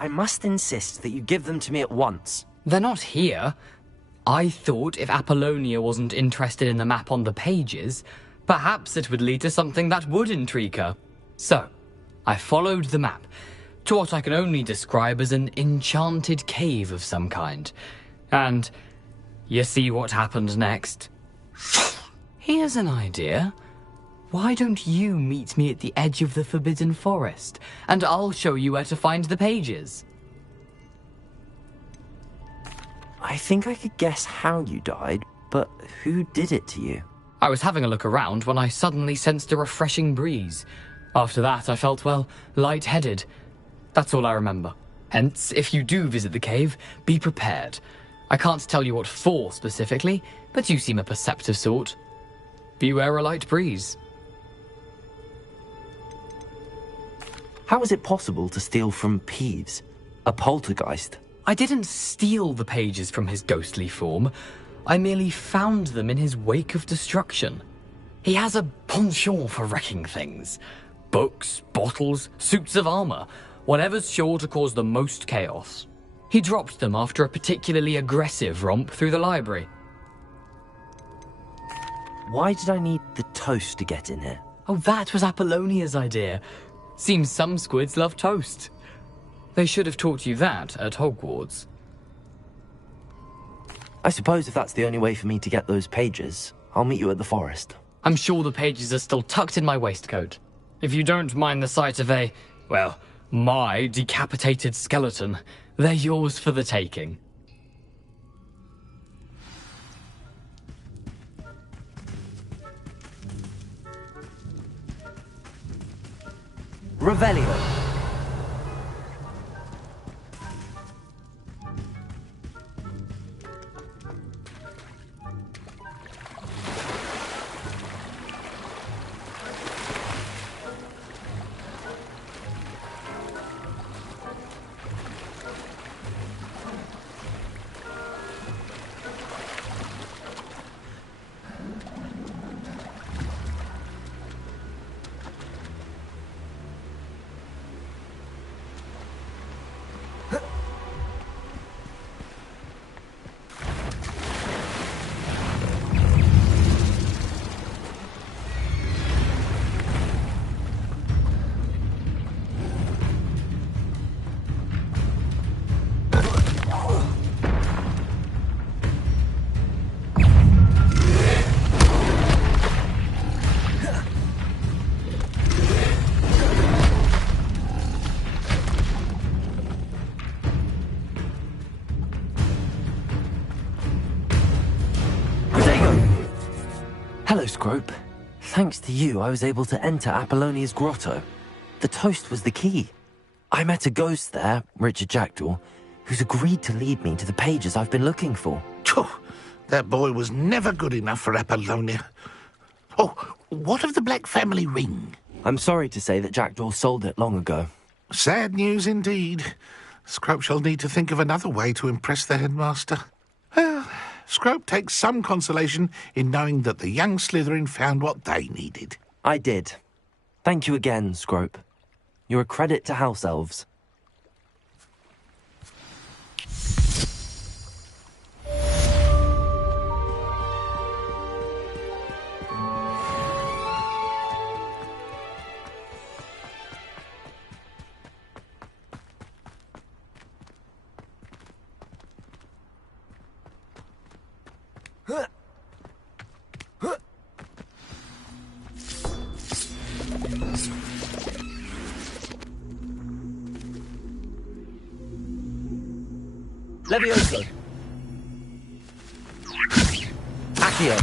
I must insist that you give them to me at once. They're not here. I thought if Apollonia wasn't interested in the map on the pages, perhaps it would lead to something that would intrigue her. So, I followed the map to what I can only describe as an enchanted cave of some kind. And you see what happened next? Here's an idea. Why don't you meet me at the edge of the Forbidden Forest, and I'll show you where to find the pages? I think I could guess how you died, but who did it to you? I was having a look around when I suddenly sensed a refreshing breeze. After that, I felt, well, lightheaded. That's all I remember. Hence, if you do visit the cave, be prepared. I can't tell you what for specifically, but you seem a perceptive sort. Beware a light breeze. How is it possible to steal from Peeves, a poltergeist? I didn't steal the pages from his ghostly form. I merely found them in his wake of destruction. He has a penchant for wrecking things. Books, bottles, suits of armor, whatever's sure to cause the most chaos. He dropped them after a particularly aggressive romp through the library. Why did I need the toast to get in here? Oh, that was Apollonia's idea. Seems some squids love toast. They should have taught you that at Hogwarts. I suppose if that's the only way for me to get those pages, I'll meet you at the forest. I'm sure the pages are still tucked in my waistcoat. If you don't mind the sight of a, well, my decapitated skeleton, they're yours for the taking. Revelio. Hello, Scrope. Thanks to you, I was able to enter Apollonia's grotto. The toast was the key. I met a ghost there, Richard Jackdaw, who's agreed to lead me to the pages I've been looking for. That boy was never good enough for Apollonia. Oh, what of the Black family ring? I'm sorry to say that Jackdaw sold it long ago. Sad news indeed. Scrope shall need to think of another way to impress the headmaster. Well, Scrope takes some consolation in knowing that the young Slytherin found what they needed. I did. Thank you again, Scrope. You're a credit to house elves. Levioso. Accio.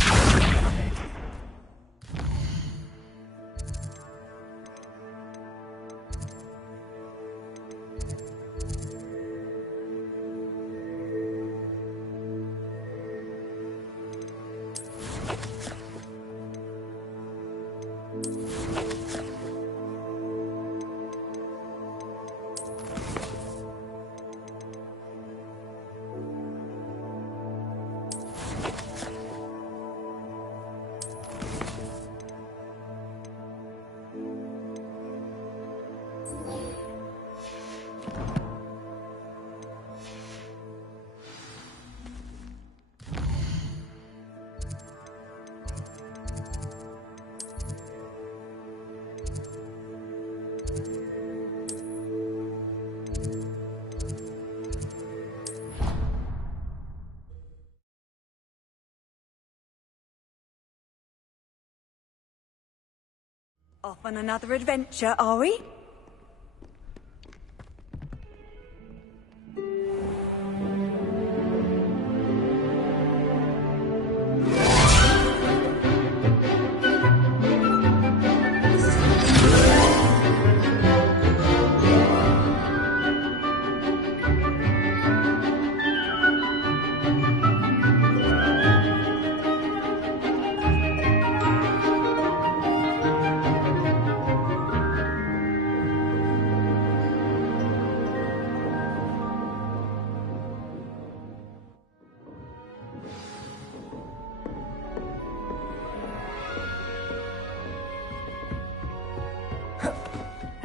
Off on another adventure, are we?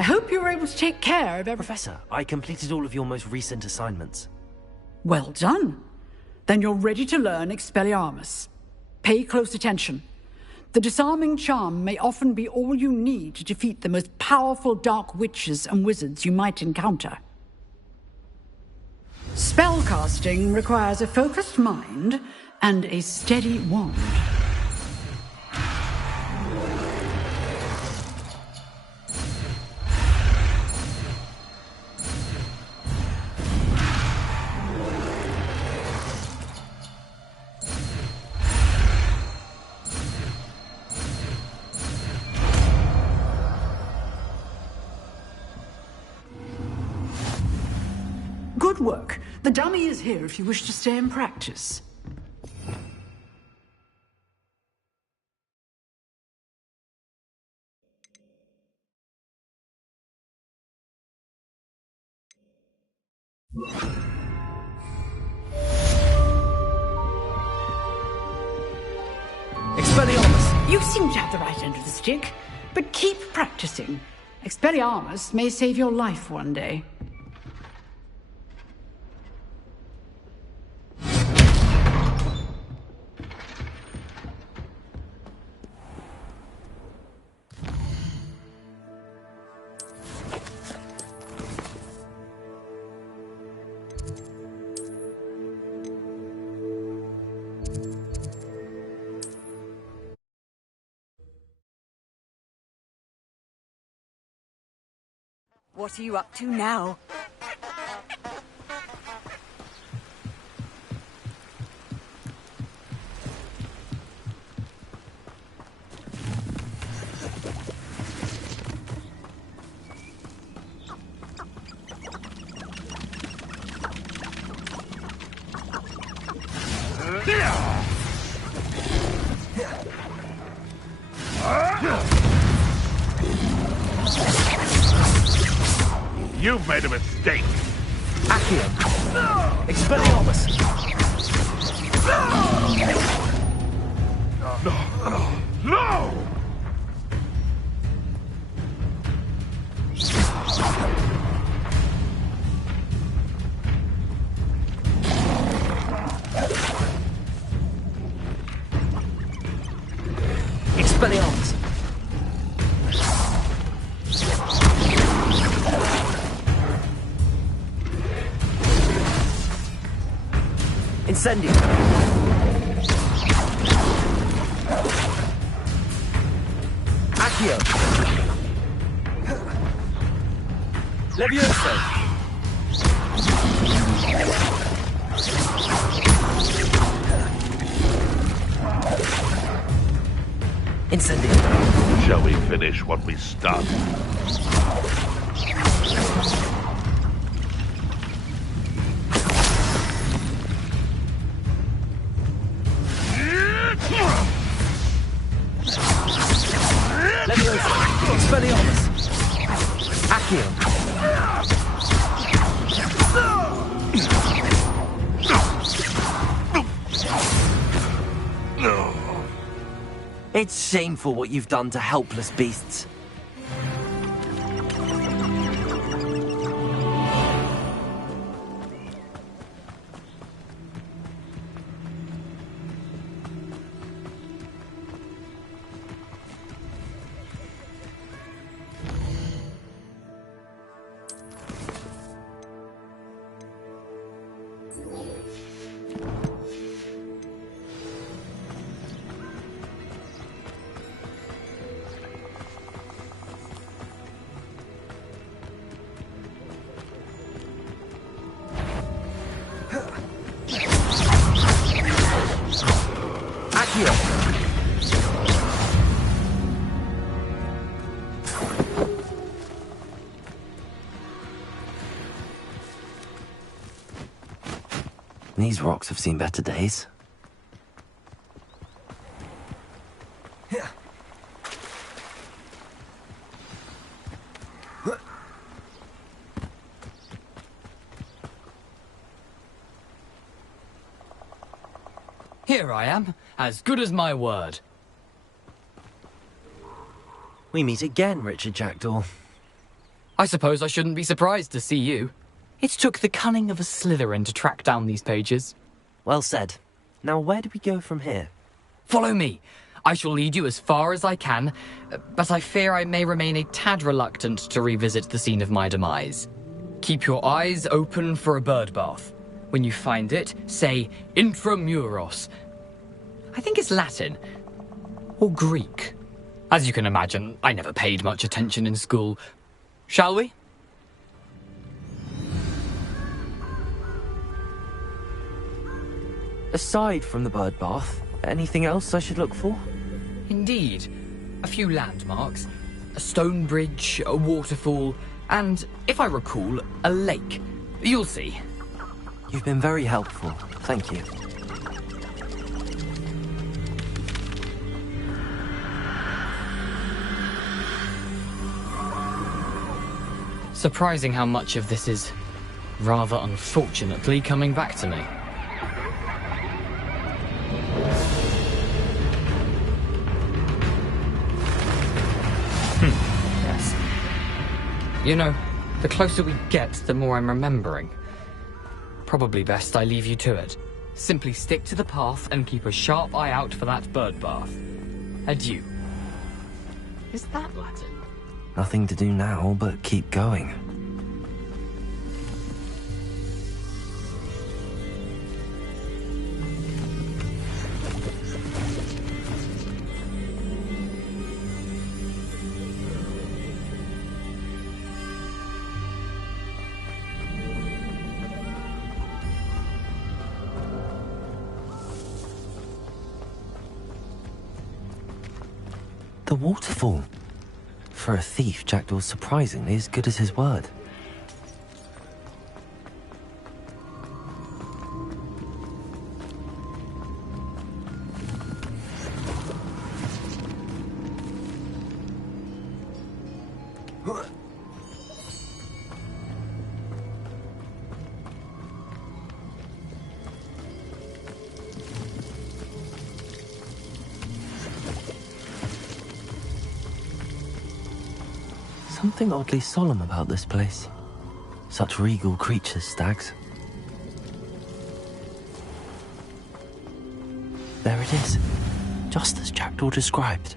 I hope you were able to take care of everything. Professor, I completed all of your most recent assignments. Well done. Then you're ready to learn Expelliarmus. Pay close attention. The disarming charm may often be all you need to defeat the most powerful dark witches and wizards you might encounter. Spellcasting requires a focused mind and a steady wand. Good work. The dummy is here if you wish to stay and practice. Expelliarmus! You seem to have the right end of the stick, but keep practicing. Expelliarmus may save your life one day. What are you up to now? You've made a mistake. Accio. Expelliarmus. No! Expelliarmus. Incendio. Accio. Levioso. Incendio. Shall we finish what we started? Levioso. Expelliarmus. Accio. No. It's shameful what you've done to helpless beasts. These rocks have seen better days. Here I am, as good as my word. We meet again, Richard Jackdaw. I suppose I shouldn't be surprised to see you. It took the cunning of a Slytherin to track down these pages. Well said. Now where do we go from here? Follow me. I shall lead you as far as I can, but I fear I may remain a tad reluctant to revisit the scene of my demise. Keep your eyes open for a bird bath. When you find it, say intramuros. I think it's Latin. Or Greek. As you can imagine, I never paid much attention in school. Shall we? Aside from the bird bath, anything else I should look for? Indeed. A few landmarks. A stone bridge, a waterfall, and, if I recall, a lake. You'll see. You've been very helpful. Thank you. Surprising how much of this is, rather unfortunately, coming back to me. Yes. You know, the closer we get, the more I'm remembering. Probably best I leave you to it. Simply stick to the path and keep a sharp eye out for that bird bath. Adieu. Is that Latin? Nothing to do now but keep going. The waterfall. For a thief, Jackdaw's surprisingly as good as his word. Something oddly solemn about this place. Such regal creatures, stags. There it is, just as Jackdaw described.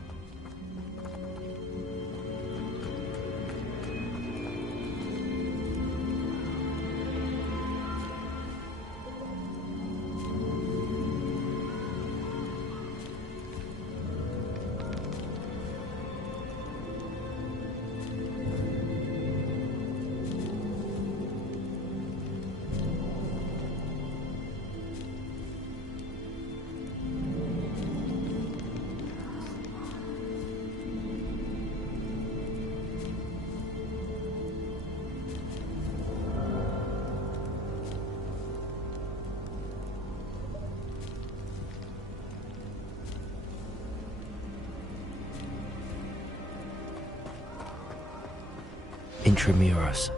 Intramuros.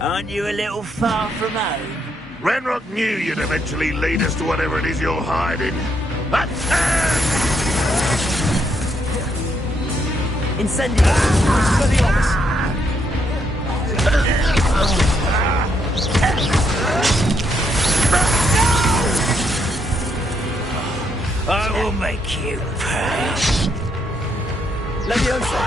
Aren't you a little far from home? Ranrock knew you'd eventually lead us to whatever it is you're hiding. Attack! Incendio! I will make you pay. Leviosa!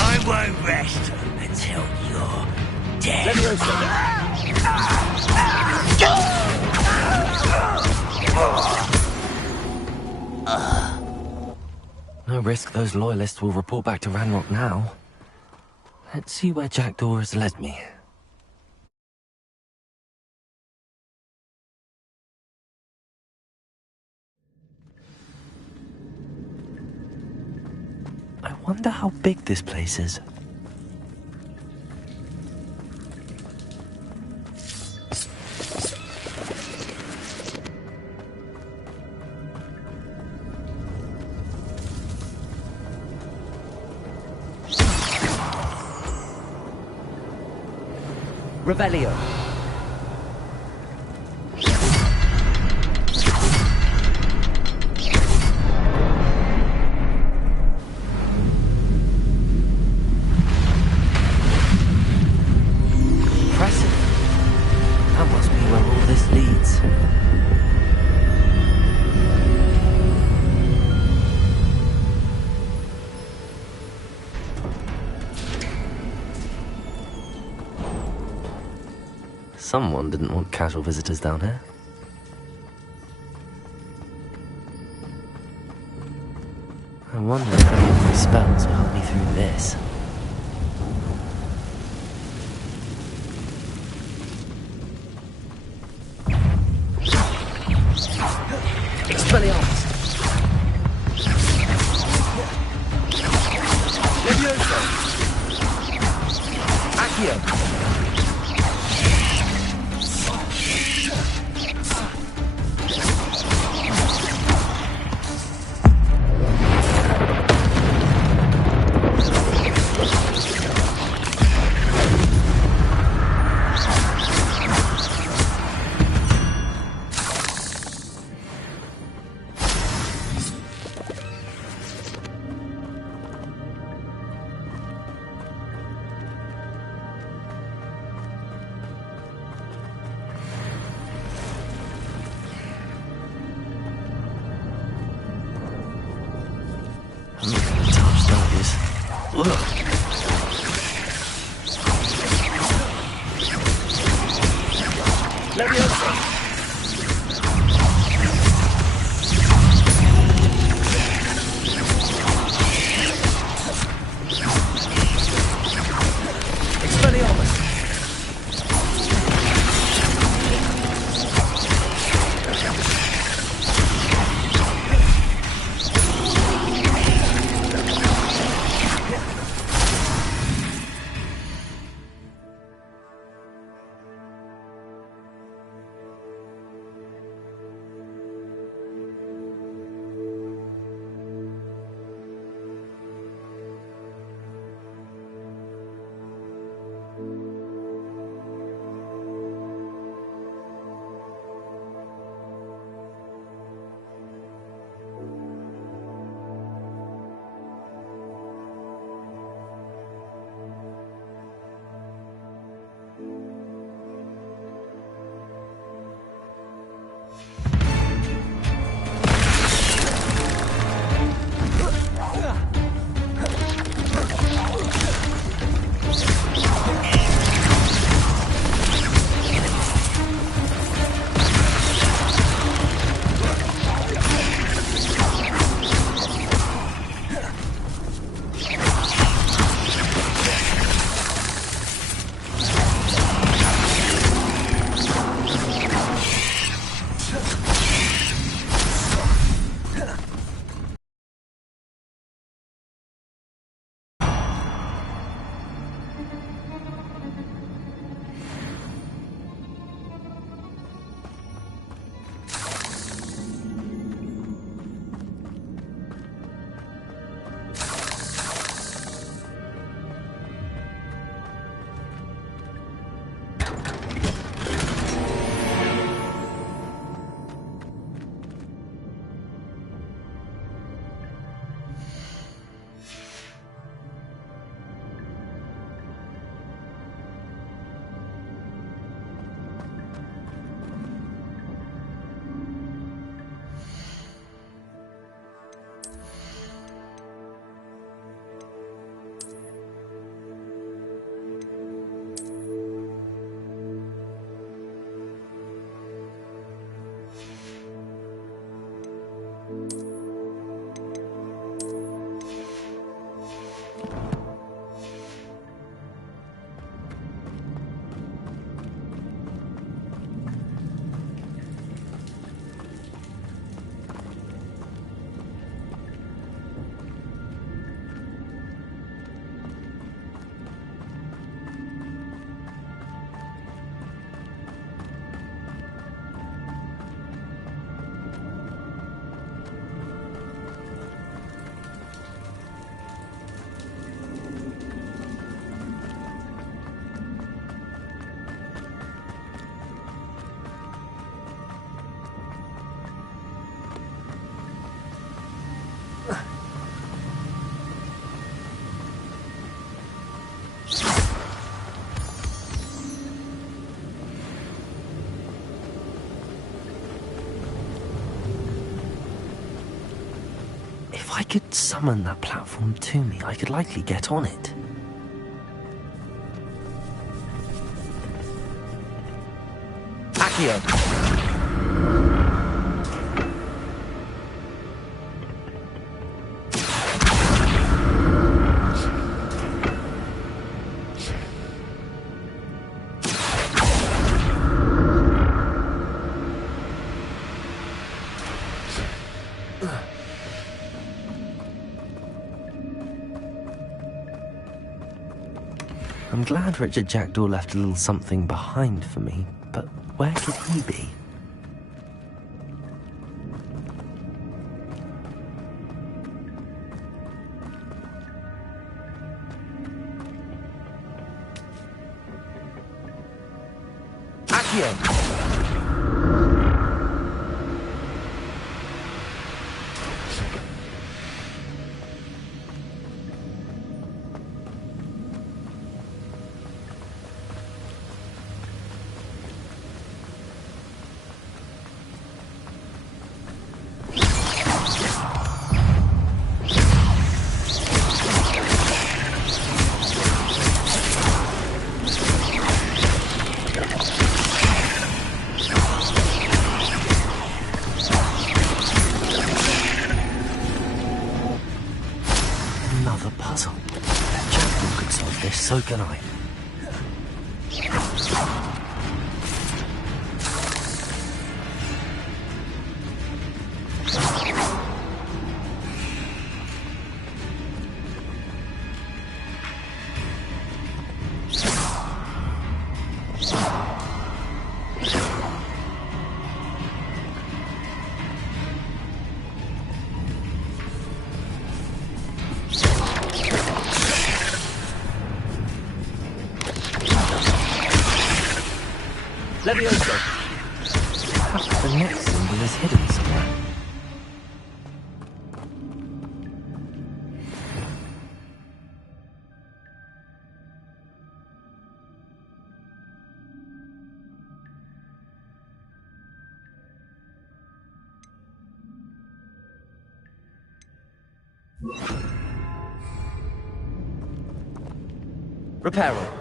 I won't rest until you're dead. No risk those loyalists will report back to Ranrock now. Let's see where Jackdaw has led me. I wonder how big this place is. Revelio. Impressive. That must be where all this leads. Someone didn't want casual visitors down here. I wonder if any of my spells will help me through this. Expelliarmus. Leviosa. Accio. If I could summon that platform to me, I could likely get on it. Accio! I'm glad Richard Jackdaw left a little something behind for me, but where could he be? Accio! Another puzzle. If Jackdaw could solve this, so can I. Levioso! Perhaps the next symbol is hidden somewhere. Reparo.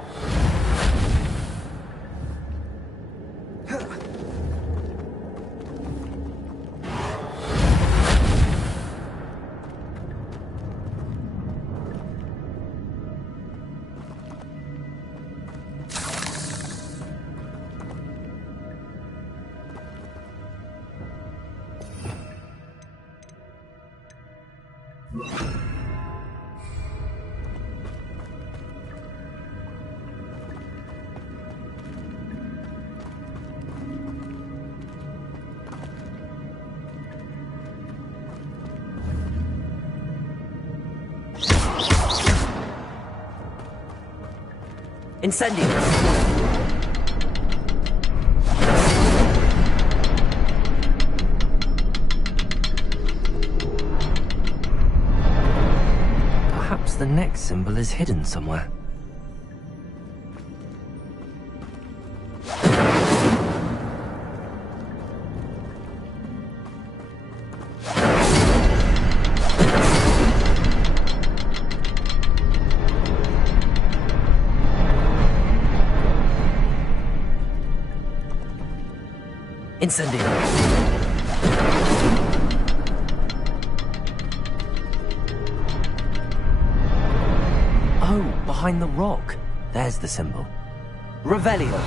Incendio! Perhaps the next symbol is hidden somewhere. Incendio! Oh, behind the rock. There's the symbol. Revelio!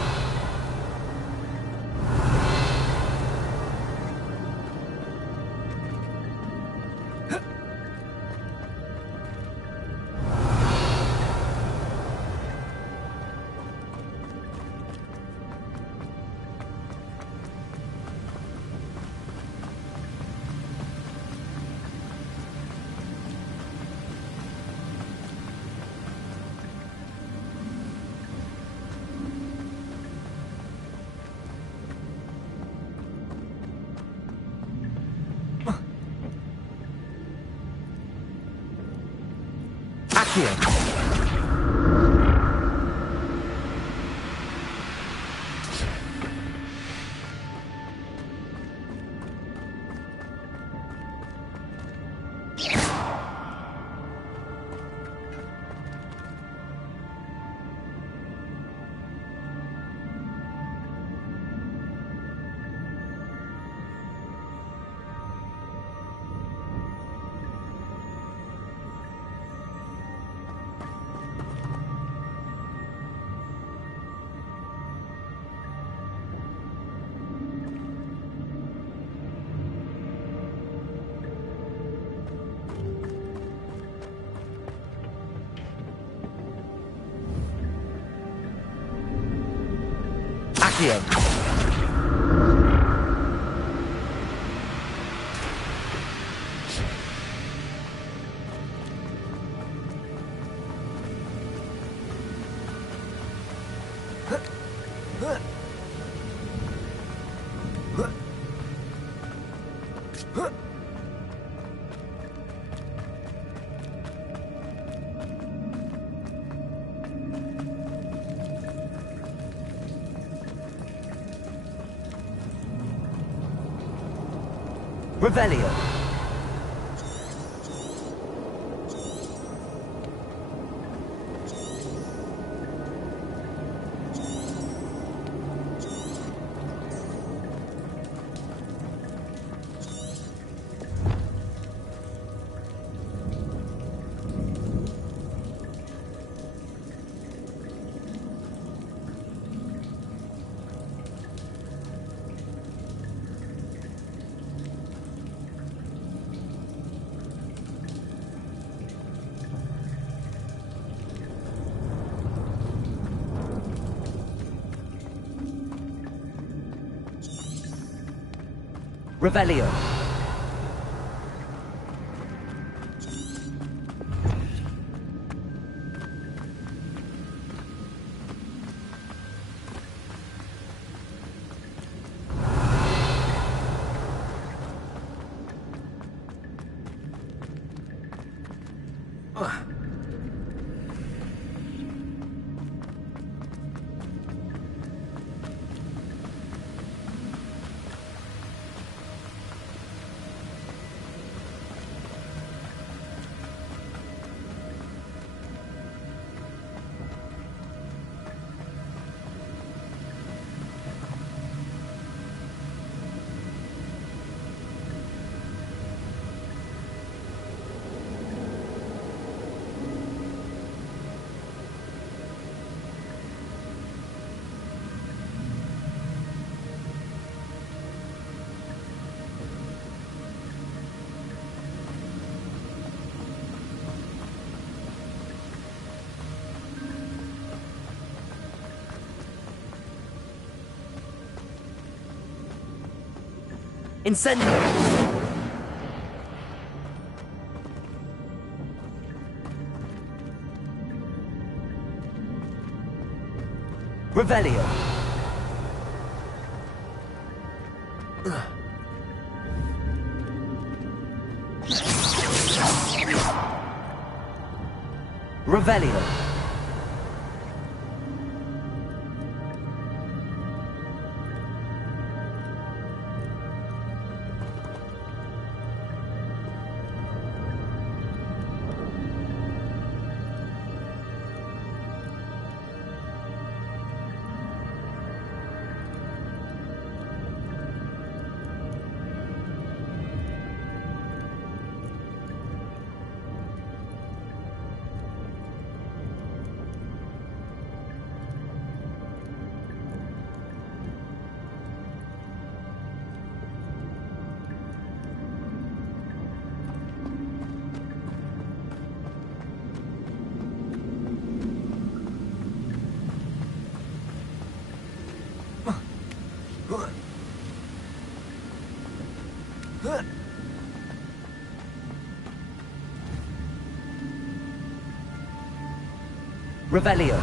Accio! Accio. Revelio. Revelio. Incendio! Revelio! Revelio! Revelio.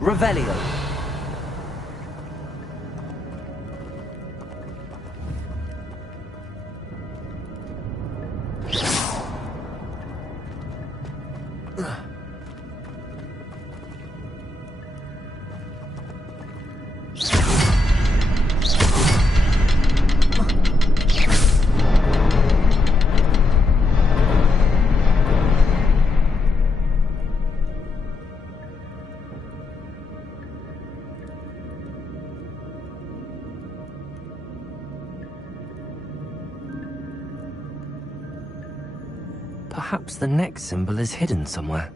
Revelio. Perhaps the next symbol is hidden somewhere.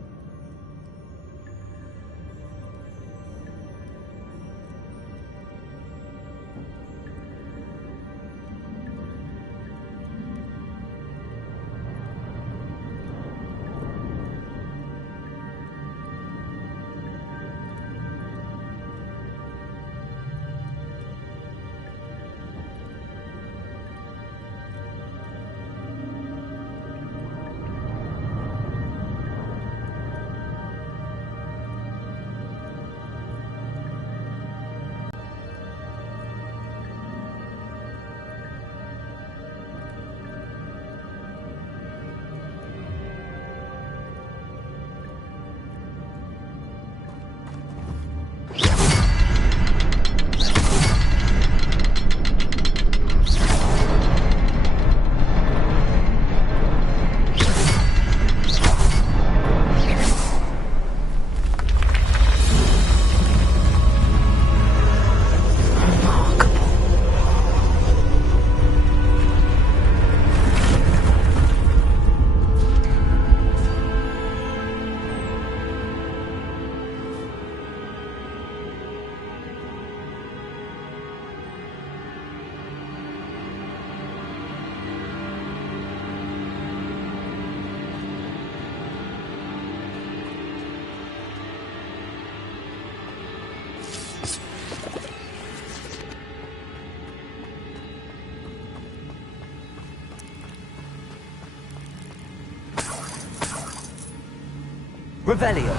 Revelio.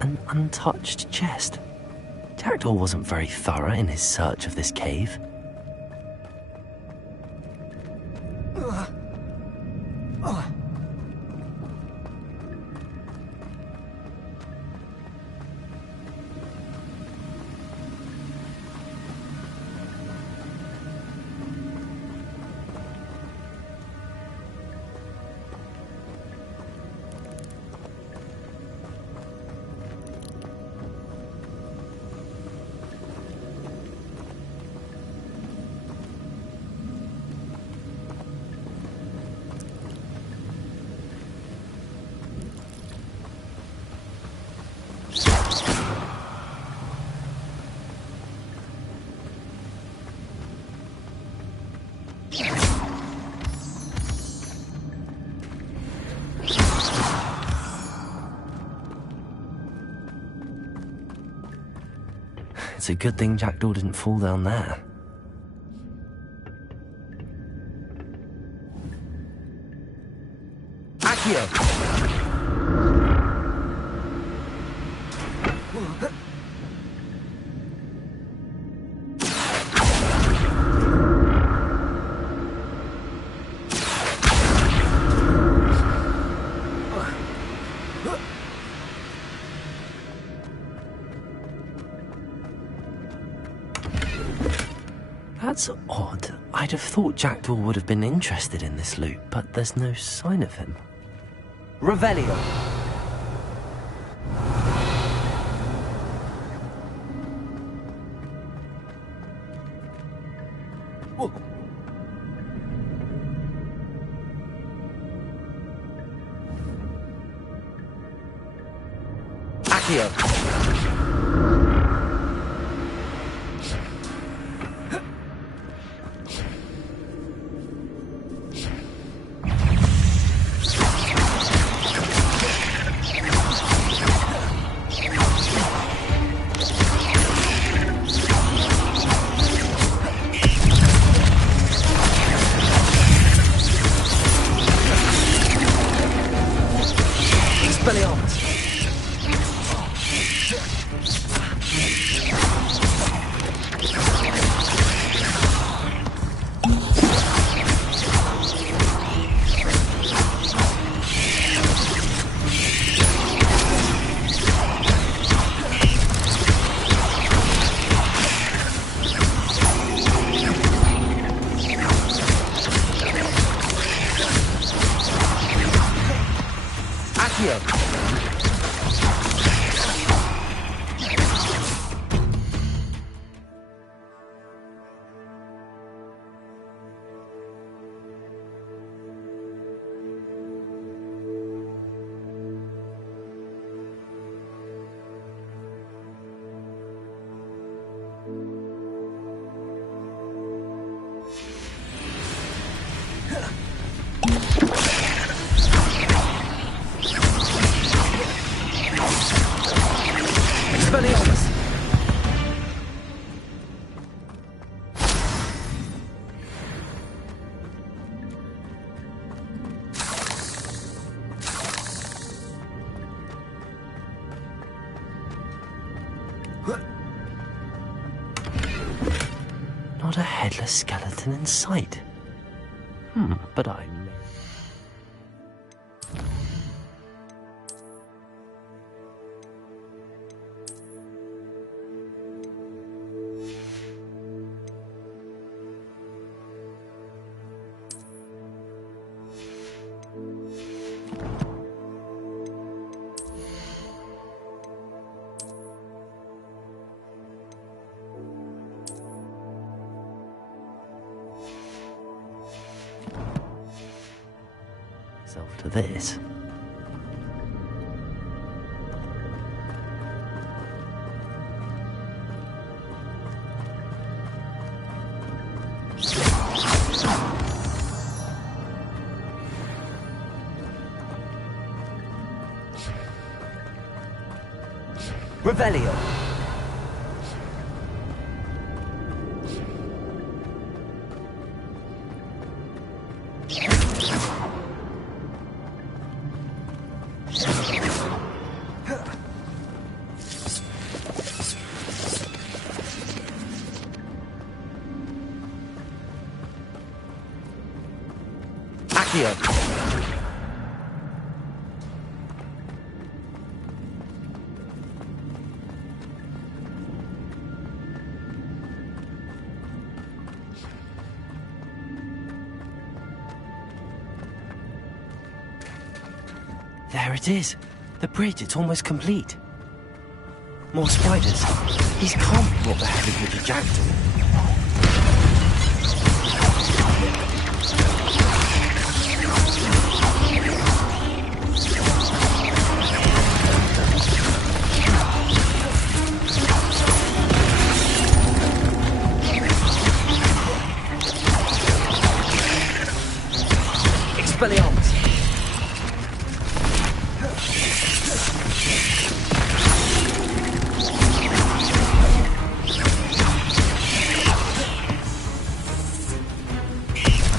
An untouched chest. Jackdaw wasn't very thorough in his search of this cave. It's a good thing Jackdaw didn't fall down there. Accio! That's odd. I'd have thought Jackdaw would have been interested in this loot, but there's no sign of him. Revelio. Accio. Not a headless skeleton in sight. But I... to this. Revelio. There it is. The bridge, it's almost complete. More spiders. These can't be what the heavy Richard Jackdaw. Expelliarmus!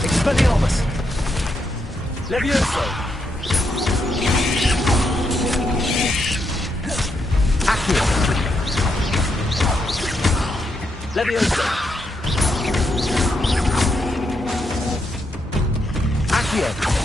Expelliarmus! Levioso! Accio! Levioso! Accio!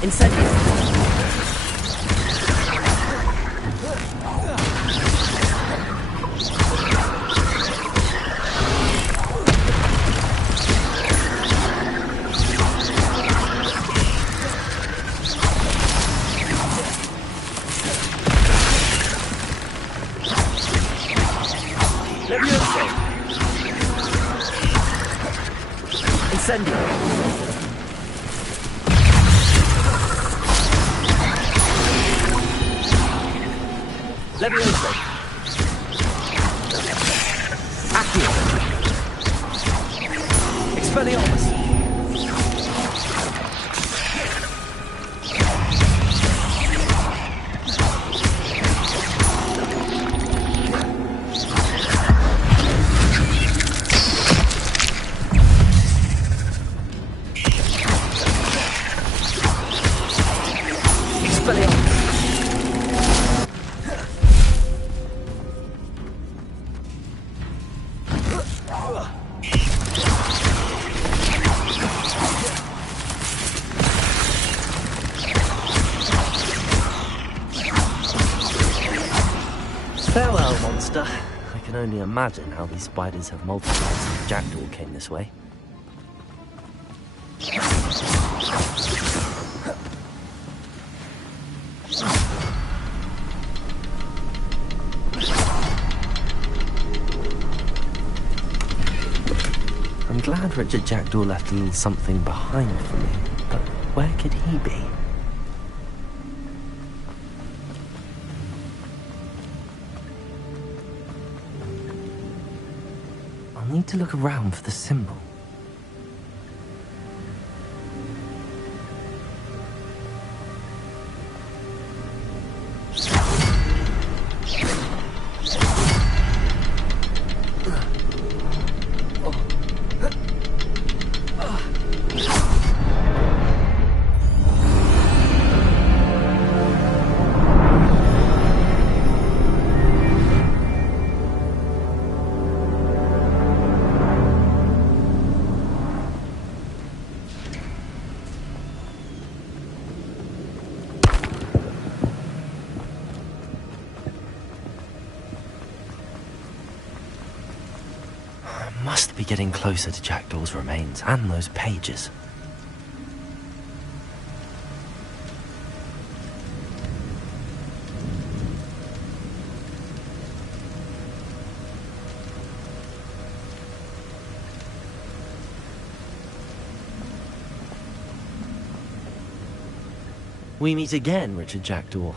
Incendio. Incendio. Levioso. Accio. Expelliarmus. Farewell, monster. I can only imagine how these spiders have multiplied since Jackdaw came this way. I'm glad Richard Jackdaw left a little something behind for me, but where could he be? I'll need to look around for the symbol. Must be getting closer to Jackdaw's remains and those pages. We meet again, Richard Jackdaw.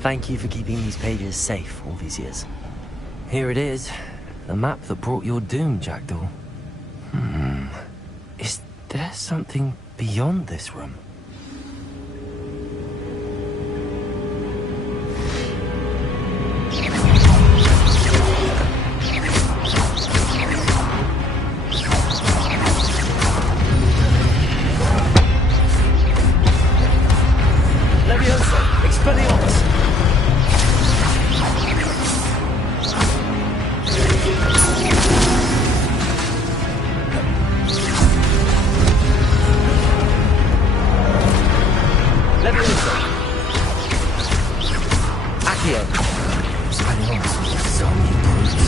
Thank you for keeping these pages safe all these years. Here it is. The map that brought your doom, Jackdaw. Is there something beyond this room? Levioso. Expelliarmus. Levioso. Accio. Expelliarmus, zombie brutes.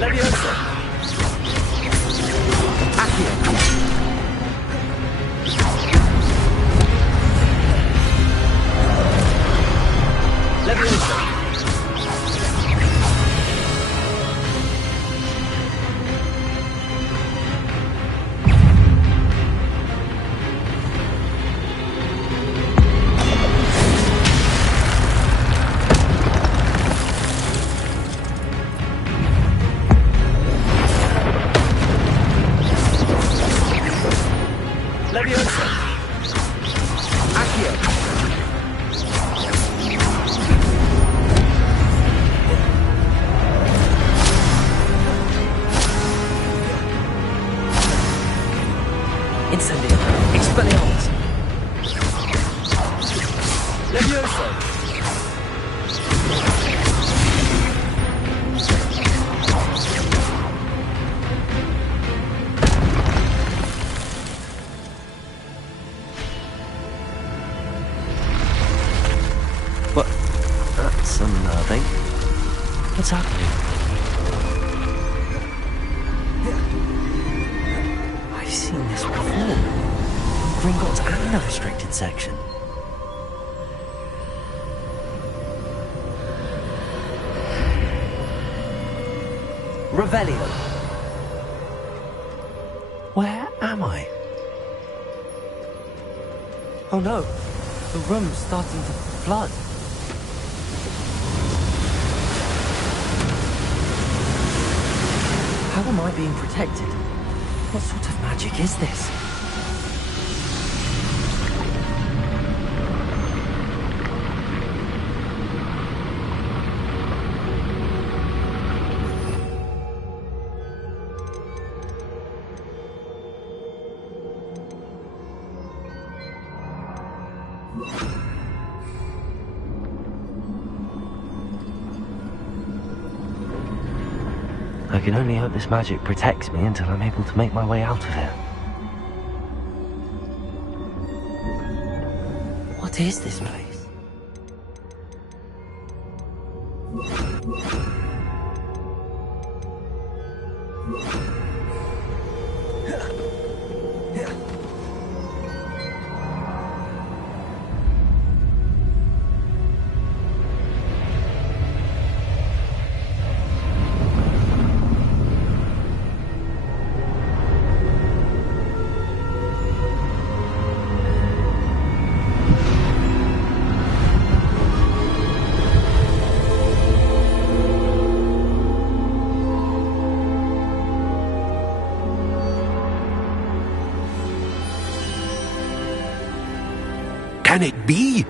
Levioso. Accio. Levioso. Levioso. Accio. Incendio. Expelliarmus. Levioso. What? That's unnerving. What's happening? I've seen this before. Gringotts and the restricted section. Revelio. Where am I? Oh no, the room's starting to flood. How am I being protected? What sort of magic is this? I can only hope this magic protects me until I'm able to make my way out of here. What is this place? Can it be?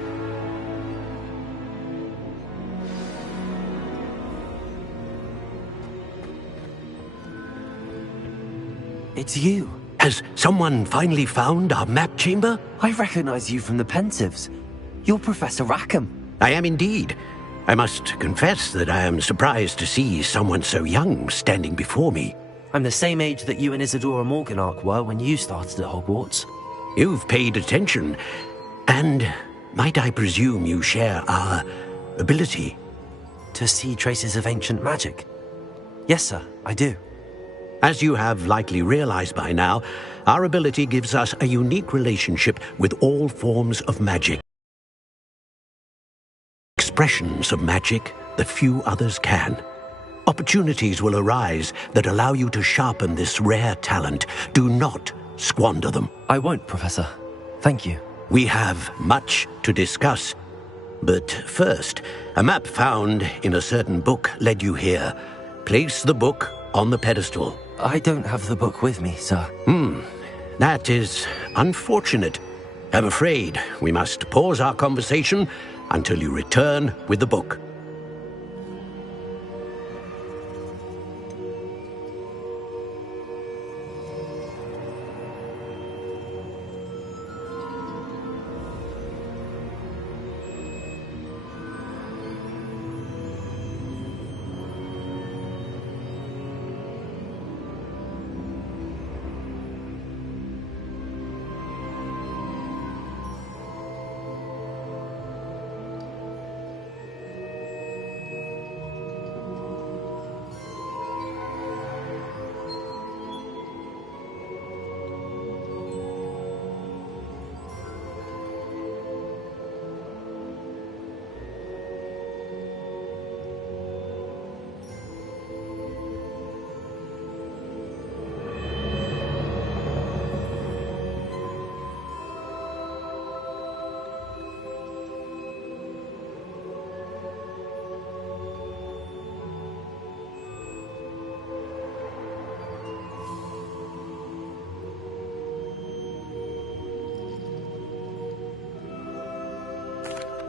It's you. Has someone finally found our map chamber? I recognize you from the Pensives. You're Professor Rackham. I am indeed. I must confess that I am surprised to see someone so young standing before me. I'm the same age that you and Isadora Morganach were when you started at Hogwarts. You've paid attention. And might I presume you share our ability? To see traces of ancient magic? Yes, sir, I do. As you have likely realized by now, our ability gives us a unique relationship with all forms of magic. Expressions of magic that few others can. Opportunities will arise that allow you to sharpen this rare talent. Do not squander them. I won't, Professor. Thank you. We have much to discuss. But first, a map found in a certain book led you here. Place the book on the pedestal. I don't have the book with me, sir. That is unfortunate. I'm afraid we must pause our conversation until you return with the book.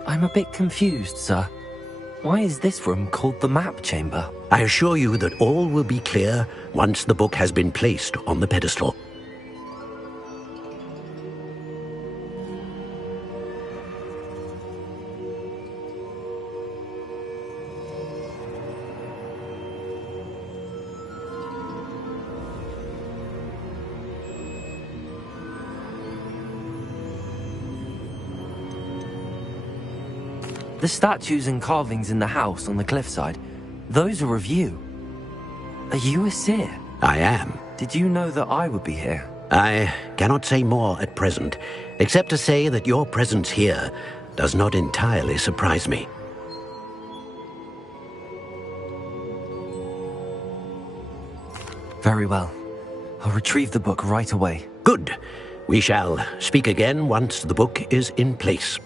I'm a bit confused, sir. Why is this room called the map chamber? I assure you that all will be clear once the book has been placed on the pedestal. The statues and carvings in the house on the cliffside, those are of you. Are you a seer? I am. Did you know that I would be here? I cannot say more at present, except to say that your presence here does not entirely surprise me. Very well. I'll retrieve the book right away. Good. We shall speak again once the book is in place.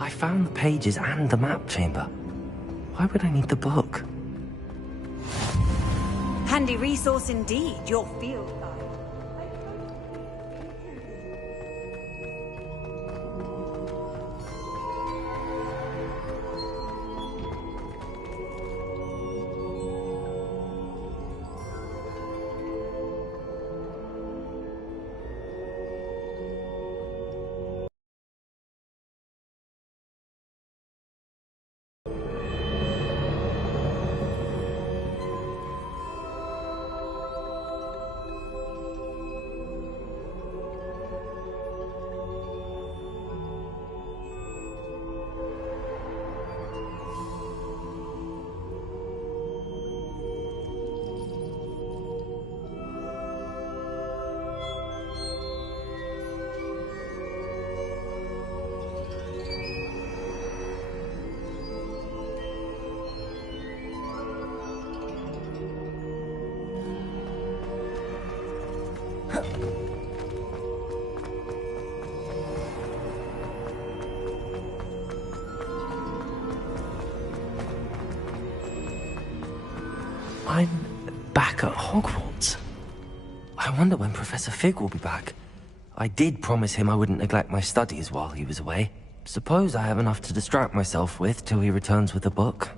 I found the pages and the map chamber. Why would I need the book? Handy resource indeed, your field guide. back at Hogwarts. I wonder when Professor Fig will be back. I did promise him I wouldn't neglect my studies while he was away. Suppose I have enough to distract myself with till he returns with a book.